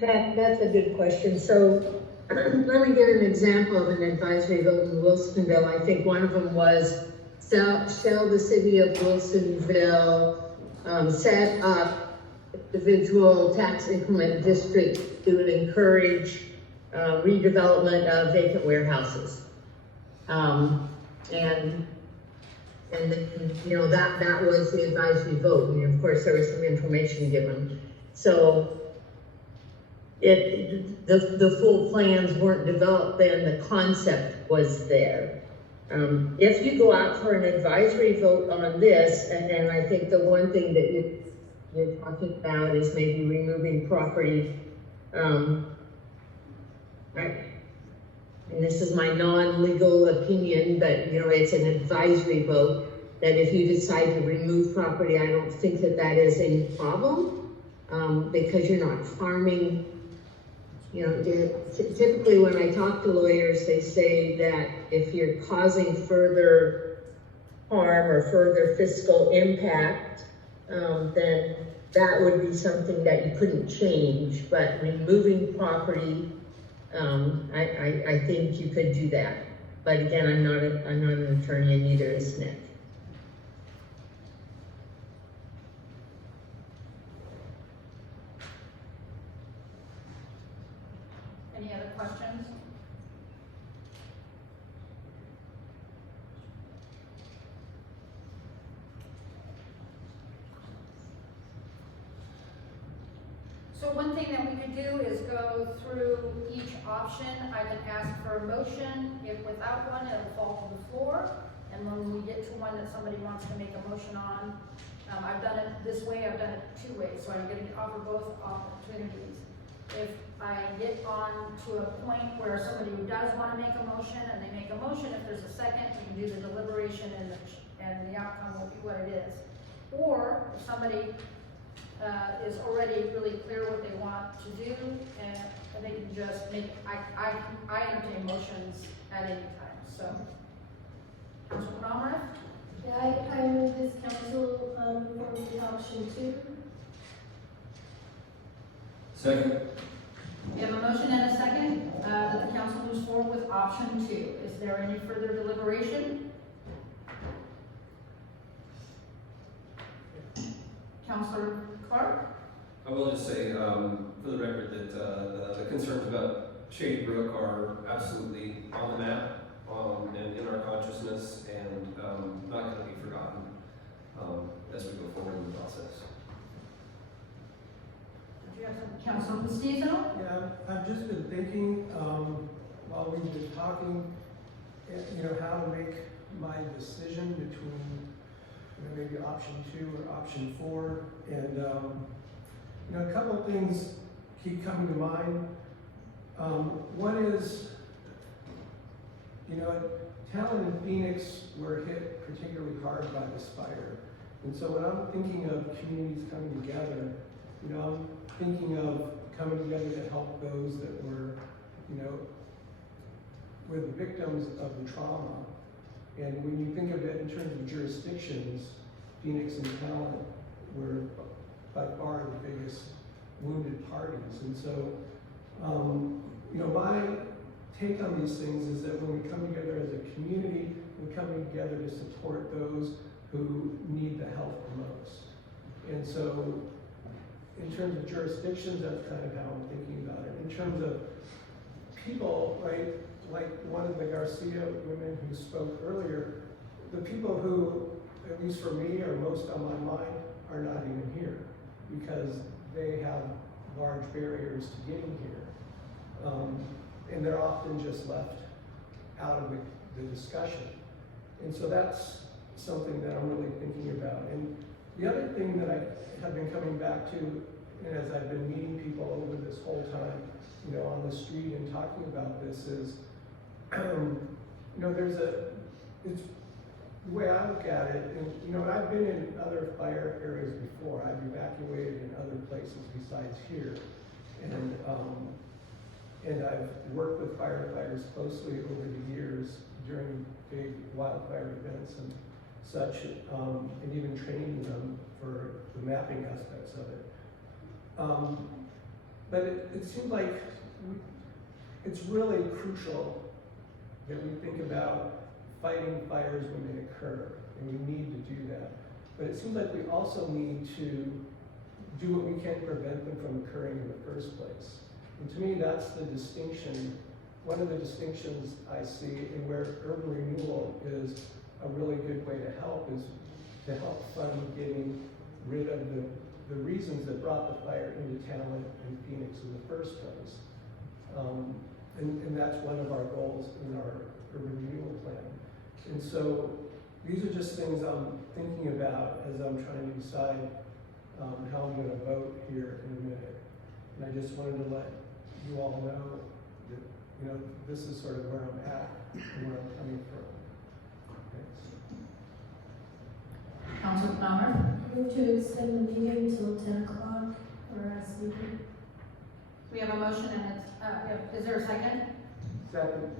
That's a good question. So let me give an example of an advisory vote in Wilsonville. I think one of them was shall the city of Wilsonville set up individual tax increment districts to encourage redevelopment of vacant warehouses. And then, you know, that was the advisory vote. And of course, there was some information given. So the full plans weren't developed then, the concept was there. If you go out for an advisory vote on this, and I think the one thing that you're talking about is maybe removing property, and this is my non-legal opinion, but you know, it's an advisory vote, that if you decide to remove property, I don't think that is any problem, because you're not farming. You know, typically when I talk to lawyers, they say that if you're causing further harm or further fiscal impact, then that would be something that you couldn't change. But removing property, I think you could do that. But again, I'm not an attorney, and neither is Nick. Any other questions? So one thing that we could do is go through each option. I can ask for a motion. If without one, it'll fall to the floor. And when we get to one that somebody wants to make a motion on, I've done it this way, I've done it two ways, so I'm going to offer both opportunities. If I get on to a point where somebody who does want to make a motion and they make a motion, if there's a second, we can do the deliberation and the outcome will be what it is. Or if somebody is already really clear what they want to do, and they can just make, I entertain motions at any time. So, Councilman Almroth? Yeah, I move this council for the option 2. Second. We have a motion and a second that the council moves forward with option 2. Is there any further deliberation? Councilor Clark? I will just say, for the record, that the concerns about Shady Brook are absolutely on the map and in our consciousness, and not going to be forgotten as we go forward in the process. Did you have some, Councilor Mestizo? Yeah, I've just been thinking while we've been talking, you know, how to make my decision between, you know, maybe option 2 or option 4, and you know, a couple of things keep coming to mind. One is, you know, Talon and Phoenix were hit particularly hard by this fire, and so when I'm thinking of communities coming together, you know, I'm thinking of coming together to help those that were, you know, were the victims of the trauma. And when you think of it in terms of jurisdictions, Phoenix and Talon were by far the biggest wounded parties. And so, you know, my take on these things is that when we come together as a community, we're coming together to support those who need the help the most. And so, in terms of jurisdictions, that's kind of how I'm thinking about it. In terms of people, right, like one of the Garcia women who spoke earlier, the people who, at least for me, are most on my mind are not even here because they have large barriers to getting here. And they're often just left out of the discussion. And so that's something that I'm really thinking about. And the other thing that I have been coming back to, and as I've been meeting people over this whole time, you know, on the street and talking about this is, you know, it's the way I look at it, and you know, I've been in other fire areas before. I've evacuated in other places besides here. And And I've worked with firefighters closely over the years during big wildfire events and such, and even training them for the mapping aspects of it. But it seems like it's really crucial that we think about fighting fires when they occur, and we need to do that. But it seems like we also need to do what we can to prevent them from occurring in the first place. And to me, that's the distinction, one of the distinctions I see, and where urban renewal is a really good way to help, is to help fund getting rid of the reasons that brought the fire into Talent and Phoenix in the first place. And that's one of our goals in our urban renewal plan. And so these are just things I'm thinking about as I'm trying to decide how I'm going to vote here in a minute. And I just wanted to let you all know that, you know, this is sort of where I'm at and where I'm coming from. Thanks. Council Plummer? Move to extend the meeting until 10 o'clock or as needed. We have a motion and is there a second? Second.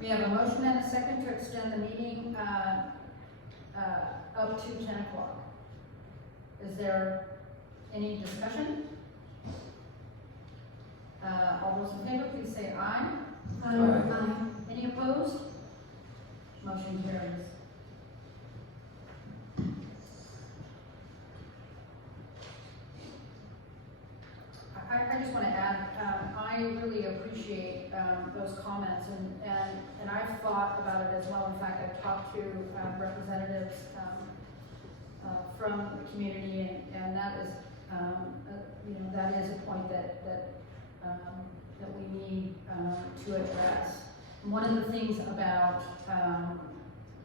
We have a motion and a second to extend the meeting up to 10 o'clock. Is there any discussion? All those in favor, please say aye. Aye. Any opposed? Motion carries. I just want to add, I really appreciate those comments, and I've thought about it as well. In fact, I've talked to representatives from the community, and that is, you know, that is a point that we need to address. One of the things about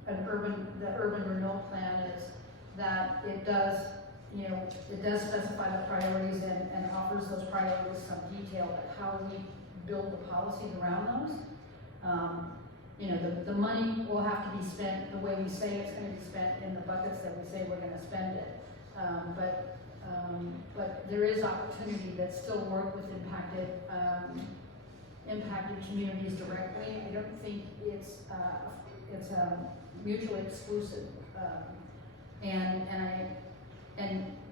the urban renewal plan is that it does, you know, it does specify the priorities and offers those priorities some detail, but how we build the policies around those. You know, the money will have to be spent the way we say it's going to be spent in the buckets that we say we're going to spend it. But there is opportunity that still work with impacted communities directly. I don't think it's mutually exclusive. And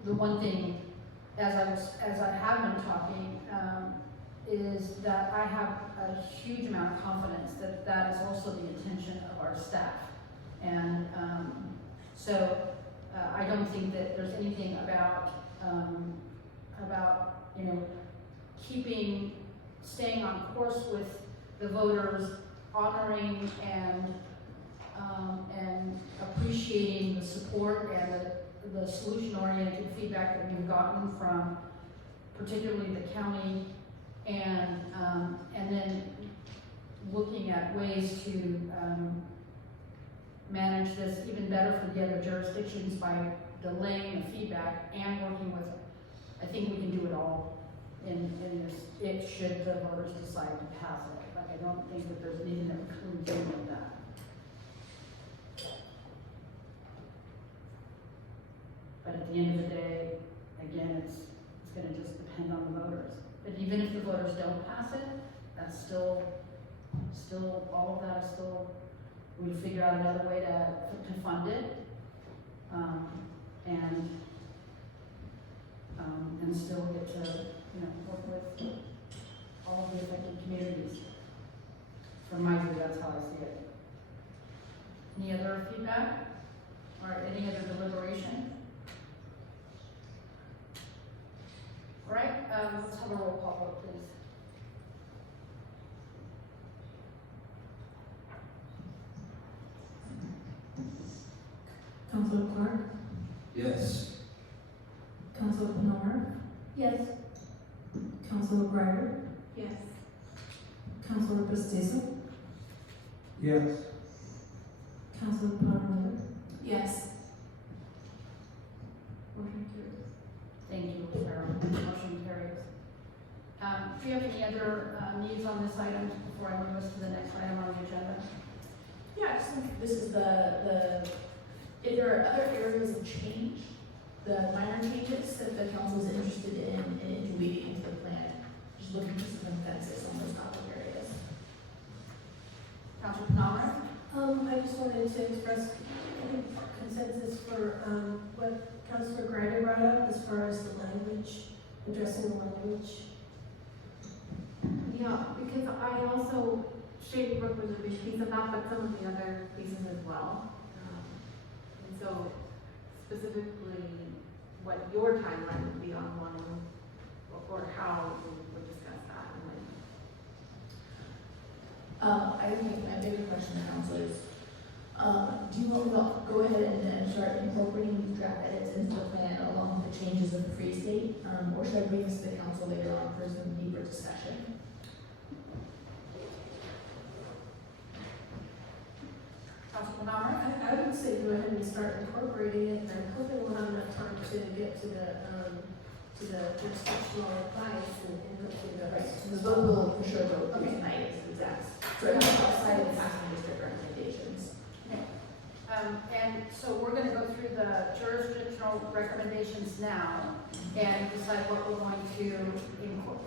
the one thing, as I have been talking, is that I have a huge amount of confidence that that is also the intention of our staff. And so I don't think that there's anything about you know, staying on course with the voters, honoring and appreciating the support and the solution-oriented feedback that we've gotten from particularly the county, and then looking at ways to manage this even better for the other jurisdictions by delaying the feedback and working with, I think we can do it all in this, it should the voters decide to pass it. Like, I don't think that there's anything that precludes any of that. But at the end of the day, again, it's going to just depend on the voters. But even if the voters don't pass it, that's still all of that is still, we figure out another way to fund it, and still get to, you know, work with all of the affected communities. From my view, that's how I see it. Any other feedback or any other deliberation? All right, let's have a roll call vote, please. Councilor Clark? Yes. Councilor Plummer? Yes. Councilor Greider? Yes. Councilor Prestisa? Yes. Councilor Palmer? Yes. Motion carries. Thank you, Sarah. Motion carries. Do you have any other needs on this item before I move us to the next item on the agenda? Yeah, I just think this is if there are other areas of change, the minor changes that the council is interested in interweaving into the plan, just looking for some consensus on those couple areas. Councilor Penamara? I just wanted to express consensus for, what Councilor Grider brought up as far as the language, addressing the language. Yeah, because I also, Shady Brook was a big piece of that, but some of the other pieces as well. And so specifically, what your timeline would be on one, or how we would discuss that and when. I think my bigger question to council is, do you want to go ahead and start incorporating these draft edits into the plan along with the changes of the Free State? Or should I bring this to the council later on for some deeper discussion? Councilor Penamara? I would say go ahead and start incorporating it, and I'm hoping we'll have enough time to get to the jurisdictional advice and go through the. Right, so those will for sure go tonight as exact. So it's outside of the taxing district recommendations. Okay. And so we're gonna go through the jurisdictional recommendations now and decide what we're going to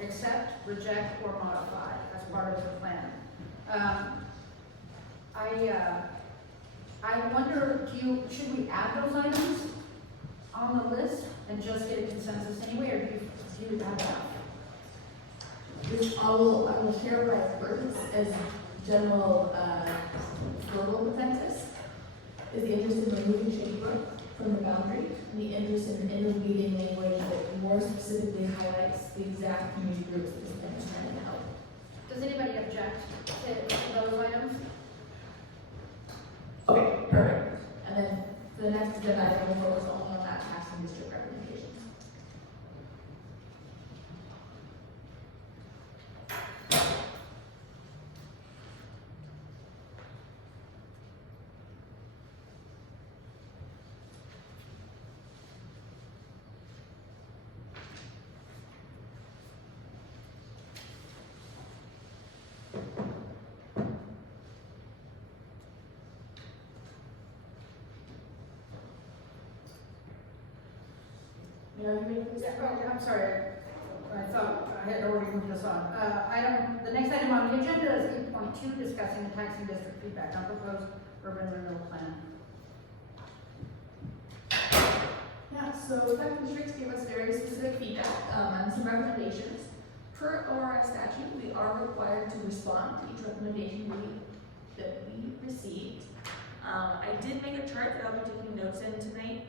accept, reject, or modify as part of the plan. I wonder, should we add those items on the list and just get a consensus anyway, or do you have that? I will share what I've heard as general verbal consensus is the interest in removing Shady Brook from the boundary and the interest in interleaving language that more specifically highlights the exact community groups that this plan is trying to help. Does anybody object to those items? Okay, perfect. And then for the next agenda item, we'll focus only on that taxing district recommendations. I'm sorry, I thought I had already moved this on. The next item on the agenda is 8.2, discussing the taxing district feedback on proposed urban renewal plan. Yeah, so taxing districts gave us very specific feedback and some recommendations. Per ORS statute, we are required to respond to each recommendation that we received. I did make a chart that I'll be taking notes in tonight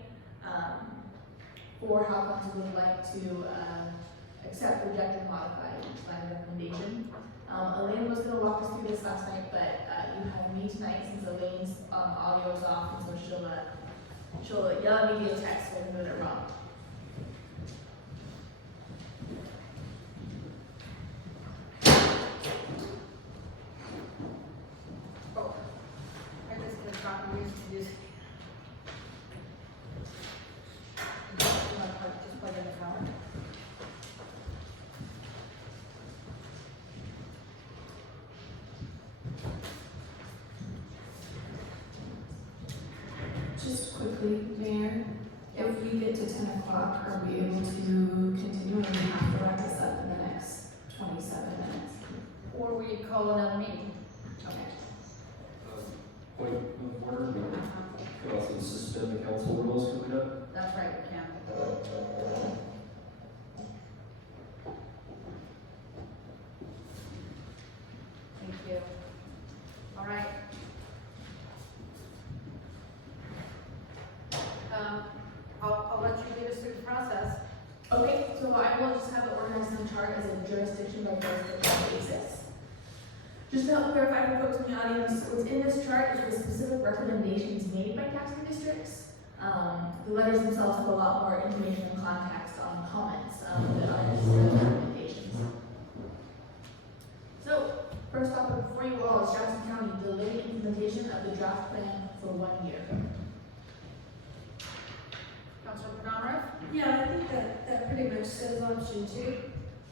for how council would like to accept, reject, or modify each line of recommendation. Elaine was going to walk us through this last night, but you have me tonight since Elaine's audio is off, and so she'll yell at me via text if I'm doing it wrong. Oh, I just had gotten used to using. Just plug in the power. Just quickly, Mayor, if we get to 10 o'clock, are we able to continue and we have to wrap this up in the next 27 minutes? Or we call another meeting. Okay. Point of order, we could also suspend the council rules coming up. That's right, we can. Thank you. All right. I'll let you get us through the process. Okay, so I will just have it organized in the chart as a jurisdiction by jurisdiction basis. Just to help clarify for folks in the audience, what's in this chart is the specific recommendations made by taxing districts. The letters themselves have a lot more information and context on comments than are just the recommendations. So, first topic before you all is Jackson County delayed implementation of the draft plan for 1 year. Councilor Penamara? Yeah, I think that pretty much says option 2.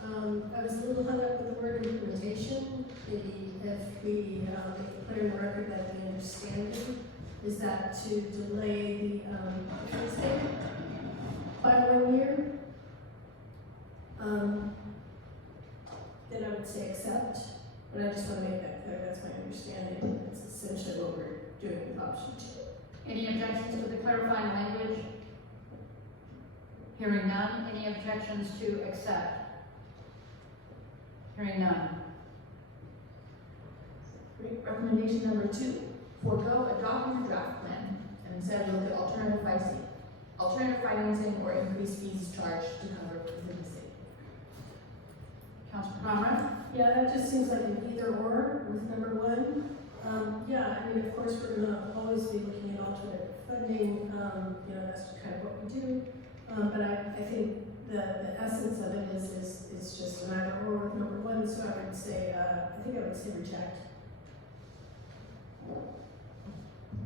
I was a little hung up with the word implementation. If we make it clear in the record that the understanding is that to delay the free state by 1 year. would say accept, but I just want to make that clear, that's my understanding. It's essentially what we're doing with option 2. Any objections to the clarifying language? Hearing none. Any objections to accept? Hearing none. Great. Recommendation number 2, forego adopting the draft plan and instead look at alternative financing or increased fees charged to cover within the city. Councilor Conrad? Yeah, that just seems like an either or with number 1. Yeah, I mean, of course, we're gonna always be looking at alternate funding, you know, that's kind of what we do. But I think the essence of it is just an either or with number 1, so I would say, I think I would say reject.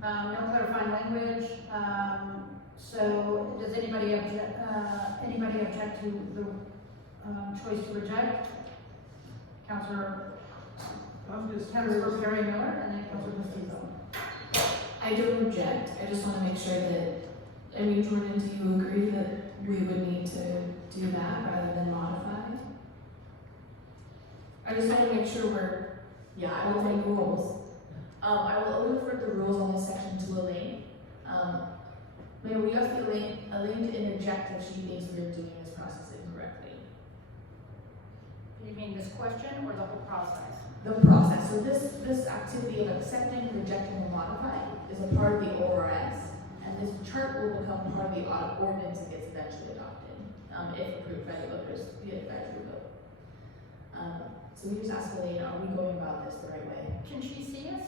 No clarifying language. So does anybody object to the choice to reject? Councilor Perry Miller and then Councilor Mestizo. I don't object, I just want to make sure that, I mean, Jordan, do you agree that we would need to do that rather than modify? I just want to make sure I will take rules. I will overrefer the rules on this section to Elaine. Mayor, we ask Elaine to interject if she thinks we're doing this process incorrectly. You mean this question or the whole process? The process, so this activity of accepting, rejecting, and modifying is a part of the ORS, and this chart will become part of the ordinance and gets eventually adopted, if approved by the voters via advisory vote. So we just ask Elaine, are we going about this the right way? Can she see us?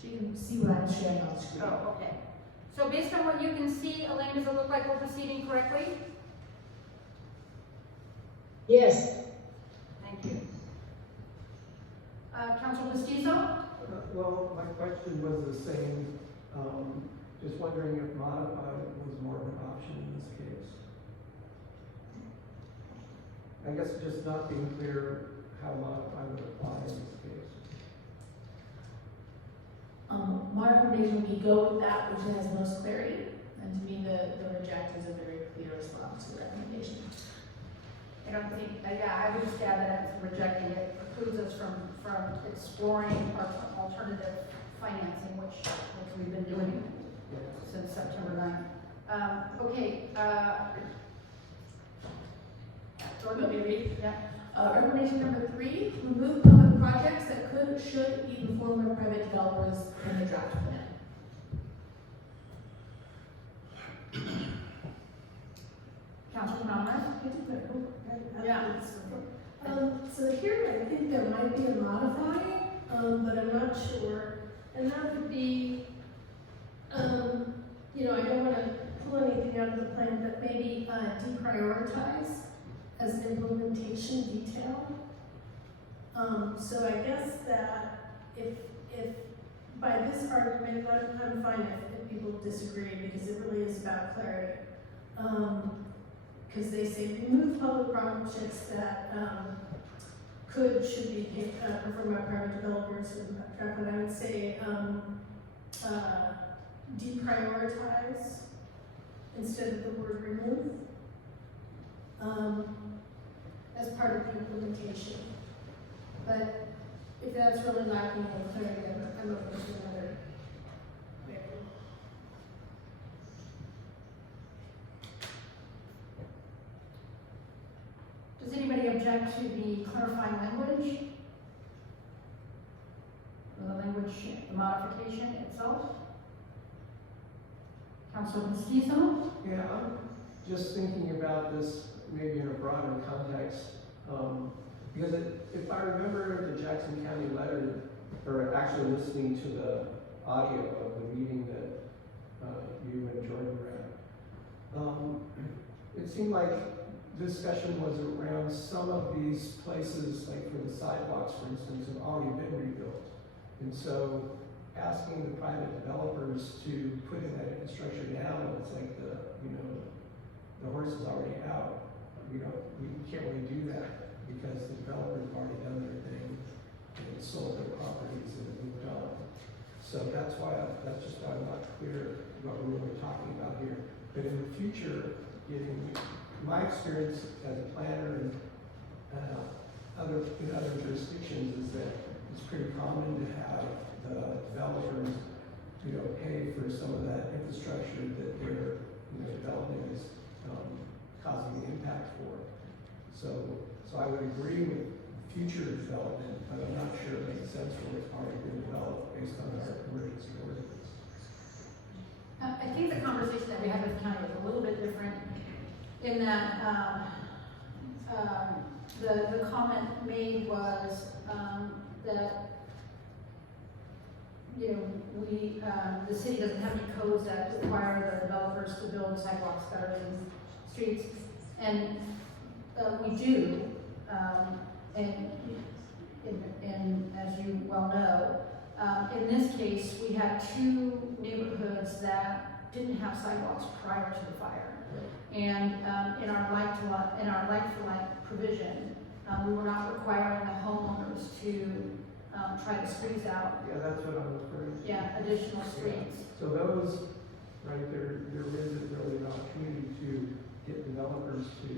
She can see what I'm sharing on the screen. Oh, okay. So based on what you can see, Elaine, does it look like we're proceeding correctly? Yes. Thank you. Councilor Mestizo? Well, my question was the same, just wondering if modified was more of an option in this case. I guess just not being clear how modified would apply in this case. My recommendation would be go with that which has most clarity, and to me the reject is a very clear response to the recommendation. I don't think, I would just add that rejecting it precludes us from exploring alternative financing, which we've been doing since September 9th. Okay. Jordan, let me read. Yeah. Recommendation number 3, remove public projects that could, should be performed by private developers in the draft plan. Councilor Conrad? Yeah. So here, I think there might be a modify, but I'm not sure. And that would be, you know, I don't want to pull anything out of the plan, but maybe deprioritize as an implementation detail. So I guess that if by this argument, I'm fine if people disagree, because it really is about clarity. Because they say remove public projects that should be performed by private developers, and I would say deprioritize instead of the word remove as part of the implementation. But if that's really lacking in clarity, I'm open to another way. Does anybody object to the clarifying language? The language, the modification itself? Councilor Mestizo? Yeah, I'm just thinking about this maybe in a broader context. Because if I remember the Jackson County letter, or actually listening to the audio of the meeting that you and Jordan were at, it seemed like discussion was around some of these places, like for the sidewalks, for instance, have already been rebuilt. And so asking the private developers to put in that infrastructure now, it's like the horse is already out. We can't really do that because the developers have already done their thing and sold their properties and moved on. So that's just why I'm not clear what we're really talking about here. But in the future, getting my experience as a planner and in other jurisdictions is that it's pretty common to have the developers, pay for some of that infrastructure that their, development is, causing an impact for. So I would agree with future development, but I'm not sure it makes sense when it's already been developed based on our emergency ordinance. I think the conversation that we had with the county was a little bit different in that, the comment made was, that, the city doesn't have any codes that require the developers to build sidewalks, gutters, and streets, and, we do, and as you well know, in this case, we had two neighborhoods that didn't have sidewalks prior to the fire. And in our like-for-like provision, we were not requiring the homeowners to try to squeeze out. Yeah, that's what I'm referring to. Yeah, additional streets. So those, right, there isn't really an opportunity to get developers to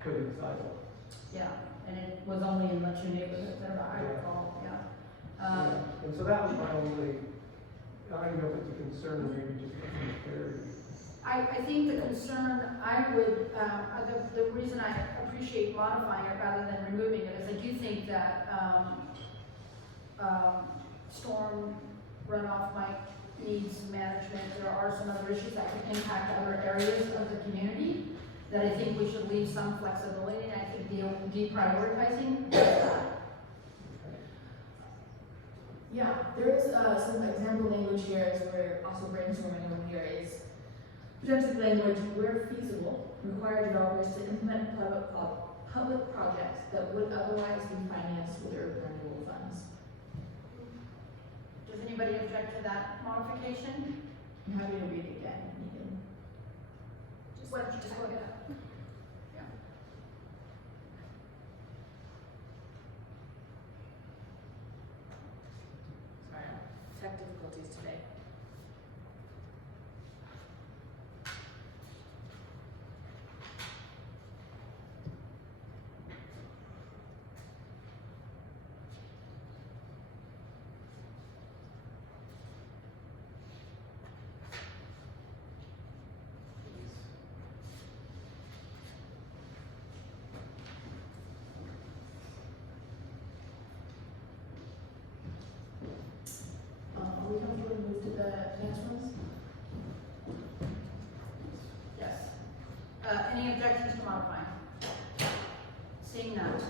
put in sidewalks. Yeah, and it was only in the two neighborhoods that I recall, yeah. And so that was my only, I don't know if it's a concern or maybe just a clarity. I think the concern, I would, the reason I appreciate modifying it rather than removing it is I do think that storm runoff might need some management. There are some other issues that could impact other areas of the community that I think we should leave some flexibility, and I think deprioritizing that. Yeah, there is some example language here as we're also brainstorming over here is potential language where feasible require developers to implement public projects that would otherwise be financed with urban renewal funds. Does anybody object to that modification? I'm happy to read it again. You can Why don't you just go ahead? Yeah. Sorry, tech difficulties today. Are we comfortable to move to the next ones? Yes. Any objections to modifying? Seeing none.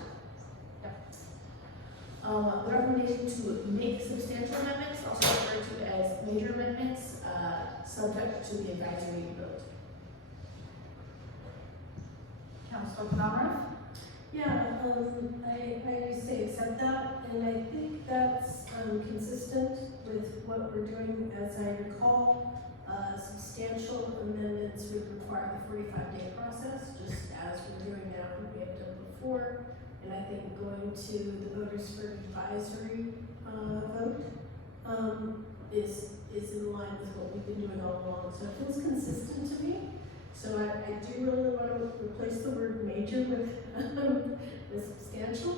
Yep. The recommendation to make substantial amendments, also referred to as major amendments, subject to the advisory vote. Councilor Penamara? Yeah, I say accept that, and I think that's consistent with what we're doing. As I recall, substantial amendments would require the 45-day process, just as we're doing now and we have done before. And I think going to the voters for advisory vote is in line with what we've been doing all along. So it feels consistent to me. So I do really want to replace the word major with substantial,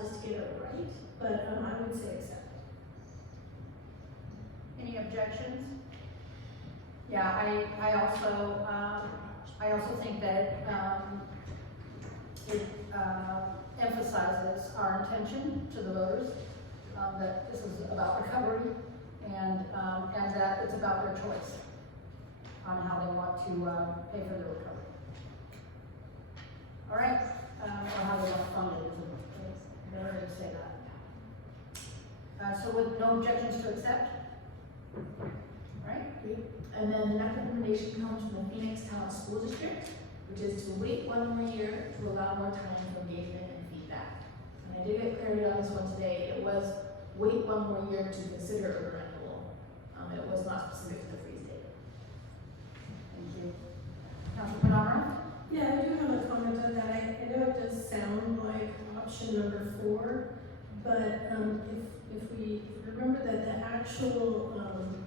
just to get it right, but I would say accept. Any objections? Yeah, I also think that it emphasizes our intention to the voters that this is about recovery and that it's about their choice on how they want to pay for their recovery. All right, or how they want to fund it, is better to say that. So with no objections to accept? All right. And then the next recommendation comes from the Phoenix Town School District, which is to wait 1 more year to allow more time for engagement and feedback. And I did get clarity on this one today. It was wait 1 more year to consider urban renewal. It was not specific to the freeze date. Thank you. Councilor Penamara? Yeah, I do have a comment on that. I know it does sound like option number 4, but if we remember that the actual,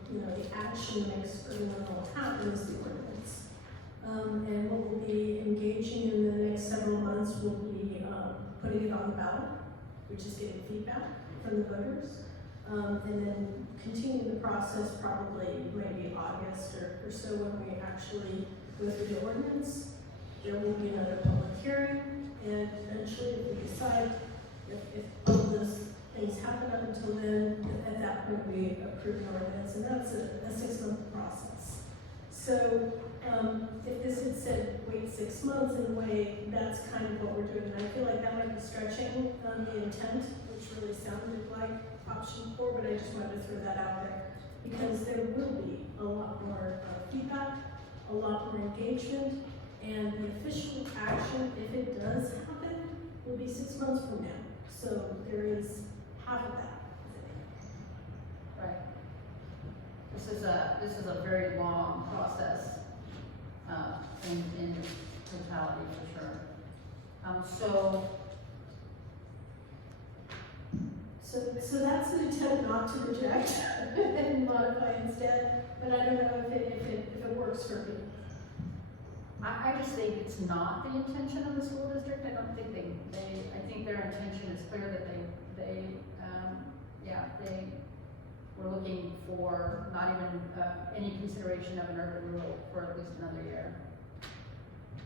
the action next urban renewal happens the ordinance. And what we'll be engaging in the next several months will be putting it on the ballot, which is getting feedback from the voters. And then continue the process probably maybe August or so when we actually go through the ordinance. There will be another public hearing, and eventually if we decide if all of those things happen up until then, at that point we approve the ordinance, and that's a 6-month process. So if this had said wait 6 months, in a way, that's kind of what we're doing. And I feel like that might be stretching the intent, which really sounded like option 4, but I just wanted to throw that out there because there will be a lot more feedback, a lot more engagement, and the official action, if it does happen, will be 6 months from now. So there is half of that. Right. This is a very long process, in totality for sure. So that's an attempt not to reject and modify instead, but I don't know if it works for me. I just think it's not the intention of the school district. I don't think I think their intention is clear that they were looking for not even any consideration of an urban rule for at least another year.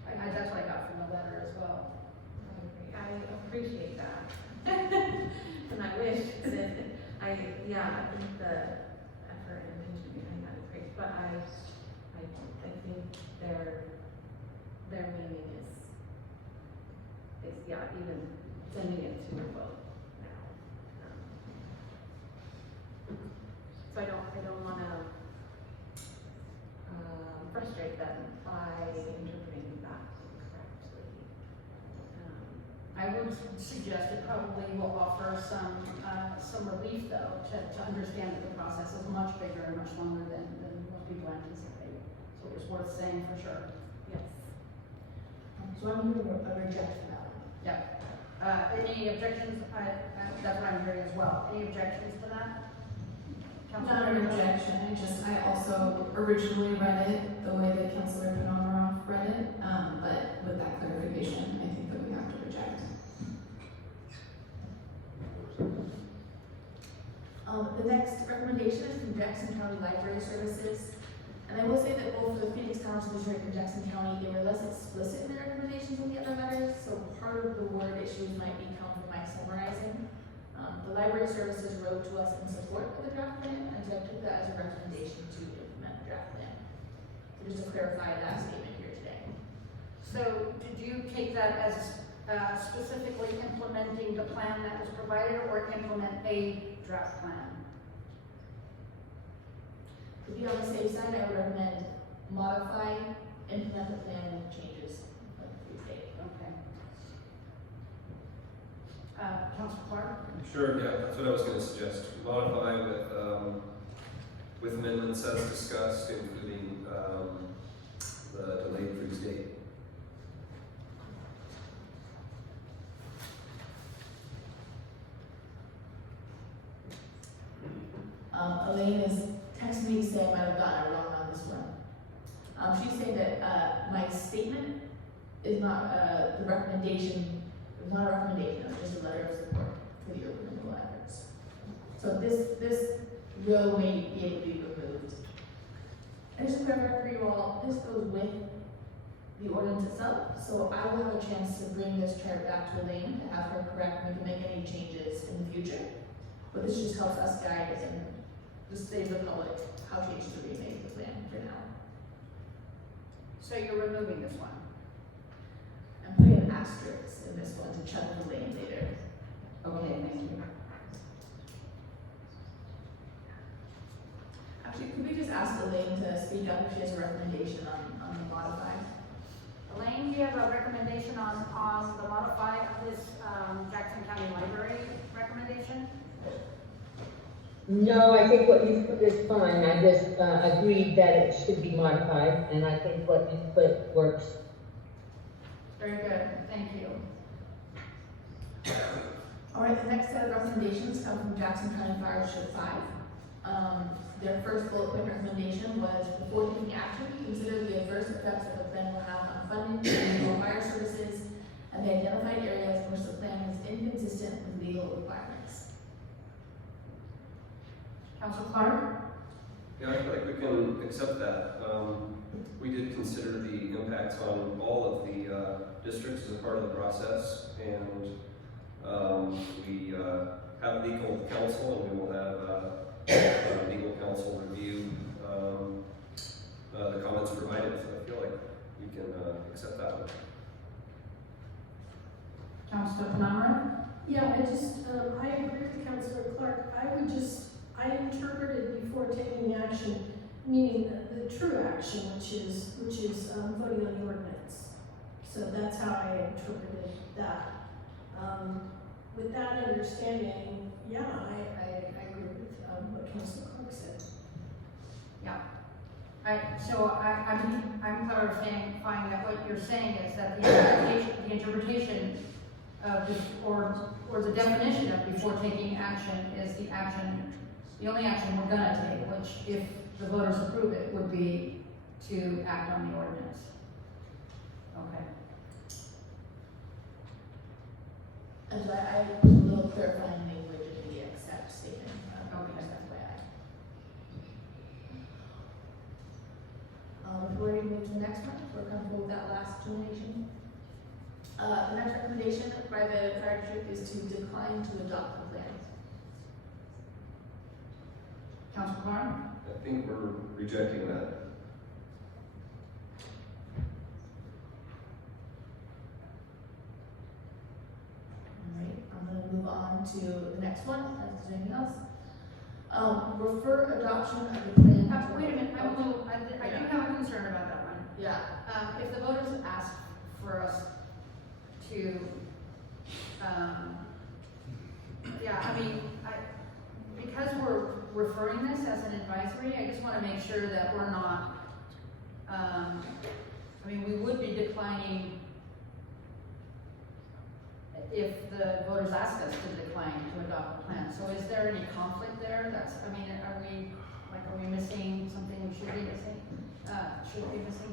That's what I got from the letter as well. I appreciate that. And I wish that I think the effort and intention behind that is great, but I think their meaning is even sending it to a vote now. So I don't want to frustrate them by interpreting that correctly. I would suggest it probably will offer some relief though to understand that the process is much bigger and much longer than most people anticipate. So it's worth saying for sure. Yes. So I'm hearing a rejection now. Yeah. Any objections? That's what I'm hearing as well. Any objections to that? Not an objection, I also originally read it the way that Councilor Panomaroff read it, but with that clarification, I think that we have to reject. The next recommendation is from Jackson County Library Services. And I will say that both the Phoenix Township District and Jackson County, they were less explicit in their recommendations in the other letters, so part of the word issues might come from my summarizing. The Library Services wrote to us in support of the draft plan, and so I took that as a recommendation to implement the draft plan. So just to clarify that statement here today. So did you take that as specifically implementing the plan that was provided or implement a draft plan? To be on the safe side, I would recommend modify, implement the plan with changes of the state. Okay. Councilor Clark? Sure, yeah, that's what I was going to suggest. Modify with amendments as discussed, including the delayed freeze date. Elaine is texting me to say I might have gotten it wrong on this one. She's saying that my statement is not the recommendation. It was not a recommendation. It was just a letter of support for the open renewal efforts. So this row may be able to be removed. And just to clarify for you all, this goes with the ordinance itself. So I will have a chance to bring this chart back to Elaine to have her correct. We can make any changes in the future. But this just helps us guide and just save the public how changes are being made to the plan for now. So you're removing this one? I'm putting an asterisk in this one to check the lane later. Okay, thank you. Actually, could we just ask Elaine to speak up if she has a recommendation on the modify? Elaine, do you have a recommendation on the modify of this Jackson County Library recommendation? No, I think what you put is fine. I just agreed that it should be modified, and I think what you put works. Very good, thank you. All right, the next set of recommendations come from Jackson County Fire District 5. Their first bullet point recommendation was, before taking action, consider the adverse effects that the plan will have on funding for fire services and of the identified areas in which the plan is inconsistent with legal requirements. Council Clark? Yeah, I feel like we can accept that. We did consider the impacts on all of the districts as a part of the process, and we have legal counsel, and we will have legal counsel review the comments provided, so I feel like we can accept that one. Councilor Penamara? Yeah, I agree with Councilor Clark. I interpreted before taking action, meaning the true action, which is voting on the ordinance. So that's how I interpreted that. With that understanding, yeah, I agree with what Councilor Clark said. Yeah. I'm clarifying that what you're saying is that the interpretation of or the definition of before taking action is the only action we're gonna take, which if the voters approve it, would be to act on the ordinance. Okay. And so I put a little clarifying language in the accept statement. Okay. Before we move to the next one, we're comfortable with that last determination. The next recommendation by the fire district is to decline to adopt the plan. Councilor Clark? I think we're rejecting that. Alright, I'm gonna move on to the next one, unless there's anything else. Refer adoption of the plan. Wait a minute, I do have a concern about that one. Yeah. If the voters ask for us to, because we're referring this as an advisory, I just wanna make sure that we're not, we would be declining if the voters ask us to decline to adopt the plan. So is there any conflict there? Are we missing something we should be missing?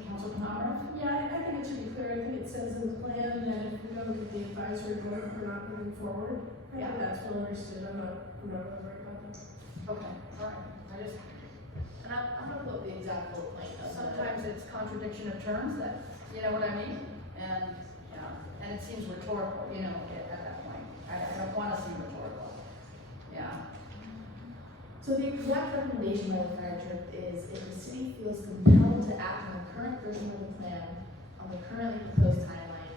Council Penamara? Yeah, I think it should be clear. I think it says in the plan that if we don't get the advisory vote, we're not moving forward. I think that's well understood. I'm not really worried about that. Okay, all right. I'm gonna put the exact quote like Sometimes it's contradiction of terms that, you know what I mean? And it seems rhetorical, at that point. I don't want to seem rhetorical. Yeah. So the exact recommendation by the fire district is if the city feels compelled to act on the current version of the plan on the currently proposed timeline,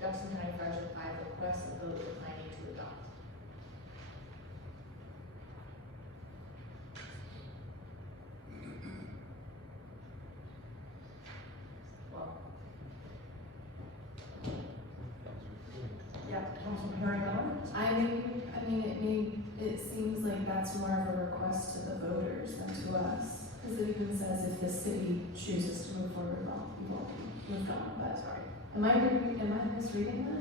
Jackson County Fire District 5 requests a vote declining to adopt. Well. Yeah, Councilman Harry Miller? It seems like that's more of a request to the voters than to us. Because it even says if the city chooses to move forward, we won't move on, but sorry. Am I misreading that?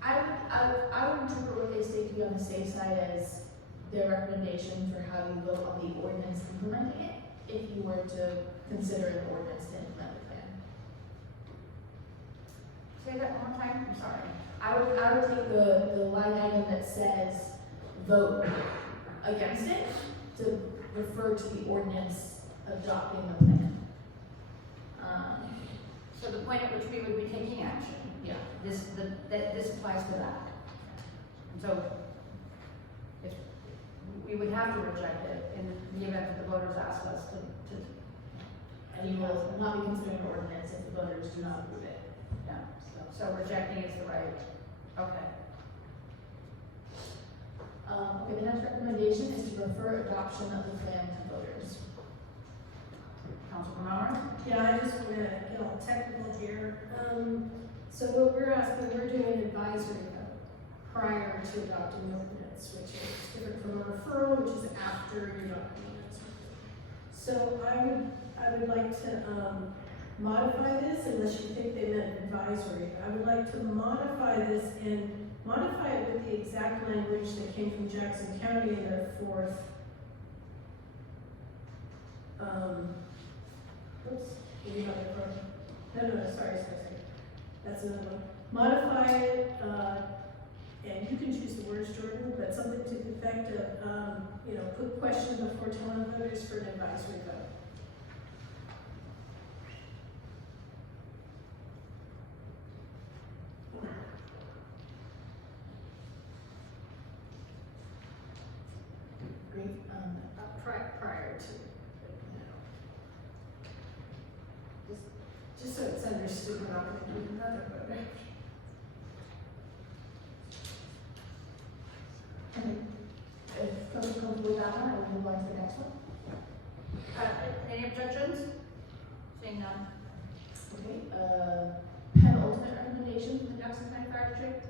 I would interpret what they state to be on the safe side as their recommendation for how you vote on the ordinance implementing it, if you were to consider an ordinance to implement the plan. Say that one more time, I'm sorry. I would take the line item that says vote against it to refer to the ordinance adopting the plan. So the point at which we would be taking action. Yeah. This applies to that. And so, we would have to reject it in the event that the voters ask us to. And you will not be considering an ordinance if the voters do not approve it. Yeah, so rejecting is the right, okay. Okay, the next recommendation is to refer adoption of the plan to voters. Councilman Mauer? Yeah, I just want to get all technical here. So what we're asking, we're doing an advisory vote prior to adopting the ordinance, which is different from a referral, which is after you adopt the ordinance. So I would like to modify this, unless you think they meant advisory. I would like to modify this and modify it with the exact language that came from Jackson County in their fourth maybe another program. No, sorry. That's another one. Modify it, and you can choose the words, Jordan, but something to the effect of, put question before telling voters for an advisory vote. Prior to, just so it's understood, we're not going to do another vote after. If council comfortable with that one, I will move on to the next one. Any objections? Seeing none. Okay, penultimate recommendation from the Jackson County Fire District.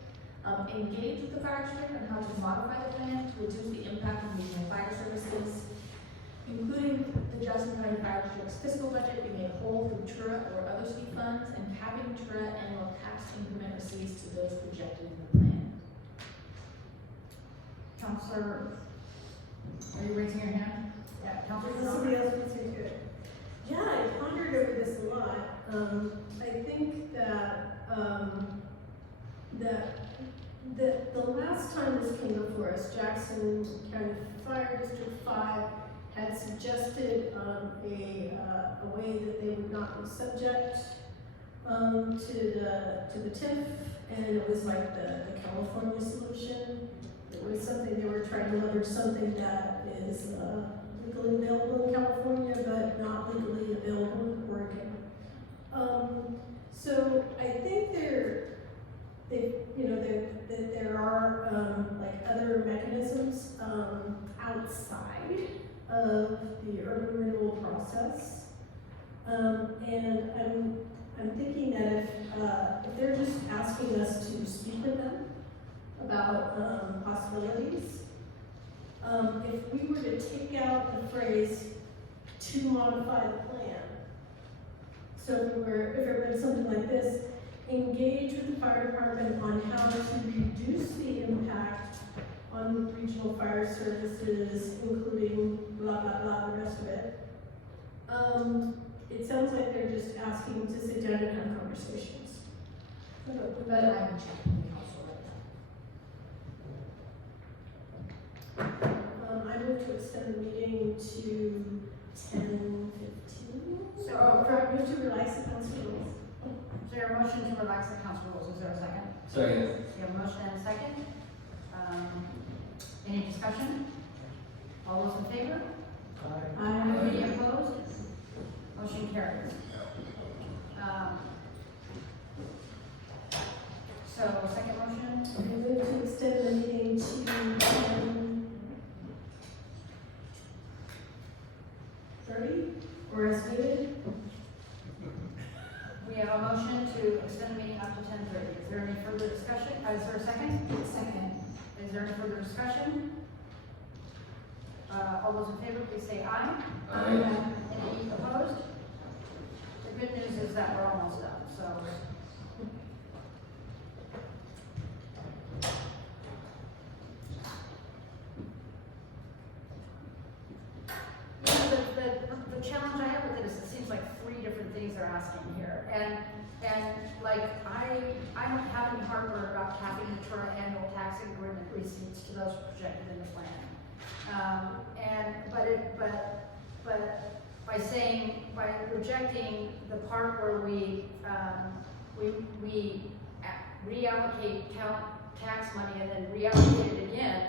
Engage with the fire district on how to modify the plan to reduce the impact of regional fire services, including the Jackson County Fire District's fiscal budget be made whole through TURA or other state funds, and capping TURA annual tax increment receipts to those projected in the plan. Counselor, are you raising your hand? Yeah, Counselor. Somebody else wants to do it. Yeah, I pondered over this a lot. I think that, the last time this came before us, Jackson County Fire District 5 had suggested a way that they would not be subject to the TIF, and it was like the California solution. It was something they were trying to leverage, something that is legally available in California, but not legally available in Oregon. So I think there are like other mechanisms outside of the urban renewal process, and I'm thinking that if they're just asking us to speak with them about possibilities, if we were to take out the phrase "to modify the plan," so if it read something like this: engage with the fire department on how to reduce the impact on regional fire services, including blah, blah, blah, the rest of it. It sounds like they're just asking to sit down and have conversations. We better have a check from the council right now. I move to extend the meeting to 10:15. So, I move to relax the council rules. Is there a motion to relax the council rules? Is there a second? Second. You have a motion and a second. Any discussion? All those in favor? Any opposed? Motion carries. So, second motion? I move to extend the meeting to 10:30, or as needed. We have a motion to extend the meeting up to 10:30. Is there any further discussion? Is there a second? Second. Is there any further discussion? All those in favor, please say aye. Aye. Any opposed? The good news is that we're almost done, so. The challenge I have with it is it seems like 3 different things they're asking here. And like, I don't have any heartburn about capping the TURA annual tax increment receipts to those projected in the plan. But by rejecting the part where we reallocate tax money and then reallocate it again,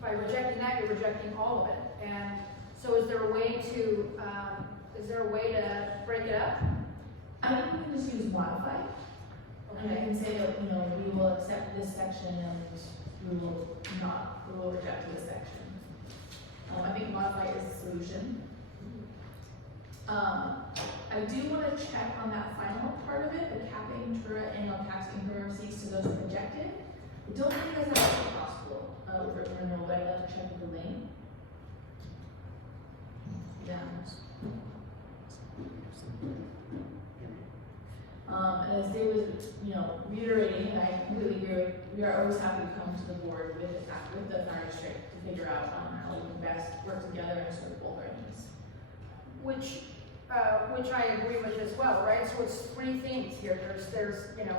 by rejecting that, you're rejecting all of it. And so is there a way to break it up? I think we can just use modify. And I can say that, we will accept this section and we will reject this section. I think modify is the solution. I do want to check on that final part of it, the capping TURA annual tax increment receipts to those projected. I don't think that's actually possible with urban renewal, but I'd like to check with Elaine. Yeah. And as Dave was, reiterating, and I completely agree with, we are always happy to come to the board with the fire district to figure out how we can best work together and serve both our needs. Which, which I agree with as well, right? So it's three themes here. There's you know,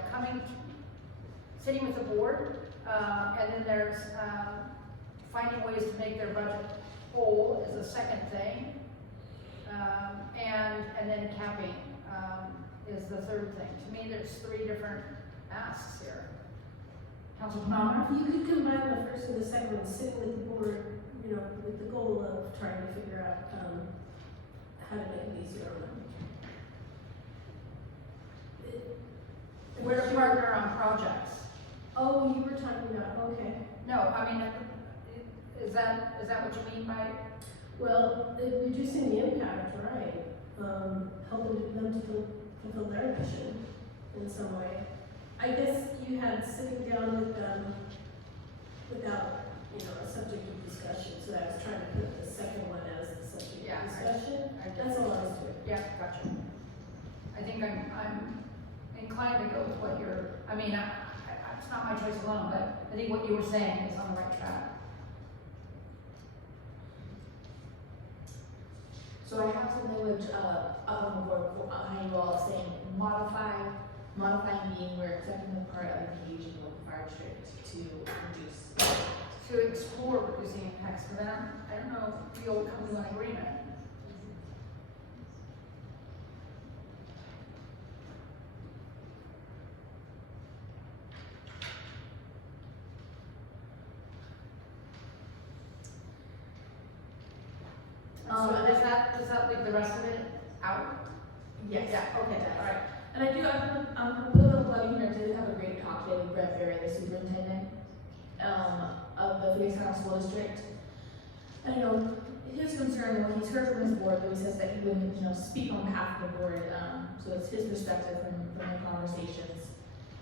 sitting with the board, and then there's finding ways to make their budget whole is the second thing, and then capping is the third thing. To me, there's three different asks here. Councilor Palmer? If you could combine the first and the second one, sit with the board, you know, with the goal of trying to figure out how to make it easier on them. We're a partner on projects. Oh, you were talking about, okay. No, I mean, is that what you mean by? Well, reducing the impact, right? Helping them to fulfill their mission in some way. I guess you had sitting down with them without, you know, a subject of discussion, so I was trying to put the second one as the subject of discussion. That's all I was doing. Yeah, gotcha. I think I'm inclined to go with what you're, I mean, it's not my choice alone, but I think what you were saying is on the right track. So I have some language up on the board behind you all saying modifying being we're accepting the part of engaging with the fire district to reduce. To explore reducing impacts, but I don't know if we'll come to an agreement. So does that leave the rest of it out? Yes. Yeah, okay, all right. And I do, I'm put a little plug in here, I did have a great talk today with Brett Berry, the superintendent, of the Phoenix County School District. And, you know, his concern, when he's heard from his board, though he says that he wouldn't, you know, speak on behalf of the board, so it's his perspective from the conversations,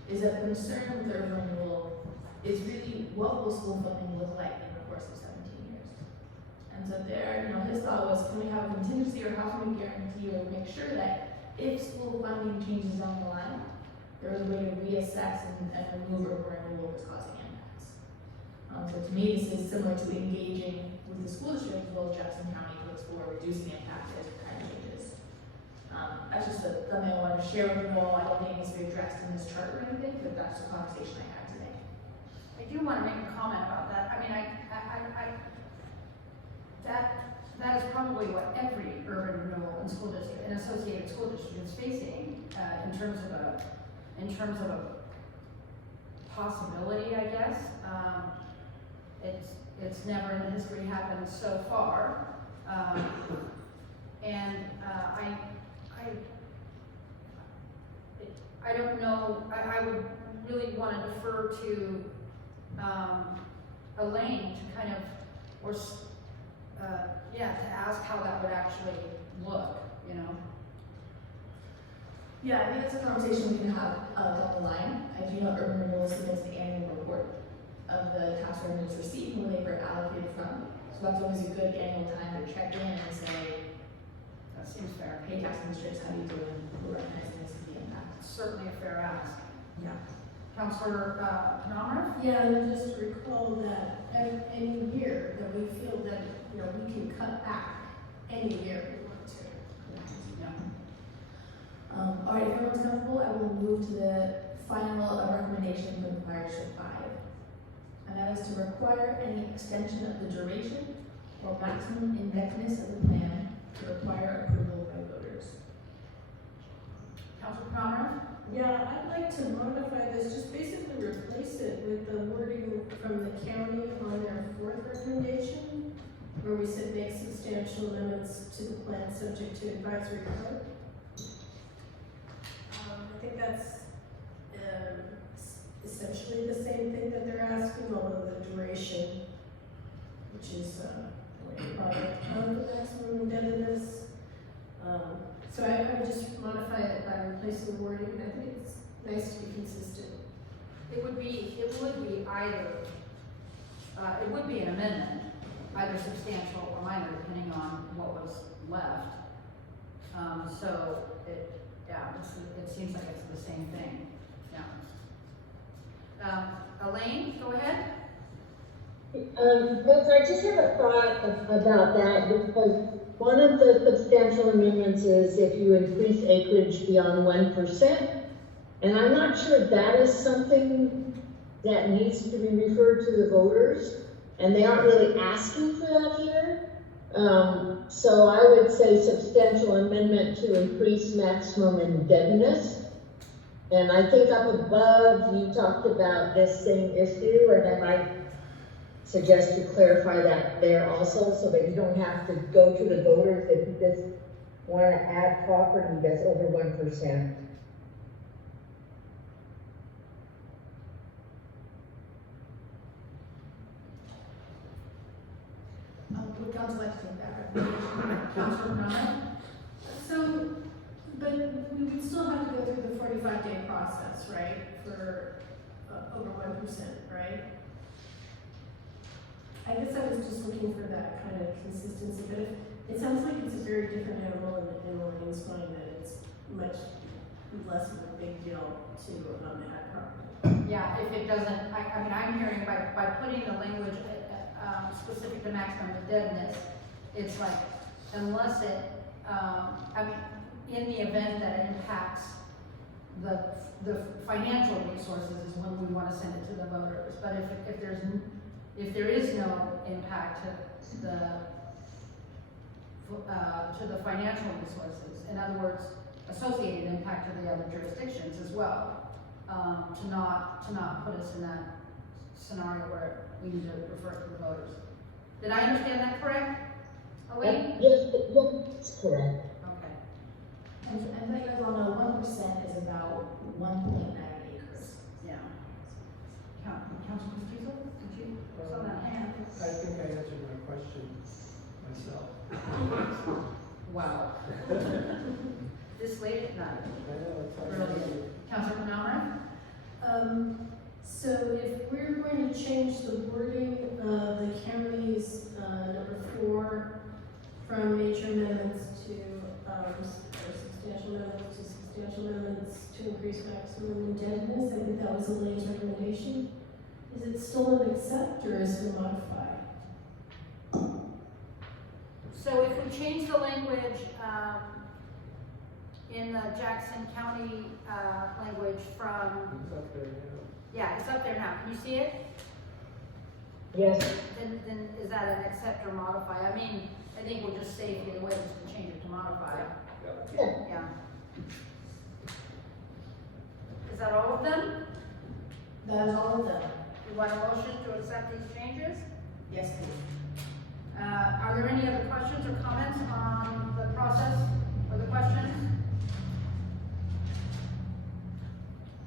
is that the concern with the urban renewal is really what will school funding look like in the course of 17 years. And so there, you know, his thought was, can we have a contingency, or how can we guarantee or make sure that if school funding changes down the line, there is a way to reassess and remove urban renewal that's causing impacts. So to me, this is similar to engaging with the school district as well as Jackson County to explore reducing impact as it kind of changes. That's just something I wanted to share with you all. I don't think it needs to be addressed in this chart or anything, but that's the conversation I had today. I do want to make a comment about that. I mean, that is probably what every urban renewal and school district, an associated school district is facing in terms of a possibility, I guess. It's never in history happened so far, and I don't know. I would really want to defer to Elaine to kind of, to ask how that would actually look, you know? Yeah, I think it's a conversation we can have down the line. I do know urban renewal submits the annual report of the tax revenues received and where they were allocated from. So that's always a good annual time to check in and say, that seems fair. Hey, tax districts, how you doing? We're recognizing this as the impact. Certainly a fair ask. Yeah. Councilor Palmer? Yeah, and just recall that any year that we feel that, you know, we can cut back any year we want to. Yeah. All right, if everyone's comfortable, I will move to the final recommendation from Fire District 5. And that is to require any extension of the duration or maximum indefiniteness of the plan to require approval by voters. Councilor Palmer? Yeah, I'd like to modify this, just basically replace it with the wording from the county on their fourth recommendation, where we said make substantial amendments to the plan subject to advisory vote. I think that's essentially the same thing that they're asking, although the duration, which is project of the maximum indebtedness. So I would just modify it by replacing the wording. I think it's nice to be consistent. It would be either, it would be an amendment, either substantial or minor, depending on what was left. So it seems like it's the same thing. Yeah. Elaine, go ahead. Folks, I just have a thought about that, because one of the substantial amendments is if you increase acreage beyond 1%, and I'm not sure that is something that needs to be referred to the voters, and they aren't really asking for that here. So I would say substantial amendment to increase maximum indebtedness. And I think up above, you talked about this same issue, and I might suggest you clarify that there also, so that you don't have to go to the voters if you just want to add property that's over 1%. Would council like to take that recommendation? Councilor Nana? So, but we would still have to go through the 45-day process, right? For over 1%, right? I guess I was just looking for that kind of consistency, but it sounds like it's a very different animal in Orleans mind, that it's much less of a big deal to add property. Yeah, if it doesn't, I mean, I'm hearing by putting the language specific to maximum indebtedness, it's like, unless it, I mean, in the event that it impacts the financial resources is when we want to send it to the voters. But if there is no impact to the financial resources, in other words, associated impact to the other jurisdictions as well, to not put us in that scenario where we need to refer to the voters. Did I understand that correct, Elaine? Yes, that's correct. Okay. And let you all know, 1% is about 1.9 acres. Yeah. Councilor Mestizo, did you saw that hand? I think I answered my question myself. Wow. This late at night. I know, it's hard. Brilliant. Councilor Penalmer? So if we're going to change the wording of the county's number 4 from major amendments to substantial amendments to increase maximum indebtedness, I think that was Elaine's recommendation. Is it still an accept or is it a modify? So if we change the language in the Jackson County language from, It's up there now. yeah, it's up there now. Can you see it? Yes. Then is that an accept or modify? I mean, I think we'll just say either way, just to change it to modify. Yeah. Is that all of them? That is all of them. You want a motion to accept these changes? Yes, please. Are there any other questions or comments on the process or the questions?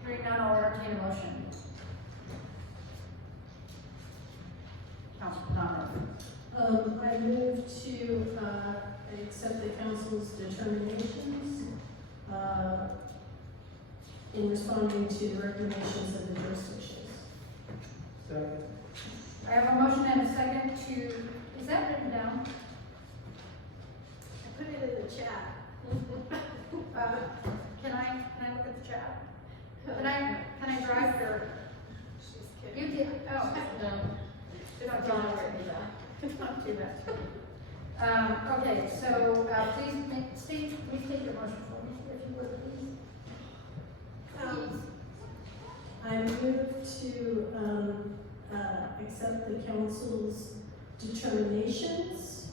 Hearing none, I'll entertain a motion. Councilor Penalmer. I move to accept the council's determinations in responding to the recommendations of the jurisdictions. Second. I have a motion and a second to, is that written down? I put it in the chat. Can I look at the chat? Can I drive here? You did, oh. No. Don't do that. Okay, so please state your motion for me, if you would, please. I move to accept the council's determinations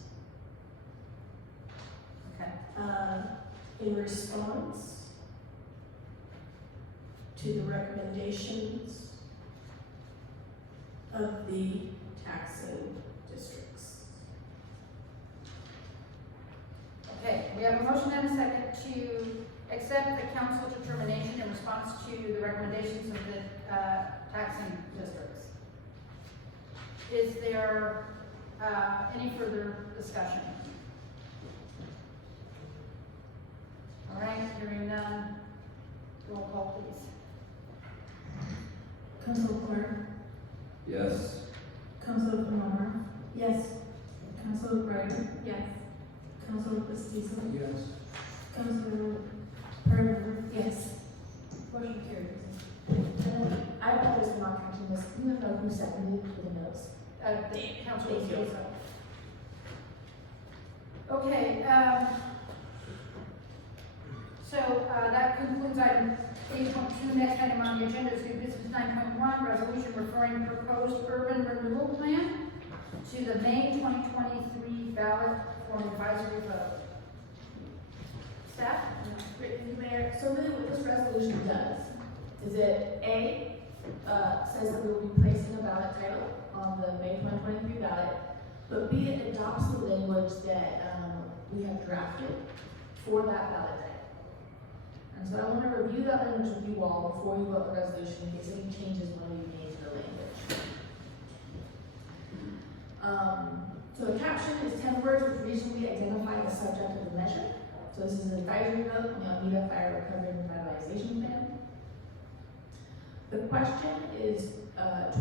in response to the recommendations of the taxing districts. Okay, we have a motion and a second to accept the council determination in response to the recommendations of the taxing districts. Is there any further discussion? All right, hearing none, roll call please. Councilor Clark? Yes. Councilor Penalmer? Yes. Councilor Greider? Yes. Councilor Mestizo? Yes. Councilor Perner? Yes. Motion carries. And I apologize for not catching this. You don't know who seconded the notes. the council will Thank say you. so. Okay, so that concludes item 8.2. Next item on the agenda is new business 9.1, resolution referring proposed urban renewal plan to the May 2023 ballot for an advisory vote. Staff? Mr. Mayor, so really what this resolution does is it, says that we will be placing a ballot title on the May 2023 ballot, but B, it adopts the language that we have drafted for that ballot title. And so I want to review that language with you all before we vote the resolution in case any changes want to be made to the language. So the caption is 10 words which reasonably identify the subject of the measure. So this is an advisory vote on the Alameda Fire Recovery and Revitalization Plan. The question is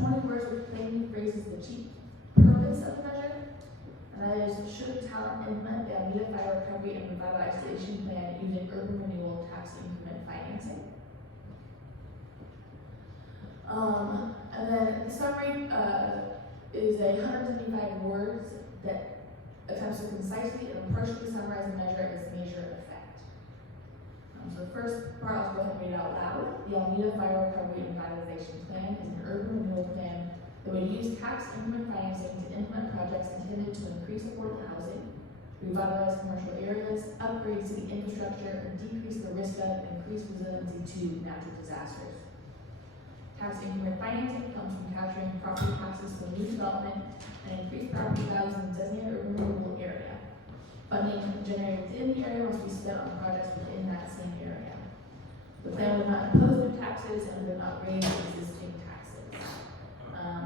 20 words which plainly phrases the chief purpose of the measure, and that is, should the town implement the Alameda Fire Recovery and Revitalization Plan using urban renewal tax increment financing? And then the summary is 175 words that attempts to concisely and impartially summarize the measure and its measure effect. So the first part, I'll go ahead and read it out loud. The Alameda Fire Recovery and Revitalization Plan is an urban renewal plan that would use tax increment financing to implement projects intended to increase affordable housing, revitalize commercial areas, upgrade city infrastructure, and decrease the risk of and increase resiliency to natural disasters. Tax increment financing comes from capturing property taxes for new development and increased property values in the designated urban renewal area. Funding generated within the area must be spent on projects within that same area. The plan would not impose new taxes and would not raise existing taxes.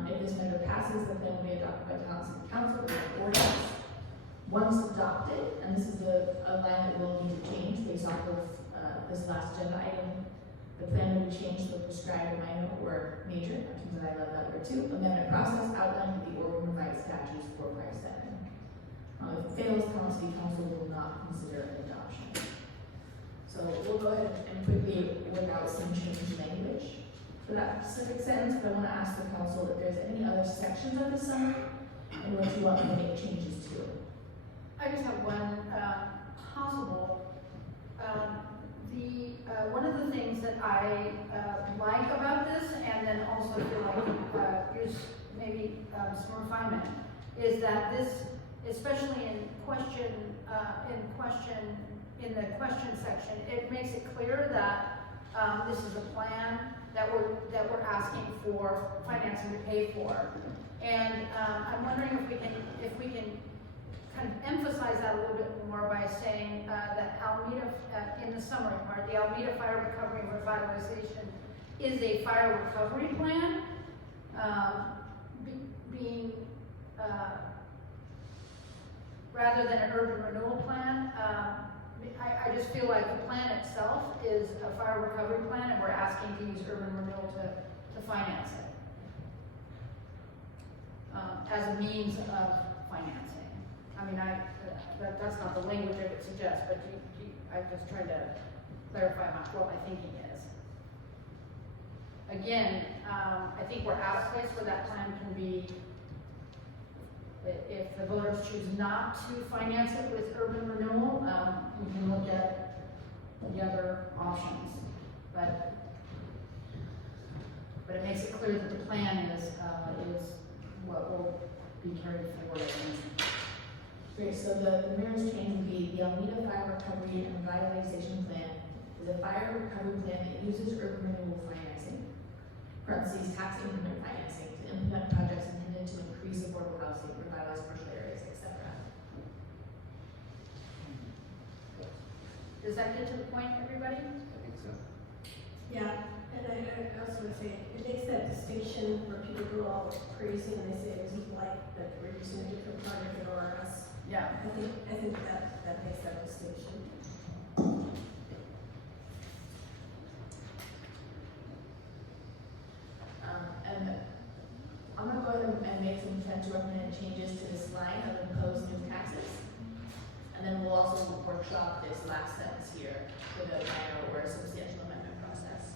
If this measure passes, the plan will be adopted by City Council with ordinance. Once adopted, and this is a line that will need to change based off of this last agenda item, the plan will be changed to the prescribed minor or major, because I love that word too, amendment process outlined in the Oregon Revised Statutes 457. If it fails, City Council will not consider an adoption. So we'll go ahead and quickly work out some change language for that specific sentence, but I want to ask the council if there's any other sections of the summary in which you want me to make changes to. I just have one possible. One of the things that I like about this, and then also feel like use maybe some refinement, is that this, especially in the question section, it makes it clear that this is a plan that we're asking for financing to pay for, and I'm wondering if we can kind of emphasize that a little bit more by saying that Alameda, in the summary part, the Alameda Fire Recovery and Revitalization is a fire recovery plan, rather than an urban renewal plan. I just feel like the plan itself is a fire recovery plan, and we're asking to use urban renewal to finance it as a means of financing. I mean, that's not the language I would suggest, but I'm just trying to clarify what my thinking is. Again, I think we're at a place where that plan can be, if the voters choose not to finance it with urban renewal, we can look at the other options. But it makes it clear that the plan is what will be carried forward. Great, so the mayor's change would be the Alameda Fire Recovery and Revitalization Plan is a fire recovery plan that uses urban renewal financing, parentheses, tax increment financing, to implement projects intended to increase affordable housing, revitalize commercial areas, etc. Does that get to the point, everybody? I think so. Yeah, and I also would say, it makes that distinction where people go all crazy and they say it isn't like that we're using a different project at ORS. Yeah. I think that makes that distinction. And I'm going to go ahead and make some potential recommended changes to this line of imposed new taxes. And then we'll also workshop this last sentence here for the minor or substantial amendment process.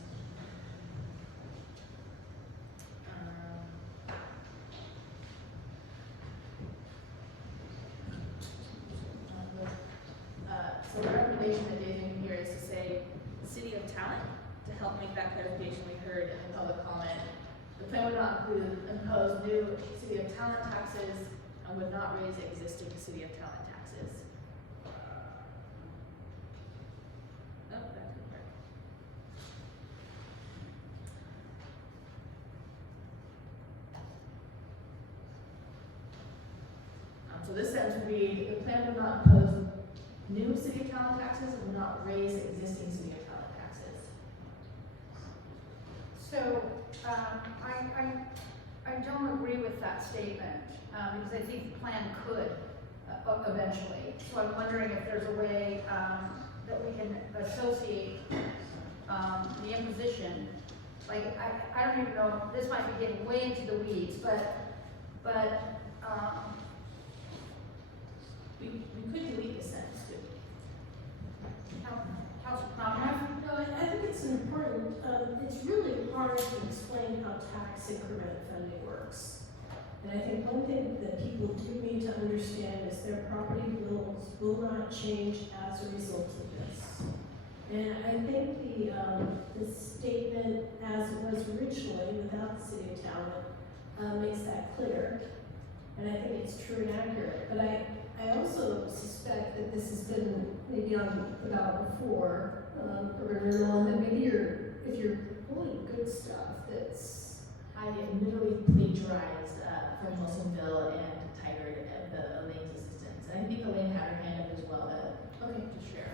recommendation that Dave's making here is to say, the city of Talent, to help make that clarification we heard in the public comment. The plan would not impose new city of Talent taxes and would not raise existing city of Talent taxes. Oh, that didn't work. So this sentence would be, the plan would not impose new city of Talent taxes and would not raise existing city of Talent taxes. So, I don't agree with that statement, because I think the plan could eventually. So I'm wondering if there's a way that we can associate the imposition. Like, I don't even know, this might be getting way into the weeds, but We could delete this sentence too. Councilor Conrad? No, I think it's important, it's really hard to explain how tax increment funding works. And I think one thing that people do need to understand is their property bills will not change as a result of this. And I think the statement as it was originally, without the city of Talent, makes that clear. And I think it's true and accurate. But I also suspect that this has been maybe on the ballot before, urban renewal, and that maybe if you're pulling good stuff that's. I literally plagiarized from Wilsonville and Tigard and the Elaine's assistance. And I think Elaine had her hand up as well to share.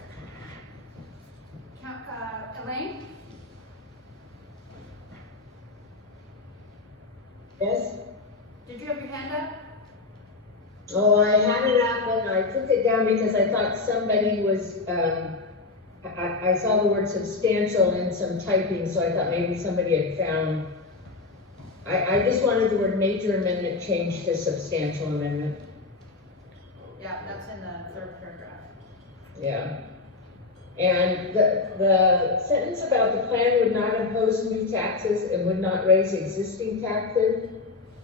Elaine? Yes? Did you have your hand up? Oh, I had it up and I took it down because I thought somebody was, I saw the word substantial in some typing, so I thought maybe somebody had found. I just wanted the word major amendment changed to substantial amendment. Yeah, that's in the third paragraph. Yeah. And the sentence about the plan would not impose new taxes and would not raise existing taxes.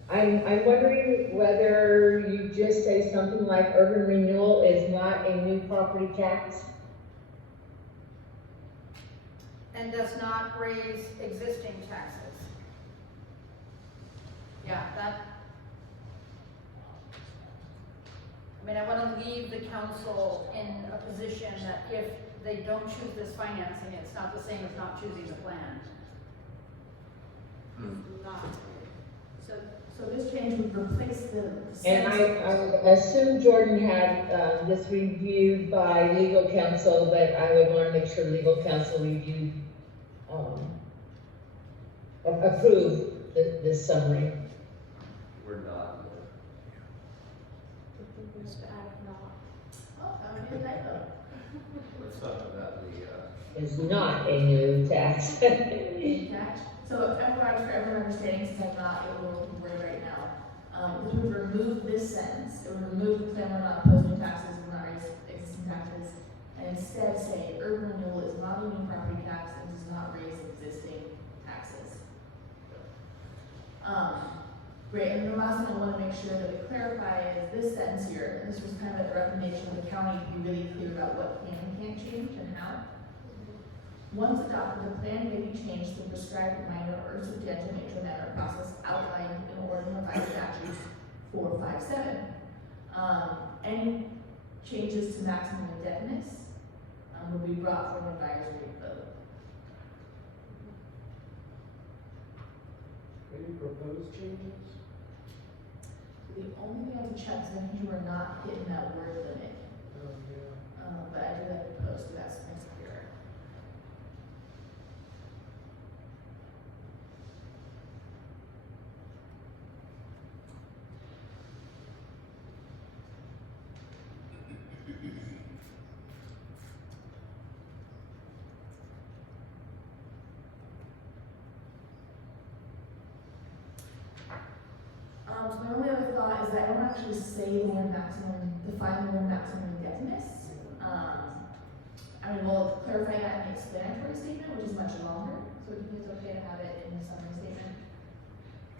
I'm wondering whether you just say something like urban renewal is not a new property tax? And does not raise existing taxes. Yeah, I mean, I want to leave the council in a position that if they don't choose this financing, it's not the same as not choosing the plan. Not. So this change would replace the And I assume Jordan had this reviewed by legal counsel, but I would want to make sure legal counsel reviewed, approved this summary. We're not. Oh, that would be a typo. Let's talk about the, Is not a new tax. Tax. So FYI, for everyone understanding, since I'm not able to word right now, this would remove this sentence. It would remove the plan will not impose new taxes, will not raise existing taxes, and instead say urban renewal is not a new property tax and does not raise existing taxes. Great, and the last thing I want to make sure that we clarify is this sentence here, and this was kind of a recommendation of the county to be really clear about what can and can't change and how. Once adopted, the plan may be changed to prescribe minor or substantial major matter process outlined in Oregon Revised Statute 457. Any changes to maximum indebtedness will be brought for an advisory vote. Any proposed changes? The only thing I have to check is making sure we're not hitting that word limit. But I do have to post, so that's next year. So my only other thought is that I don't actually say the word maximum, define the word maximum indebtedness. I mean, we'll clarify that in the explanatory statement, which is much longer, so do you think it's okay to have it in the summary statement?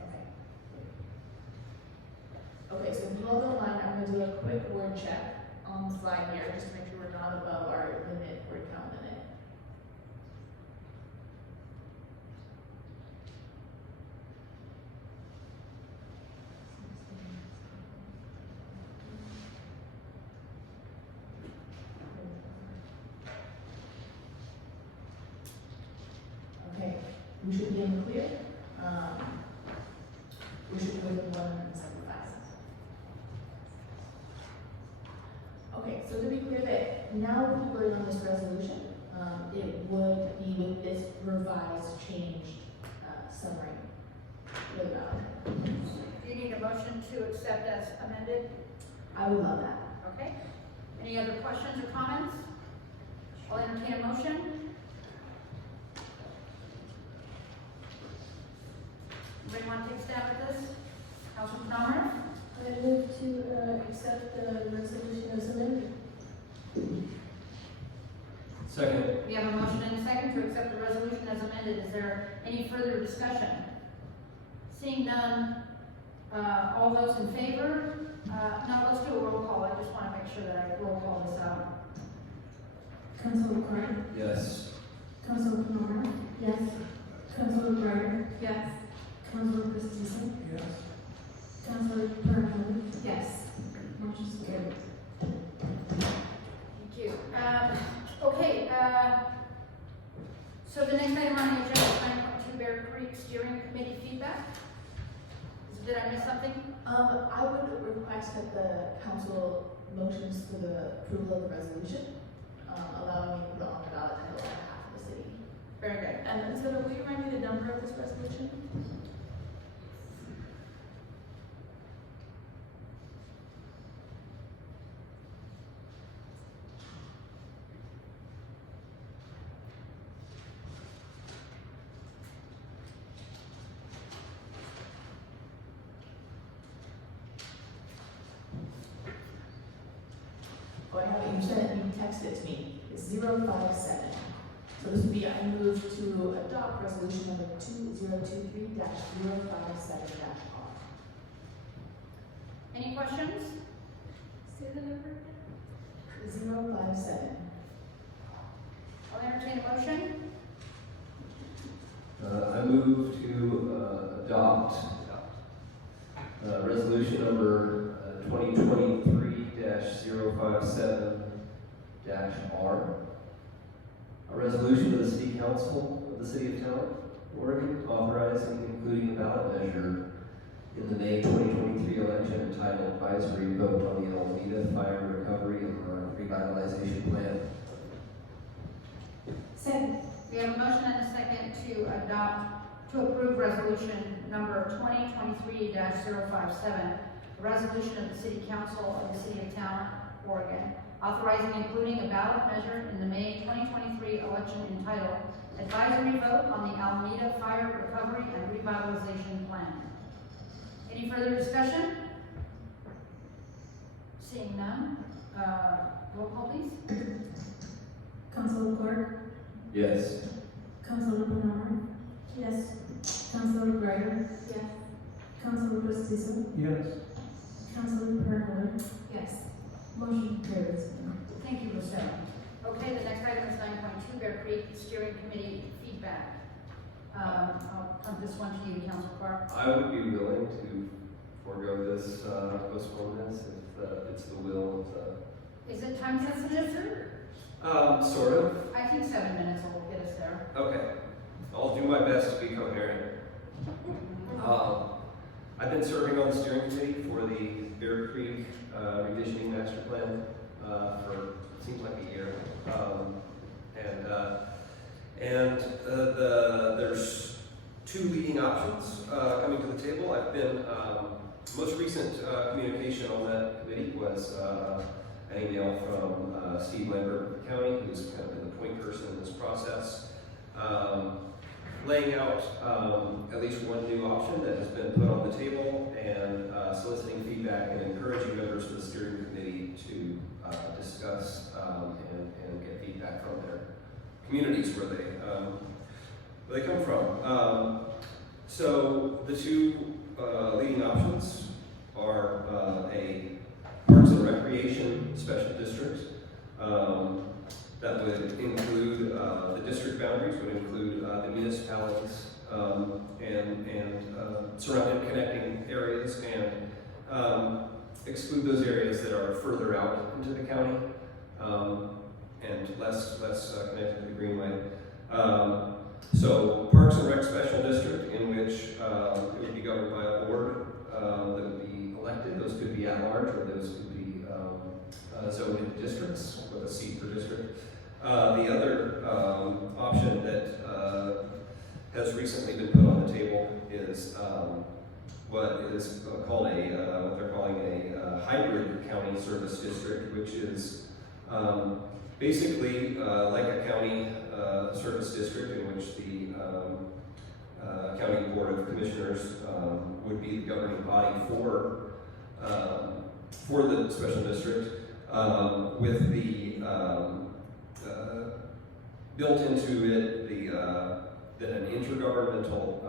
Okay. Okay, so if you all don't mind, I'm gonna do a quick word check on the slide here, just to make sure we're not above our limit, word count limit. Okay, we should be in the clear. We should go with 175. Okay, so to be clear that now that we voted on this resolution, it would be with this revised, changed summary. Do you need a motion to accept as amended? I would love that. Okay. Any other questions or comments? I'll entertain a motion. Anybody want to take a stab at this? Councilman Palmer? I move to accept the resolution as amended. Second. We have a motion and a second to accept the resolution as amended. Is there any further discussion? Seeing none, all those in favor? No, let's do a roll call. I just want to make sure that I roll call this out. Councilor Craig? Yes. Councilor Palmer? Yes. Councilor Greider? Yes. Councilor Christensen? Yes. Councilor Perrone? Yes. Motion's carried. Thank you. Okay, so the next item on the agenda is 9.2 Bear Creek Steering Committee feedback. Did I miss something? I would request that the council motions for the approval of the resolution, allowing me to put on the ballot title on behalf of the city. Very good. And so will you remind me the number of this resolution? Oh, I have it, you said you texted it to me, it's 057. So this would be, I move to adopt resolution number 2023-057-R. Any questions? Say the number? 057. I'll entertain a motion. I move to adopt resolution number 2023-057-R. A resolution of the City Council of the City of Talent, Oregon, authorizing and including a ballot measure in the May 2023 election entitled Advisory Vote on the Alameda Fire Recovery and Revitalization Plan. Second. We have a motion and a second to approve resolution number 2023-057, a resolution of the City Council of the City of Talent, Oregon, authorizing and including a ballot measure in the May 2023 election entitled Advisory Vote on the Alameda Fire Recovery and Revitalization Plan. Any further discussion? Seeing none, roll call please. Councilor Clark? Yes. Councilor Palmer? Yes. Councilor Greider? Yes. Councilor Christensen? Yes. Councilor Perrone? Yes. Motion carries. Thank you, Lucille. Okay, the next item is 9.2 Bear Creek Steering Committee feedback. I'll punt this one to you, Councilor Clark. I would be willing to forego this postponement if it's the will of the. Is it time sensitive, sir? Sort of. I think 7 minutes will get us there. Okay. I'll do my best to be coherent. I've been serving on the steering committee for the Bear Creek Revisioning Master Plan for seems like a year. There's two leading options coming to the table. I've been most recent communication on that committee was an email from Steve Lambert of the county, who's kind of been the point person in this process, laying out at least one new option that has been put on the table and soliciting feedback and encouraging members of the steering committee to discuss and get feedback from their communities where they come from. So the two leading options are a Parks and Recreation special district. That would include, the district boundaries would include the municipalities and surrounding connecting areas, and exclude those areas that are further out into the county and less connected to the Greenway. So Parks and Rec Special District, in which it would be governed by a board that would be elected. Those could be at large, or those could be zoned into districts with a seat per district. The other option that has recently been put on the table is what is called what they're calling a hybrid county service district, which is basically like a county service district in which the county board of commissioners would be the governing body for the special district, with the built into it that an intergovernmental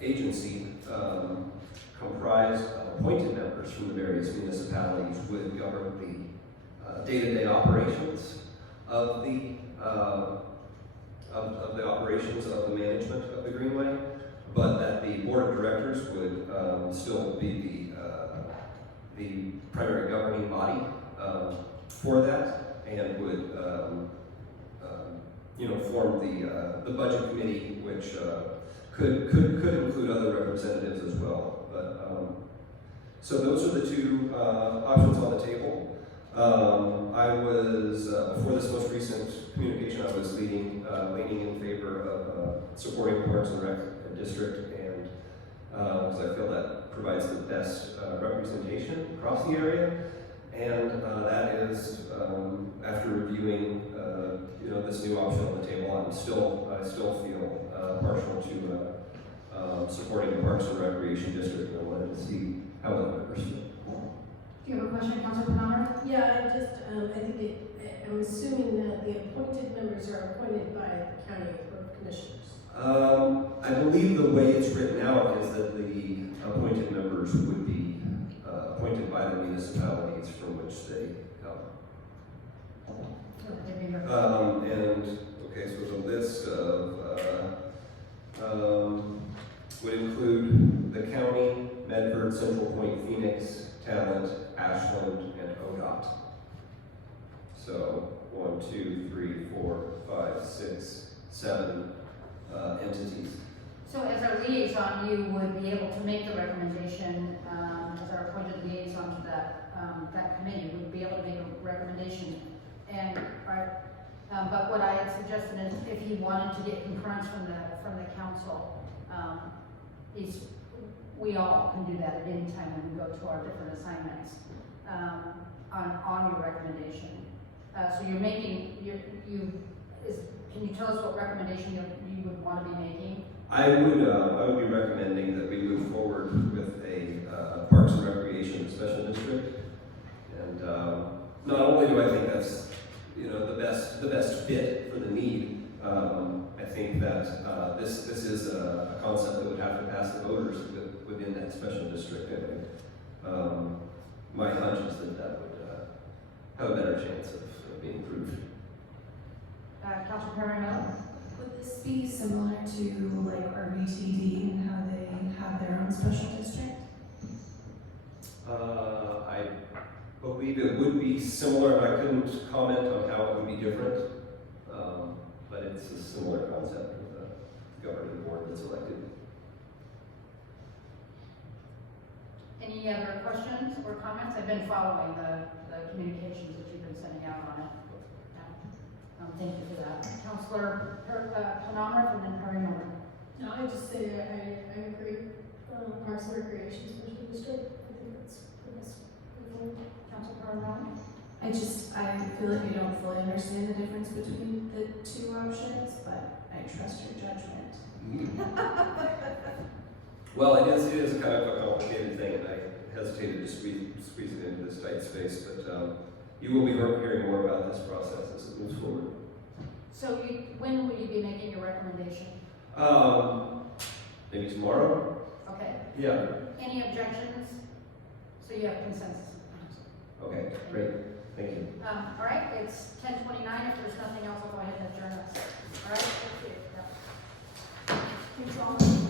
agency comprised of appointed members from the various municipalities would govern the day-to-day operations of the operations of the management of the Greenway, but that the board of directors would still be the primary governing body for that, and would form the budget committee, which could include other representatives as well. But so those are the two options on the table. I was before this most recent communication, I was leaning in favor of supporting Parks and Rec District, and because I feel that provides the best representation across the area, and that is after reviewing this new option on the table, I still feel partial to supporting the Parks and Recreation District. I wanted to see how other members feel. Do you have a question, Councilor Penamara? Yeah, I think I'm assuming that the appointed members are appointed by the county board of commissioners. I believe the way it's written out is that the appointed members would be appointed by the municipalities from which they come. And okay, so the list of would include the county, Medford, Central Point, Phoenix, Talent, Ashland, and ODOT. So 1, 2, 3, 4, 5, 6, 7 entities. So as our liaison, you would be able to make the recommendation, as our appointed liaison to that committee, would be able to make a recommendation. And but what I had suggested is if he wanted to get concurrence from the council, we all can do that at any time when we go to our different assignments on your recommendation. So you're making can you tell us what recommendation you would want to be making? I would be recommending that we move forward with a Parks and Recreation Special District, and not only do I think that's the best fit for the need, I think that this is a concept that would have to pass the voters within that special district. My hunch is that would have a better chance of being approved. Councilor Perry Miller? Would this be similar to like RVTD and how they have their own special district? I believe it would be similar, and I couldn't comment on how it would be different, but it's a similar concept with a governing board that's elected. Any other questions or comments? I've been following the communications that you've been sending out on it. Thank you for that. Councilor Penamara and then Perry Miller. No, I just say I agree. Parks and Recreation Special District. I think that's the best. Councilor Perry Miller. I feel like I don't fully understand the difference between the two options, but I trust your judgment. Well, it is kind of a complicated thing, and I hesitated to squeeze it into this tight space, but you will be hearing more about this process as it moves forward. So when will you be making your recommendation? Maybe tomorrow? Okay. Yeah. Any objections? So you have consensus? Okay, great, thank you. All right, it's 10:29. If there's nothing else, I'll go ahead and adjourn us. All right, thank you. Yep. Control.